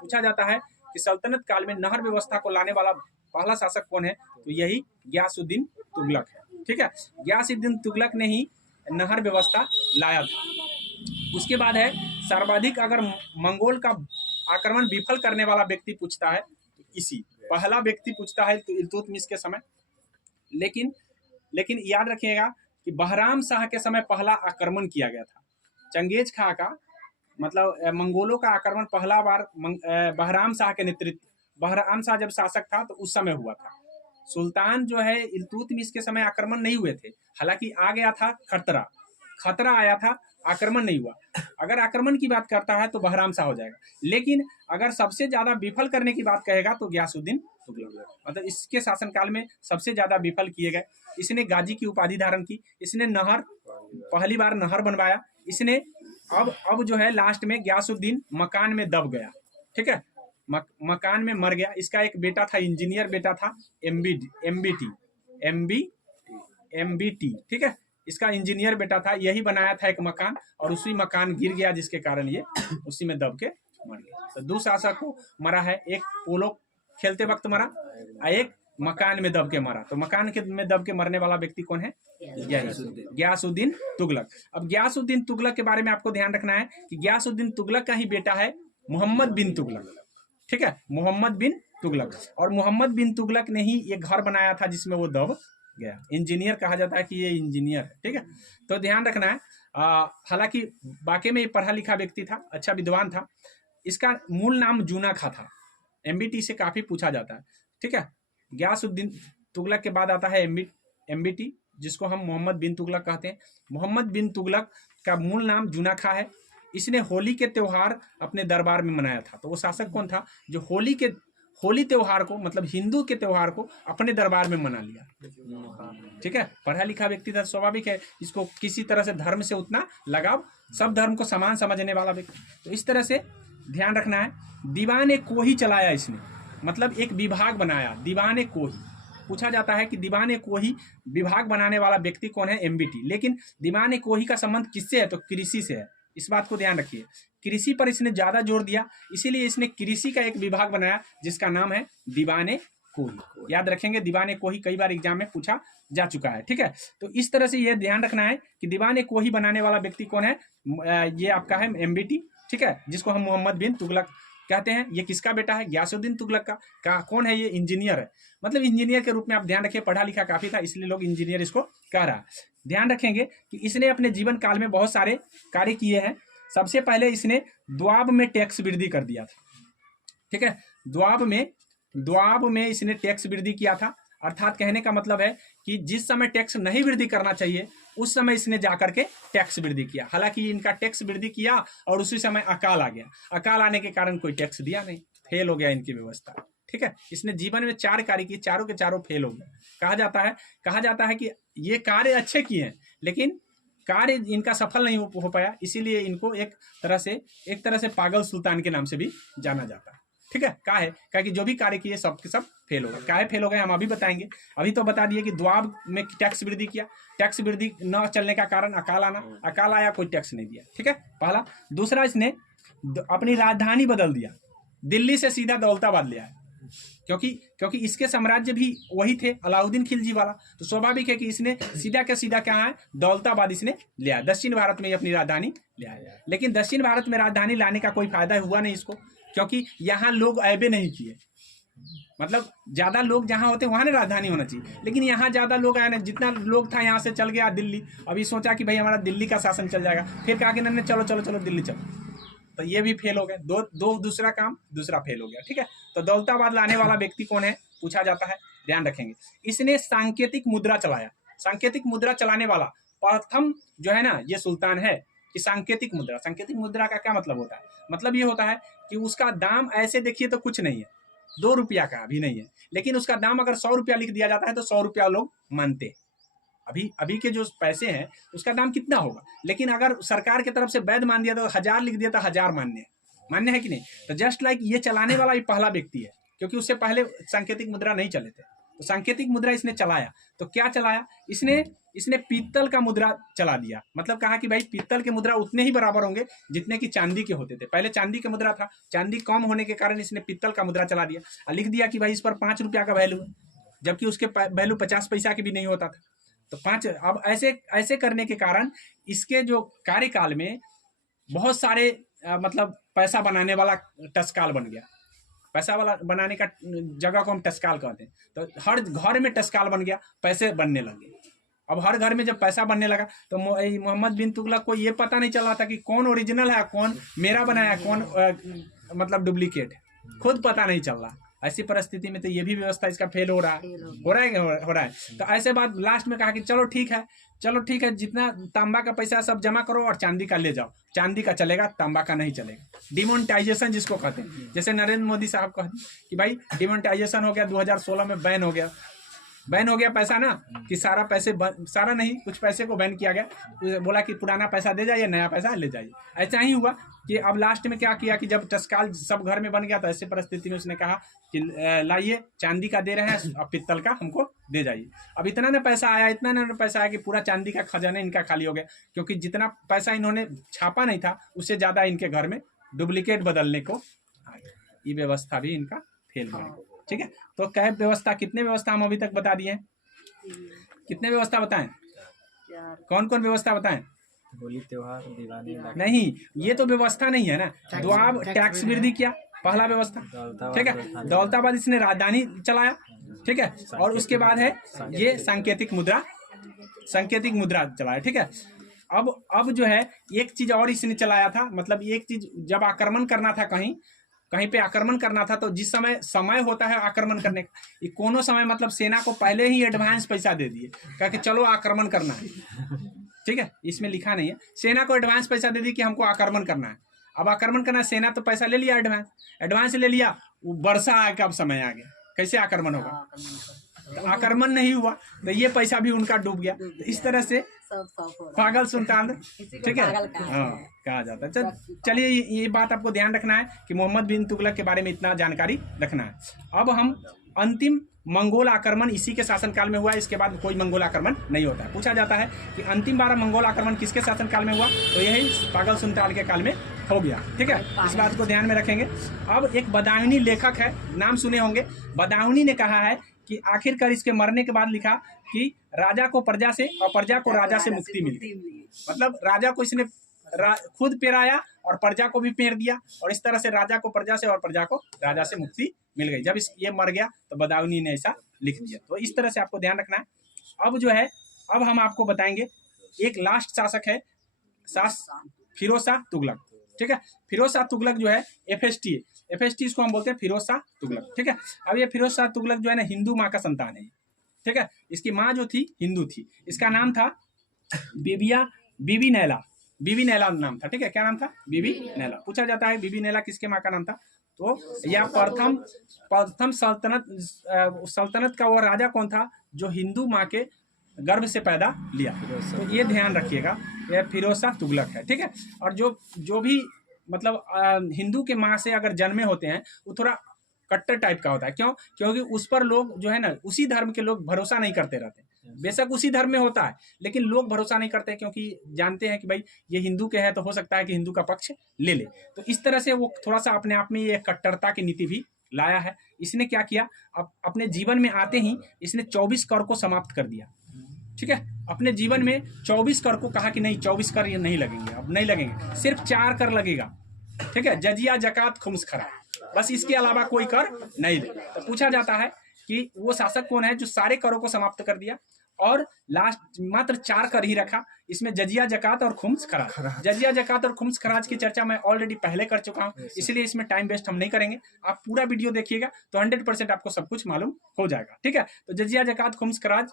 पूछा जाता है कि सल्तनत काल में नहर व्यवस्था को लाने वाला पहला शासक कौन है, तो यही गयासुद्दीन तुगलक है। ठीक है, गयासुद्दीन तुगलक ने ही नहर व्यवस्था लाया था। उसके बाद है सर्वाधिक अगर मंगोल का आक्रमण विफल करने वाला व्यक्ति पूछता है तो इसी पहला व्यक्ति पूछता है तो इल्तुतमिश के समय। लेकिन याद रखिएगा कि बहराम शाह के समय पहला आक्रमण किया गया था। चंगेज खां का मतलब मंगोलों का आक्रमण पहला बार बहराम शाह के नेतृत्व, बहराम शाह जब शासक था तो उस समय हुआ था। सुल्तान जो है इल्तुतमिश के समय आक्रमण नहीं हुए थे, हालांकि आ गया था खतरा आया था, आक्रमण नहीं हुआ। अगर आक्रमण की बात करता है तो बहराम शाह हो जाएगा, लेकिन अगर सबसे ज्यादा विफल करने की बात कहेगा तो गयासुद्दीन तुगलक, मतलब इसके शासनकाल में सबसे ज्यादा विफल किए गए। इसने गाजी की उपाधि धारण की, इसने पहली बार नहर बनवाया। इसने अब जो है लास्ट में गयासुद्दीन मकान में दब गया। ठीक है, मकान में मर गया। इसका एक बेटा था, इंजीनियर बेटा था, एमबीटी। ठीक है, इसका इंजीनियर बेटा था, यही बनाया था एक मकान और उसी मकान गिर गया, जिसके कारण ये उसी में दब के मर गया। तो दो शासक को मरा है, एक पोलो खेलते वक्त मरा और एक मकान में दब के मरा। तो मकान में दब के मरने वाला व्यक्ति कौन है? गयासुद्दीन तुगलक। अब गयासुद्दीन तुगलक के बारे में आपको ध्यान रखना है कि गयासुद्दीन तुगलक का ही बेटा है मोहम्मद बिन तुगलक। ठीक है, मोहम्मद बिन तुगलक, और मोहम्मद बिन तुगलक ने ही ये घर बनाया था जिसमें वो दब गया। इंजीनियर कहा जाता है कि ये इंजीनियर है। ठीक है, तो ध्यान रखना है। हालांकि वाकई में ये पढ़ा लिखा व्यक्ति था, अच्छा विद्वान था। इसका मूल नाम जूना खां था, एमबीटी से काफी पूछा जाता है। ठीक है, गयासुद्दीन तुगलक के बाद आता है एमबीटी, जिसको हम मोहम्मद बिन तुगलक कहते हैं। मोहम्मद बिन तुगलक का मूल नाम जुनाखा है। इसने होली के त्यौहार अपने दरबार में मनाया था। तो वो शासक कौन था जो होली त्यौहार को, मतलब हिंदू के त्यौहार को अपने दरबार में मना लिया। ठीक है, पढ़ा लिखा व्यक्ति था, स्वाभाविक है इसको किसी तरह से धर्म से उतना लगाव, सब धर्म को समान समझने वाला व्यक्ति। तो इस तरह से ध्यान रखना है। दीवाने कोही चलाया इसने, मतलब एक विभाग बनाया दीवाने कोही। पूछा जाता है कि दीवाने कोही विभाग बनाने वाला व्यक्ति कौन है, एमबीटी। लेकिन दीवाने कोही का संबंध किससे है, तो कृषि से है। इस बात को ध्यान रखिए, कृषि पर इसने ज्यादा जोर दिया, इसीलिए इसने कृषि का एक विभाग बनाया जिसका नाम है दीवाने कोही। याद रखेंगे, दीवाने कोही कई बार एग्जाम में पूछा जा चुका है। ठीक है, तो इस तरह से यह ध्यान रखना है कि दीवाने कोही बनाने वाला व्यक्ति कौन है, ये आपका है एमबीटी। ठीक है, जिसको हम मोहम्मद बिन तुगलक कहते हैं। ये किसका बेटा है, गयासुद्दीन तुगलक का कौन है, ये इंजीनियर है। मतलब इंजीनियर के रूप में आप ध्यान रखिए, पढ़ा लिखा काफी था इसलिए लोग इंजीनियर इसको कह रहा है। ध्यान रखेंगे कि इसने अपने जीवन काल में बहुत सारे कार्य किए हैं। सबसे पहले इसने द्वाब में टैक्स वृद्धि कर दिया था। ठीक है, द्वाब में इसने टैक्स वृद्धि किया था। अर्थात कहने का मतलब है कि जिस समय टैक्स नहीं वृद्धि करना चाहिए उस समय इसने जाकर के टैक्स वृद्धि किया। हालांकि इनका टैक्स वृद्धि किया और उसी समय अकाल आ गया। अकाल आने के कारण कोई टैक्स दिया नहीं, फेल हो गया इनकी व्यवस्था। ठीक है, इसने जीवन में 4 कार्य किए, चारों के चारों फेल हो गए। कहा जाता है कि ये कार्य अच्छे किए हैं लेकिन कार्य इनका सफल नहीं हो पाया, इसीलिए इनको एक तरह से पागल सुल्तान के नाम से भी जाना जाता है। ठीक है, क्या कि जो भी कार्य किए सब के सब फेल हो गए। काहे फेल हो गए हम अभी बताएंगे। अभी तो बता दिए कि द्वाब में टैक्स वृद्धि किया, टैक्स वृद्धि न चलने का कारण अकाल आया, कोई टैक्स नहीं दिया। ठीक है, पहला। दूसरा, इसने अपनी राजधानी बदल दिया, दिल्ली से सीधा दौलताबाद ले आया, क्योंकि इसके साम्राज्य भी वही थे, अलाउद्दीन खिलजी वाला। तो स्वाभाविक है कि इसने सीधा क्या है, दौलताबाद इसने ले आया। दक्षिण भारत में अपनी राजधानी ले आया। लेकिन दक्षिण भारत में राजधानी लाने का कोई फायदा हुआ नहीं इसको, क्योंकि यहाँ लोग ऐबे नहीं किए। मतलब ज्यादा लोग जहाँ होते वहां ना राजधानी होना चाहिए, लेकिन यहाँ ज्यादा लोग आए ना, जितना लोग था यहाँ से चल गया दिल्ली। अभी सोचा कि भाई हमारा दिल्ली का शासन चल जाएगा, फिर कहा कि नहीं चलो दिल्ली चलो। तो ये भी फेल हो गए। दूसरा काम दूसरा फेल हो गया। ठीक है, तो दौलताबाद लाने वाला व्यक्ति कौन है पूछा जाता है, ध्यान रखेंगे। इसने सांकेतिक मुद्रा चलाया। सांकेतिक मुद्रा चलाने वाला प्रथम जो है ना, ये सुल्तान है। कि सांकेतिक मुद्रा का क्या मतलब होता है, मतलब ये होता है कि उसका दाम ऐसे देखिए तो कुछ नहीं है, 2 रुपया का भी नहीं है, लेकिन उसका दाम अगर 100 रुपया लिख दिया जाता है तो 100 रुपया लोग मानते। अभी के जो पैसे हैं उसका दाम कितना होगा, लेकिन अगर सरकार की तरफ से वैध मान दिया तो 1000 लिख दिया तो 1000 मान्य है कि नहीं। तो जस्ट लाइक ये चलाने वाला ही पहला व्यक्ति है, क्योंकि उससे पहले सांकेतिक मुद्रा नहीं चले थे। तो सांकेतिक मुद्रा इसने चलाया। तो क्या चलाया इसने पीतल का मुद्रा चला दिया। मतलब कहा कि भाई पीतल के मुद्रा उतने ही बराबर होंगे जितने कि चांदी के होते थे। पहले चांदी के मुद्रा था, चांदी कम होने के कारण इसने पीतल का मुद्रा चला दिया और लिख दिया कि भाई इस पर 5 रुपया का वैल्यू है, जबकि उसके वैल्यू 50 पैसा के भी नहीं होता था। तो 5 अब ऐसे करने के कारण इसके जो कार्यकाल में बहुत सारे मतलब पैसा बनाने वाला टस्काल बन गया। पैसा वाला बनाने का जगह को हम टस्काल कहते हैं। तो हर घर में टस्काल बन गया, पैसे बनने लगे। अब हर घर में जब पैसा बनने लगा तो मोहम्मद बिन तुगलक को ये पता नहीं चल रहा था कि कौन ओरिजिनल है, कौन मेरा बनाया, कौन मतलब डुप्लीकेट है, खुद पता नहीं चल रहा। ऐसी परिस्थिति में तो ये भी व्यवस्था इसका फेल हो रहा है। तो ऐसे बात लास्ट में कहा कि चलो ठीक है जितना तांबा का पैसा सब जमा करो और चांदी का ले जाओ। चांदी का चलेगा, तांबा का नहीं चलेगा। डिमोनेटाइजेशन जिसको कहते हैं, जैसे नरेंद्र मोदी साहब कहते कि भाई डिमोनेटाइजेशन हो गया, 2016 में बैन हो गया पैसा ना, कि सारा नहीं, कुछ पैसे को बैन किया गया। बोला कि पुराना पैसा दे जाइए, नया पैसा ले जाइए। ऐसा ही हुआ कि अब लास्ट में क्या किया कि जब टस्काल सब घर में बन गया तो ऐसी परिस्थिति में उसने कहा कि लाइए चांदी का दे रहे हैं, अब पित्तल का हमको दे जाइए। अब इतना ना पैसा आया कि पूरा चांदी का खजाना इनका खाली हो गया, क्योंकि जितना पैसा इन्होंने छापा नहीं था उससे ज्यादा इनके घर में डुप्लीकेट बदलने को आ गया। ये व्यवस्था भी इनका फेल हो गया। ठीक है, तो क्या व्यवस्था, कितने व्यवस्था हम अभी तक बता दिए हैं? कितने व्यवस्था बताएं? कौन कौन व्यवस्था बताएं? होली त्योहार, दीवानी नहीं, ये तो व्यवस्था नहीं है ना। द्वाब टैक्स वृद्धि किया, पहला व्यवस्था। ठीक है, दौलताबाद इसने राजधानी चलाया। ठीक है, और उसके बाद है ये सांकेतिक मुद्रा चलाया। ठीक है, अब जो है एक चीज और इसने चलाया था। मतलब एक चीज, जब आक्रमण करना था कहीं पे आक्रमण करना था तो जिस समय होता है आक्रमण करने का, ये कोनो समय मतलब सेना को पहले ही एडवांस पैसा दे दिए, कहा कि चलो आक्रमण करना है, ठीक है, इसमें लिखा नहीं है। सेना को एडवांस पैसा दे दी कि हमको आक्रमण करना है। अब आक्रमण करना है, सेना तो पैसा ले लिया, एडवांस ले लिया, वो वर्षा आके अब समय आ गया, कैसे आक्रमण होगा? तो आक्रमण नहीं हुआ तो ये पैसा भी उनका डूब गया। तो इस तरह से पागल सुल्तान, ठीक है, हाँ कहा जाता है। चलिए ये बात आपको ध्यान रखना है कि मोहम्मद बिन तुगलक के बारे में इतना जानकारी रखना है। अब हम अंतिम मंगोल आक्रमण इसी के शासनकाल में हुआ, इसके बाद कोई मंगोल आक्रमण नहीं होता है। पूछा जाता है कि अंतिम बार मंगोल आक्रमण किसके शासनकाल में हुआ, तो यही पागल सुल्तान के काल में हो गया, ठीक है, इस बात को ध्यान में रखेंगे। अब एक बदायूनी लेखक है, नाम सुने होंगे, बदायूनी ने कहा है कि आखिरकार इसके मरने के बाद लिखा कि राजा को प्रजा से और प्रजा को राजा से मुक्ति मिली। मतलब राजा को इसने खुद पेराया और प्रजा को भी पेर दिया, और इस तरह से राजा को प्रजा से और प्रजा को राजा से मुक्ति मिल गई। जब ये मर गया तो बदायूनी ने ऐसा लिख दिया। तो इस तरह से आपको ध्यान रखना है। अब जो है, अब हम आपको बताएंगे एक लास्ट शासक है फिरोज शाह तुगलक, ठीक है। फिरोज शाह तुगलक जो है एफएसटी इसको हम बोलते हैं फिरोज शाह तुगलक, ठीक है। अब ये फिरोज शाह तुगलक जो है ना, हिंदू माँ का संतान है, ठीक है। इसकी माँ जो थी हिंदू थी, इसका नाम था बीबी नैला नाम था, ठीक है। क्या नाम था? बीबी नैला। पूछा जाता है बीबी नैला किसके माँ का नाम था, तो यह प्रथम सल्तनत का वो राजा कौन था जो हिंदू माँ के गर्भ से पैदा लिया, तो ये ध्यान रखिएगा, यह फिरोज शाह तुगलक है, ठीक है। और जो भी मतलब हिंदू के माँ से अगर जन्मे होते हैं वो थोड़ा कट्टर टाइप का होता है। क्यों? क्योंकि उस पर लोग जो है ना, उसी धर्म के लोग भरोसा नहीं करते रहते। बेशक उसी धर्म में होता है, लेकिन लोग भरोसा नहीं करते क्योंकि जानते हैं कि भाई ये हिंदू के हैं तो हो सकता है कि हिंदू का पक्ष ले ले। तो इस तरह से वो थोड़ा सा अपने आप में ये कट्टरता की नीति भी लाया है। इसने क्या किया, अब अपने जीवन में आते ही इसने 24 कर को समाप्त कर दिया, ठीक है। अपने जीवन में 24 कर को कहा कि नहीं 24 कर ये नहीं लगेंगे, अब नहीं लगेंगे, सिर्फ 4 कर लगेगा, ठीक है। जजिया, जकात, खुम्स, खराज, बस इसके अलावा कोई कर नहीं दे। तो पूछा जाता है कि वो शासक कौन है जो सारे करों को समाप्त कर दिया और लास्ट मात्र 4 कर ही रखा, इसमें जजिया, जकात और खुम्स, खराज। जजिया, जकात और खुम्स, खराज की चर्चा मैं ऑलरेडी पहले कर चुका हूं, इसलिए इसमें टाइम वेस्ट हम नहीं करेंगे। आप पूरा वीडियो देखिएगा तो 100% आपको सब कुछ मालूम हो जाएगा, ठीक है। तो जजिया, जकात, खुम्स, खराज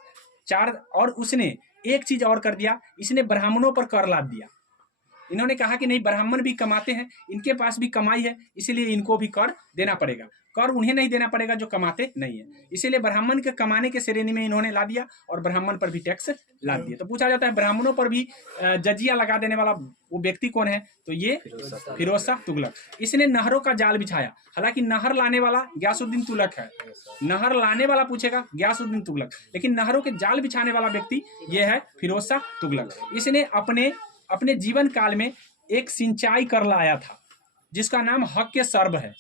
4, और उसने एक चीज और कर दिया, इसने ब्राह्मणों पर कर लाद दिया। इन्होंने कहा कि नहीं, ब्राह्मण भी कमाते हैं, इनके पास भी कमाई है, इसीलिए इनको भी कर देना पड़ेगा। कर उन्हें नहीं देना पड़ेगा जो कमाते नहीं है, इसीलिए ब्राह्मण के कमाने के श्रेणी में इन्होंने ला दिया और ब्राह्मण पर भी टैक्स ला दिया। तो पूछा जाता है ब्राह्मणों पर भी जजिया लगा देने वाला वो व्यक्ति कौन है, तो ये फिरोज शाह तुगलक। इसने नहरों का जाल बिछाया, हालांकि नहर लाने वाला गयासुद्दीन तुगलक है, नहर लाने वाला पूछेगा गयासुद्दीन तुगलक, लेकिन नहरों के जाल बिछाने वाला व्यक्ति ये है फिरोज शाह तुगलक। इसने अपने जीवन काल में एक सिंचाई कर लाया था जिसका नाम हक के सर्ब है।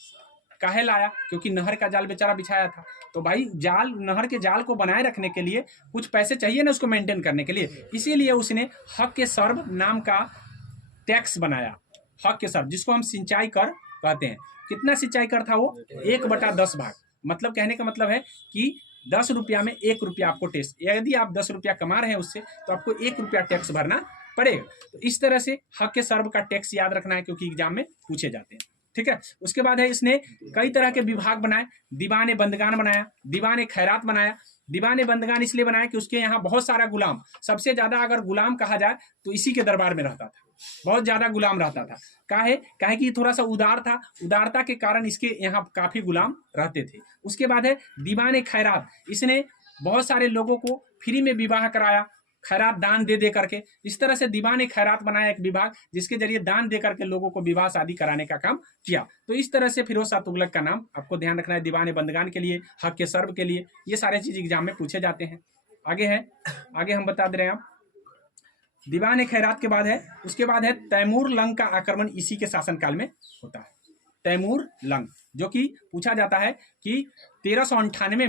काहे लाया? क्योंकि नहर का जाल बेचारा बिछाया था, तो भाई जाल, नहर के जाल को बनाए रखने के लिए कुछ पैसे चाहिए ना उसको मेंटेन करने के लिए, इसीलिए उसने हक के सर्ब नाम का टैक्स बनाया। हक के सर्ब जिसको हम सिंचाई कर कहते हैं। कितना सिंचाई कर था वो? 1/10 भाग। मतलब कहने का मतलब है कि 10 रुपया में 1 रुपया आपको टैक्स, यदि आप 10 रुपया कमा रहे हैं उससे तो आपको 1 रुपया टैक्स भरना पड़ेगा। तो इस तरह से हक के सर्ब का टैक्स याद रखना है क्योंकि एग्जाम में पूछे जाते हैं, ठीक है। उसके बाद है इसने कई तरह के विभाग बनाए, दीवान बंदगान बनाया, दीवान खैरात बनाया। दीवान बंदगान इसलिए बनाया कि उसके यहाँ बहुत सारा गुलाम, सबसे ज्यादा अगर गुलाम कहा जाए तो इसी के दरबार में रहता था, बहुत ज्यादा गुलाम रहता था। काहे कि थोड़ा सा उदार था, उदारता के कारण इसके यहाँ काफी गुलाम रहते थे। उसके बाद है दीवान खैरात, इसने बहुत सारे लोगों को फ्री में विवाह कराया, खैरात दान दे करके। इस तरह से दीवान खैरात बनाया एक विभाग जिसके जरिए दान दे करके लोगों को विवाह शादी कराने का काम किया। तो इस तरह से फिरोज शाह तुगलक का नाम आपको ध्यान रखना है, दीवान बंदगान के लिए, हक के सर्ब के लिए, ये सारे चीज एग्जाम में पूछे जाते हैं। आगे हम बता दे रहे हैं आप, दीवान खैरात के बाद है, उसके बाद है तैमूर लंग का आक्रमण इसी के शासनकाल में होता है। तैमूर लंग जो कि पूछा जाता है कि 1398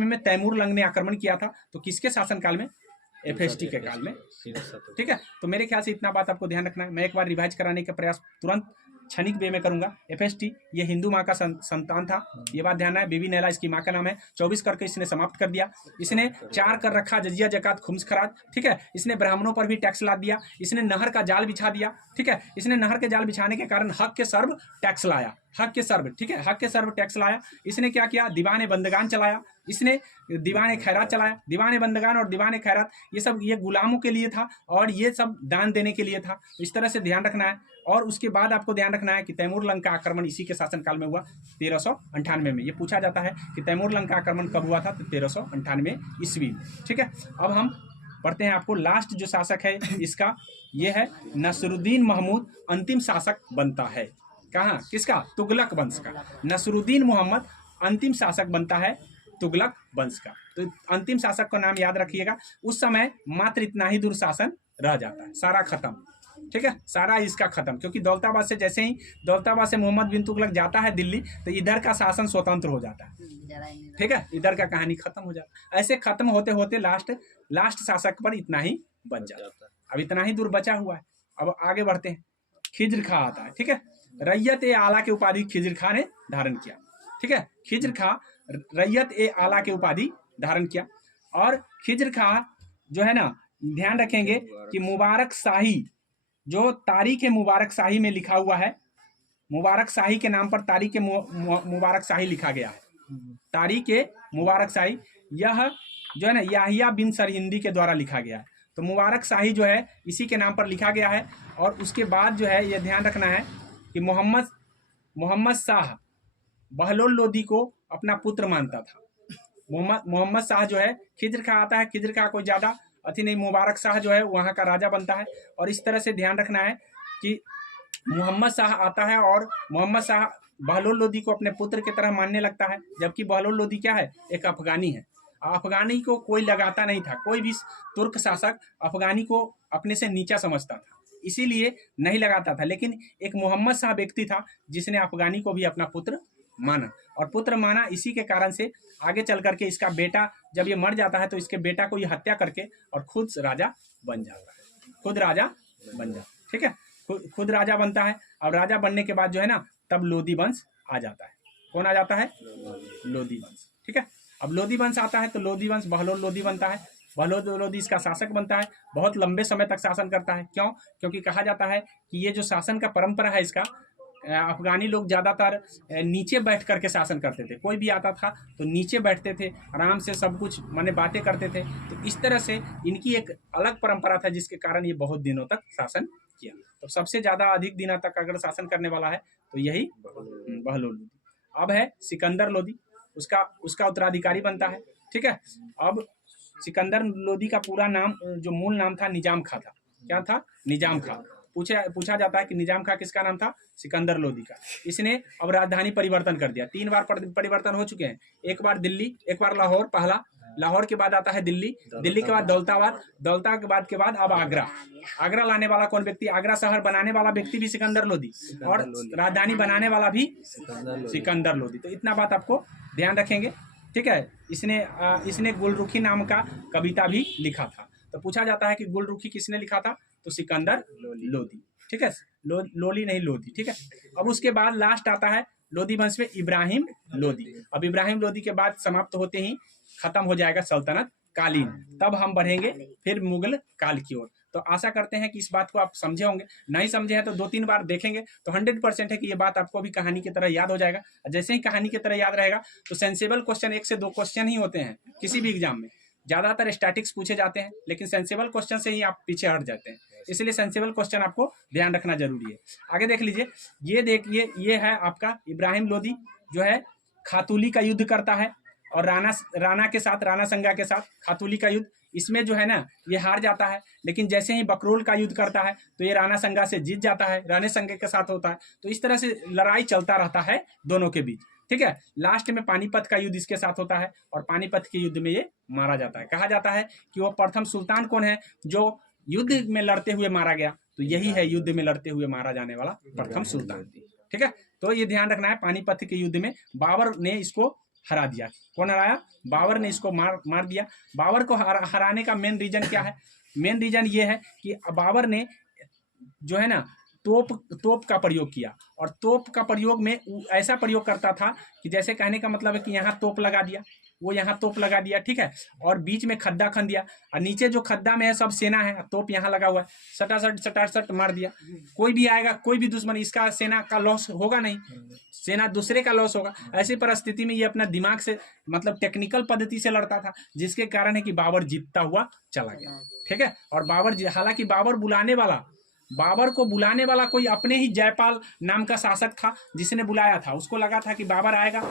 में तैमूर लंग ने आक्रमण किया था, तो किसके शासनकाल में? एफएसटी के काल में, ठीक है। तो मेरे ख्याल से इतना बात आपको ध्यान रखना है। मैं एक बार रिवाइज कराने का प्रयास तुरंत क्षणिक वे में करूंगा। FST ये हिंदू माँ का संतान था, ये बात ध्यान है। बीबी नैला इसकी माँ का नाम है। 24 करके इसने समाप्त कर दिया। इसने 4 कर रखा जजिया जकात खुम्स खराज, ठीक है। इसने ब्राह्मणों पर भी टैक्स ला दिया। इसने नहर का जाल बिछा दिया, ठीक है। इसने नहर के जाल बिछाने के कारण हक के सर्व टैक्स लाया, हक के सर्व, ठीक है, हक के सर्व टैक्स लाया। इसने क्या किया, दीवाने बंदगान चलाया, इसने दीवाने खैरात चलाया। दीवाने बंदगान और दीवाने खैरात ये सब ये गुलामों के लिए था और ये सब दान देने के लिए था। तो इस तरह से ध्यान रखना है। और उसके बाद आपको ध्यान रखना है कि तैमूर लंग का आक्रमण इसी के शासनकाल में हुआ 1398 में। ये पूछा जाता है कि तैमूर लंग का आक्रमण कब हुआ था, तो 1398 ईस्वी, ठीक है। अब हम पढ़ते हैं, आपको लास्ट जो शासक है इसका ये है नसरुद्दीन महमूद अंतिम शासक बनता है। कहाँ, किसका, तुगलक वंश का। नसरुद्दीन मोहम्मद अंतिम शासक बनता है तुगलक वंश का। तो अंतिम शासक का नाम याद रखिएगा। उस समय मात्र इतना ही दुर्शासन रह जाता है, सारा खत्म, ठीक है, सारा इसका खत्म। क्योंकि दौलताबाद से जैसे ही दौलताबाद से मोहम्मद बिन तुगलक जाता है दिल्ली, तो इधर का शासन स्वतंत्र हो जाता है, ठीक है, इधर का कहानी खत्म हो जाता है। ऐसे खत्म होते होते लास्ट शासक पर इतना ही बच जाता है। अब इतना ही दूर बचा हुआ है। अब आगे बढ़ते हैं। खिज्र खां आता है, ठीक है। रैयत ए आला के उपाधि खिज्र खां ने धारण किया, ठीक है। खिज्र खां रैयत ए आला के उपाधि धारण किया। और खिज्र खां जो है ना, ध्यान रखेंगे कि मुबारक शाही, जो तारीख मुबारक शाही में लिखा हुआ है, मुबारक शाही के नाम पर तारीख मुबारक शाही लिखा गया है। तारीख मुबारक शाही यह जो है ना याहिया बिन सरहिंदी के द्वारा लिखा गया है। तो मुबारक शाही जो है इसी के नाम पर लिखा गया है। और उसके बाद जो है ये ध्यान रखना है कि मोहम्मद शाह बहलोल लोदी को अपना पुत्र मानता था। मोहम्मद शाह जो है, खिज्र खां आता है, खिज्र खां कोई ज़्यादा अति नहीं, मुबारक शाह जो है वहाँ का राजा बनता है। और इस तरह से ध्यान रखना है कि मोहम्मद शाह आता है और मोहम्मद शाह बहलोल लोदी को अपने पुत्र की तरह मानने लगता है। जबकि बहलोल लोदी क्या है, एक अफगानी है। अफगानी को कोई लगाता नहीं था, कोई भी तुर्क शासक अफगानी को अपने से नीचा समझता था, इसीलिए नहीं लगाता था। लेकिन एक मोहम्मद शाह व्यक्ति था जिसने अफगानी को भी अपना पुत्र माना। और पुत्र माना इसी के कारण से आगे चल करके इसका बेटा जब ये मर जाता है तो इसके बेटा को ये हत्या करके और खुद राजा बन जाता है, खुद राजा बन जाता है, ठीक है, खुद राजा बनता है। अब राजा बनने के बाद जो है ना, तब लोदी वंश आ जाता है। कौन आ जाता है, लोदी वंश, ठीक है। अब लोदी वंश आता है तो लोदी वंश बहलोल लोदी बनता है। बहलोल लोदी इसका शासक बनता है, बहुत लंबे समय तक शासन करता है। क्यों, क्योंकि कहा जाता है कि ये जो शासन का परंपरा है इसका, अफगानी लोग ज़्यादातर नीचे बैठ करके शासन करते थे। कोई भी आता था तो नीचे बैठते थे, आराम से सब कुछ माने बातें करते थे। तो इस तरह से इनकी एक अलग परंपरा था जिसके कारण ये बहुत दिनों तक शासन किया। तो सबसे ज़्यादा अधिक दिनों तक अगर शासन करने वाला है तो यही बहलोल लोदी। अब है सिकंदर लोदी, उसका उत्तराधिकारी बनता है, ठीक है। अब सिकंदर लोदी का पूरा नाम, जो मूल नाम था, निजाम खां था। क्या था, निजाम खां। पूछा जाता है कि निजाम खां किसका नाम था, सिकंदर लोदी का। इसने अब राजधानी परिवर्तन कर दिया। 3 बार परिवर्तन हो चुके हैं, एक बार दिल्ली, एक बार लाहौर, पहला लाहौर के बाद आता है दिल्ली, दिल्ली के बाद दौलताबाद के बाद अब आगरा लाने वाला कौन व्यक्ति, आगरा शहर बनाने वाला व्यक्ति भी सिकंदर लोदी और राजधानी बनाने वाला भी सिकंदर लोदी। तो इतना बात आपको ध्यान रखेंगे, ठीक है। इसने गुलरुखी नाम का कविता भी लिखा था। तो पूछा जाता है कि गुलरुखी किसने लिखा था, तो सिकंदर लोदी, ठीक है, लोली नहीं लोदी, ठीक है। अब उसके बाद लास्ट आता है लोदी वंश में इब्राहिम लोदी। अब इब्राहिम लोदी के बाद समाप्त होते ही खत्म हो जाएगा सल्तनत कालीन। तब हम बढ़ेंगे फिर मुगल काल की ओर। तो आशा करते हैं कि इस बात को आप समझे होंगे। नहीं समझे हैं तो 2-3 बार देखेंगे तो 100% है कि ये बात आपको भी कहानी की तरह याद हो जाएगा। जैसे ही कहानी की तरह याद रहेगा तो सेंसेबल क्वेश्चन 1 से 2 क्वेश्चन ही होते हैं किसी भी एग्जाम में। ज़्यादातर स्टैटिक्स पूछे जाते हैं लेकिन सेंसेबल क्वेश्चन से ही आप पीछे हट जाते हैं, इसलिए सेंसेबल क्वेश्चन आपको ध्यान रखना जरूरी है। आगे देख लीजिए, ये देखिए, ये है आपका इब्राहिम लोदी जो है खातूली का युद्ध करता है और राणा के साथ, राणा संगा के साथ खातूली का युद्ध। इसमें जो है ना ये हार जाता है, लेकिन जैसे ही बकरोल का युद्ध करता है तो ये राणा संगा से जीत जाता है, राणे संगे के साथ होता है। तो इस तरह से लड़ाई चलता रहता है दोनों के बीच, ठीक है। लास्ट में पानीपत का युद्ध इसके साथ होता है और पानीपत के युद्ध में ये मारा जाता है। कहा जाता है कि वो प्रथम सुल्तान कौन है जो युद्ध में लड़ते हुए मारा गया, तो यही है युद्ध में लड़ते हुए मारा जाने वाला प्रथम सुल्तान, ठीक है। तो ये ध्यान रखना है, पानीपत के युद्ध में बाबर ने इसको हरा दिया। कौन हराया, बाबर ने इसको मार दिया। बाबर को हराने का मेन रीजन क्या है, मेन रीजन ये है कि बाबर ने जो है ना तोप का प्रयोग किया। और तोप का प्रयोग में ऐसा प्रयोग करता था कि जैसे कहने का मतलब है कि यहाँ तोप लगा दिया, वो यहाँ तोप लगा दिया, ठीक है, और बीच में खड्डा खन दिया, और नीचे जो खड्डा में है सब सेना है, तोप यहाँ लगा हुआ है, सटासट सटासट मार दिया। कोई भी आएगा, कोई भी दुश्मन, इसका सेना का लॉस होगा नहीं, सेना दूसरे का लॉस होगा। ऐसी परिस्थिति में ये अपना दिमाग से मतलब टेक्निकल पद्धति से लड़ता था, जिसके कारण है कि बाबर जीतता हुआ चला गया, ठीक है। और हालांकि बाबर को बुलाने वाला कोई अपने ही जयपाल नाम का शासक था जिसने बुलाया था। उसको लगा था कि बाबर आएगा,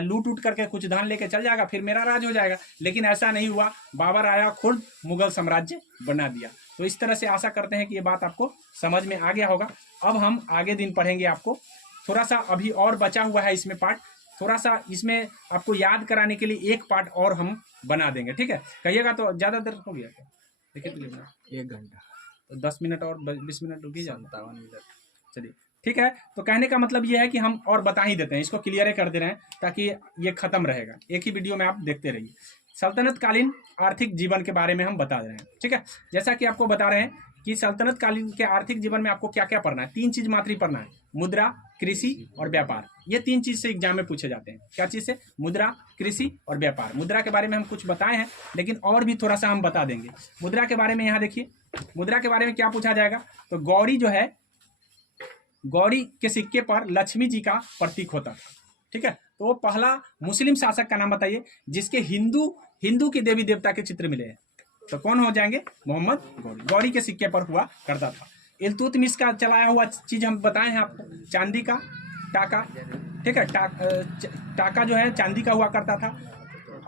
लूट उट करके कुछ धन लेके चल जाएगा, फिर मेरा राज हो जाएगा, लेकिन ऐसा नहीं हुआ। बाबर आया, खुद मुगल साम्राज्य बना दिया। तो इस तरह से आशा करते हैं कि ये बात आपको समझ में आ गया होगा। अब हम आगे दिन पढ़ेंगे, आपको थोड़ा सा अभी और बचा हुआ है इसमें पार्ट, थोड़ा सा इसमें आपको याद कराने के लिए एक पार्ट और हम बना देंगे, ठीक है। कहिएगा तो ज़्यादा देर हो गया क्या? देखिए तो 1 घंटा तो 10 मिनट और 20 मिनट रुक ही जाता। 57 मिनट। चलिए ठीक है। तो कहने का मतलब ये है कि हम और बता ही देते हैं, इसको क्लियर कर दे रहे हैं ताकि ये खत्म रहेगा, एक ही वीडियो में आप देखते रहिए। सल्तनत कालीन आर्थिक जीवन के बारे में हम बता रहे हैं, ठीक है। जैसा कि आपको बता रहे हैं कि सल्तनत कालीन के आर्थिक जीवन में आपको क्या क्या पढ़ना है, 3 चीज मात्र ही पढ़ना है, मुद्रा, कृषि और व्यापार। ये 3 चीज से एग्जाम में पूछे जाते हैं। क्या चीज से? मुद्रा, कृषि और व्यापार। मुद्रा के बारे में हम कुछ बताए हैं, लेकिन और भी थोड़ा सा हम बता देंगे। मुद्रा के बारे में यहाँ देखिए, मुद्रा के बारे में क्या पूछा जाएगा, तो गौरी जो है, गौरी के सिक्के पर लक्ष्मी जी का प्रतीक होता था, ठीक है। तो वो पहला मुस्लिम शासक का नाम बताइए जिसके हिंदू के देवी देवता के चित्र मिले हैं, तो कौन हो जाएंगे? मोहम्मद गौरी। गौरी के सिक्के पर हुआ करता था। इल्तुतमिश का चलाया हुआ चीज हम बताए हैं आपको, चांदी का टाका, ठीक है। टाका जो है चांदी का हुआ करता था।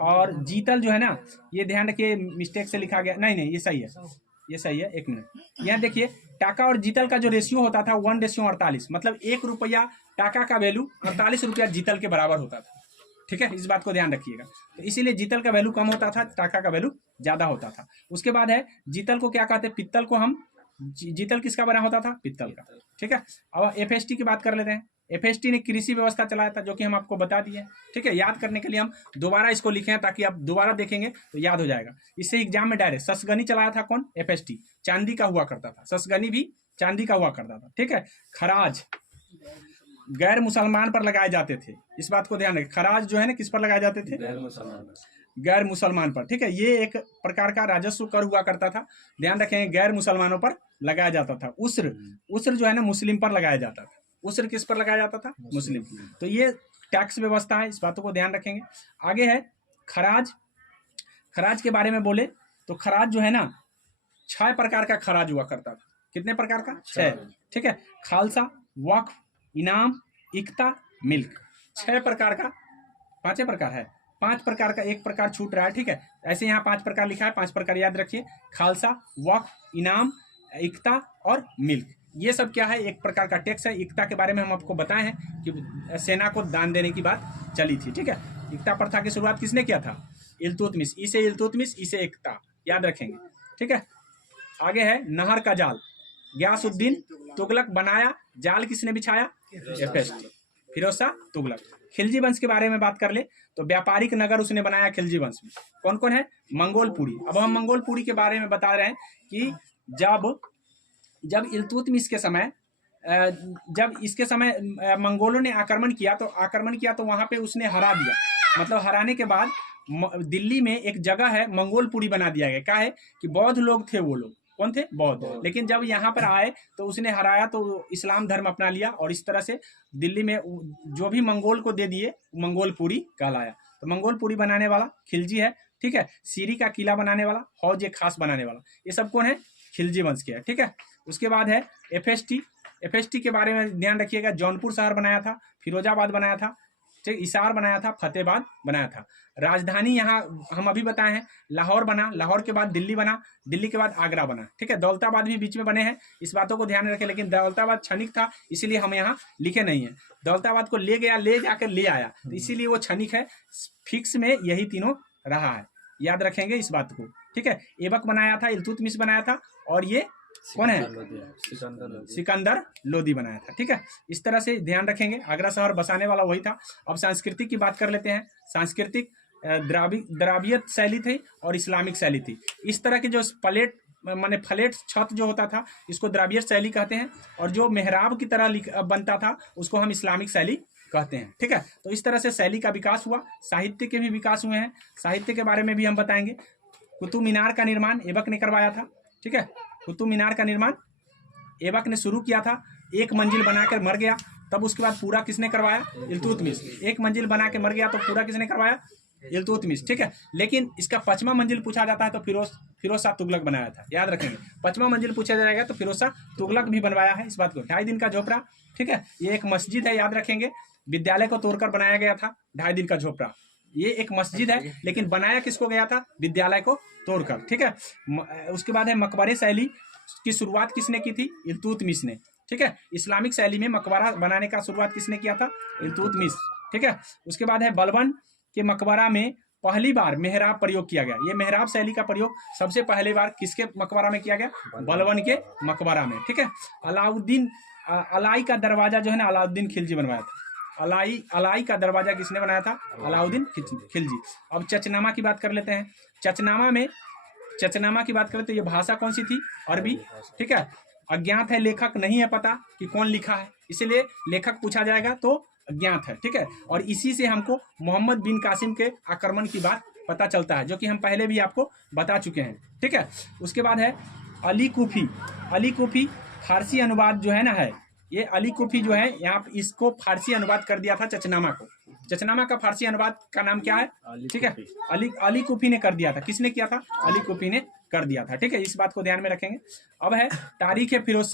और जीतल जो है ना, ये ध्यान रखिए, मिस्टेक से लिखा गया, नहीं ये सही है, ये सही है। 1 मिनट, यहाँ देखिए, टाका और जीतल का जो रेशियो होता था 1:48, मतलब 1 रुपया टाका का वैल्यू 48 रुपया जीतल के बराबर होता था, ठीक है। इस बात को ध्यान रखिएगा। तो इसीलिए जीतल का वैल्यू कम होता था, टाका का वैल्यू ज्यादा होता था। उसके बाद है जीतल को क्या कहते हैं? पित्तल को हम, जीतल किसका बना होता था? पित्तल का, ठीक है। अब एफएसटी की बात कर लेते हैं। एफएसटी ने कृषि व्यवस्था चलाया था, जो कि हम आपको बता दिए, ठीक है। याद करने के लिए हम दोबारा इसको लिखे हैं ताकि आप दोबारा देखेंगे तो याद हो जाएगा। इससे एग्जाम में डायरेक्ट ससगनी चलाया था कौन? एफएसटी। चांदी का हुआ करता था, ससगनी भी चांदी का हुआ करता था, ठीक है। खराज गैर मुसलमान पर लगाए जाते थे, इस बात को ध्यान रखें। खराज जो है ना, किस पर लगाए जाते थे? गैर मुसलमान पर, ठीक है। ये एक प्रकार का राजस्व कर हुआ करता था, ध्यान रखेंगे, गैर मुसलमानों पर लगाया जाता था। उस्र जो है ना, मुस्लिम पर लगाया जाता था। उस्र किस पर लगाया जाता था? मुस्लिम। तो ये टैक्स व्यवस्था है, इस बातों को ध्यान रखेंगे। आगे है खराज। खराज के बारे में बोले तो खराज जो है ना, 6 प्रकार का खराज हुआ करता था। कितने प्रकार का? 6, ठीक है। खालसा, वक्फ, इनाम, इक्ता, मिल्क। 6 प्रकार का, 5 प्रकार है, 5 प्रकार का एक प्रकार छूट रहा है, ठीक है। ऐसे यहाँ 5 प्रकार लिखा है, 5 प्रकार याद रखिए, खालसा, वक्फ, इनाम, इक्ता और मिल्क। ये सब क्या है? एक प्रकार का टैक्स है। इक्ता के बारे में हम आपको बताए हैं कि सेना को दान देने की बात चली थी, ठीक है। इक्ता प्रथा की शुरुआत किसने किया था? इल्तुतमिश। इसे इल्तुतमिश, इसे इक्ता, याद रखेंगे, ठीक है। आगे है नहर का जाल। गयासुद्दीन तुगलक बनाया, जाल किसने बिछाया? एफएसटी, फिरोज शाह तुगलक। खिलजी वंश के बारे में बात कर ले तो व्यापारिक नगर उसने बनाया खिलजी वंश में। कौन कौन है? मंगोलपुरी। अब हम मंगोलपुरी के बारे में बता रहे हैं कि जब इल्तुतमिश के समय, जब इसके समय मंगोलों ने आक्रमण किया तो वहां पे उसने हरा दिया। मतलब हराने के बाद दिल्ली में एक जगह है, मंगोलपुरी बना दिया गया। क्या है कि बौद्ध लोग थे, वो लोग कौन थे? बौद्ध। लेकिन जब यहाँ पर आए तो उसने हराया तो इस्लाम धर्म अपना लिया, और इस तरह से दिल्ली में जो भी मंगोल को दे दिए मंगोलपुरी कहलाया। तो मंगोलपुरी बनाने वाला खिलजी है, ठीक है। सीरी का किला बनाने वाला, हौज एक खास बनाने वाला, ये सब कौन है? खिलजी वंश के है, ठीक है। उसके बाद है एफएसटी। एफएसटी के बारे में ध्यान रखिएगा, जौनपुर शहर बनाया था, फिरोजाबाद बनाया था, ठीक, हिसार बनाया था, फतेहाबाद बनाया था। राजधानी यहाँ हम अभी बताए हैं, लाहौर बना, लाहौर के बाद दिल्ली बना, दिल्ली के बाद आगरा बना, ठीक है। दौलताबाद भी बीच में बने हैं, इस बातों को ध्यान रखें। लेकिन दौलताबाद क्षणिक था, इसीलिए हम यहाँ लिखे नहीं है। दौलताबाद को ले जाकर ले आया, तो इसीलिए वो क्षणिक है। फिक्स में यही तीनों रहा है, याद रखेंगे इस बात को, ठीक है। ऐबक बनाया था, इल्तुतमिश बनाया था, और ये कौन है? सिकंदर लोदी बनाया था, ठीक है। इस तरह से ध्यान रखेंगे, आगरा शहर बसाने वाला वही था। अब सांस्कृतिक की बात कर लेते हैं। सांस्कृतिक द्राविड़ शैली थी और इस्लामिक शैली थी। इस तरह की जो प्लेट माने फ्लैट छत जो होता था इसको द्रविड़ शैली कहते हैं, और जो मेहराब की तरह बनता था उसको हम इस्लामिक शैली कहते हैं। ठीक है, तो इस तरह से शैली का विकास हुआ। साहित्य के भी विकास हुए हैं, साहित्य के बारे में भी हम बताएंगे। कुतुब मीनार का निर्माण ऐबक ने करवाया था। ठीक है, कुतुब मीनार का निर्माण ऐबक ने शुरू किया था, एक मंजिल बनाकर मर गया, तब उसके बाद पूरा किसने करवाया? इल्तुतमिश। एक मंजिल बना के मर गया तो पूरा किसने करवाया? इल्तुतमिश। ठीक है, लेकिन इसका 5वां मंजिल पूछा जाता है तो फिरोज शाह तुगलक बनाया था, याद रखेंगे। 5वां मंजिल पूछा जाएगा तो फिरोज शाह तुगलक भी बनवाया है इस बात को। 2.5 दिन का झोपड़ा, ठीक है, ये एक मस्जिद है, याद रखेंगे। विद्यालय को तोड़कर बनाया गया था 2.5 दिन का झोपड़ा, ये एक मस्जिद है, लेकिन बनाया किसको गया था? विद्यालय को तोड़कर। ठीक है, उसके बाद है मकबरे शैली की शुरुआत किसने की थी? इल्तुतमिश ने। ठीक है, इस्लामिक शैली में मकबरा बनाने का शुरुआत किसने किया था? इल्तुतमिश। ठीक है, उसके बाद है बलबन के मकबरा में पहली बार मेहराब प्रयोग किया गया। ये मेहराब शैली का प्रयोग सबसे पहली बार किसके मकबरा में किया गया? बलबन के मकबरा में। ठीक है, अलाउद्दीन अलाई का दरवाजा जो है ना, अलाउद्दीन खिलजी बनवाया था। अलाई का दरवाजा किसने बनाया था? अलाउद्दीन खिलजी। अब चचनामा की बात कर लेते हैं। चचनामा की बात करें तो ये भाषा कौन सी थी? अरबी। ठीक है, अज्ञात है, लेखक नहीं है पता कि कौन लिखा है, इसीलिए लेखक पूछा जाएगा तो अज्ञात है। ठीक है, और इसी से हमको मोहम्मद बिन कासिम के आक्रमण की बात पता चलता है, जो कि हम पहले भी आपको बता चुके हैं। ठीक है, उसके बाद है अली कुफी फारसी अनुवाद जो है ना, है ये अली कुफी जो है, यहाँ इसको फारसी अनुवाद कर दिया था चचनामा को। चचनामा का फारसी अनुवाद का नाम क्या है? ठीक है, अली कुफी ने कर दिया था। किसने किया था? अली कुफी ने कर दिया था। ठीक है, इस बात को ध्यान में रखेंगे। अब है तारीख फिरोज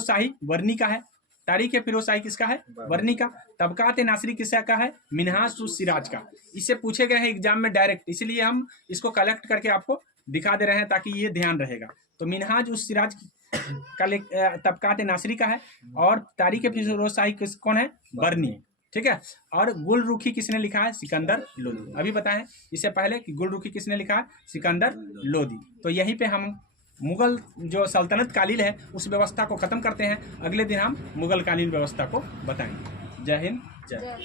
शाही वर्नी का है। तारीख फिरोज शाही किसका है? वर्नी का। तबकात नासरी किसका का है? मिनहाज उस सिराज का। इससे पूछे गए हैं एग्जाम में डायरेक्ट, इसलिए हम इसको कलेक्ट करके आपको दिखा दे रहे हैं ताकि ये ध्यान रहेगा। तो मिनहाज उस सिराज का तबकात नासरी का है, और तारीख फिरोज शाही कौन है? वर्नी। ठीक है, और गुलरुखी किसने लिखा है? सिकंदर लोदी। अभी बताएं इससे पहले कि गुलरुखी किसने लिखा है? सिकंदर लोदी। तो यहीं पे हम मुगल जो सल्तनत कालीन है उस व्यवस्था को खत्म करते हैं। अगले दिन हम मुगल कालीन व्यवस्था को बताएंगे। जय हिंद, जय।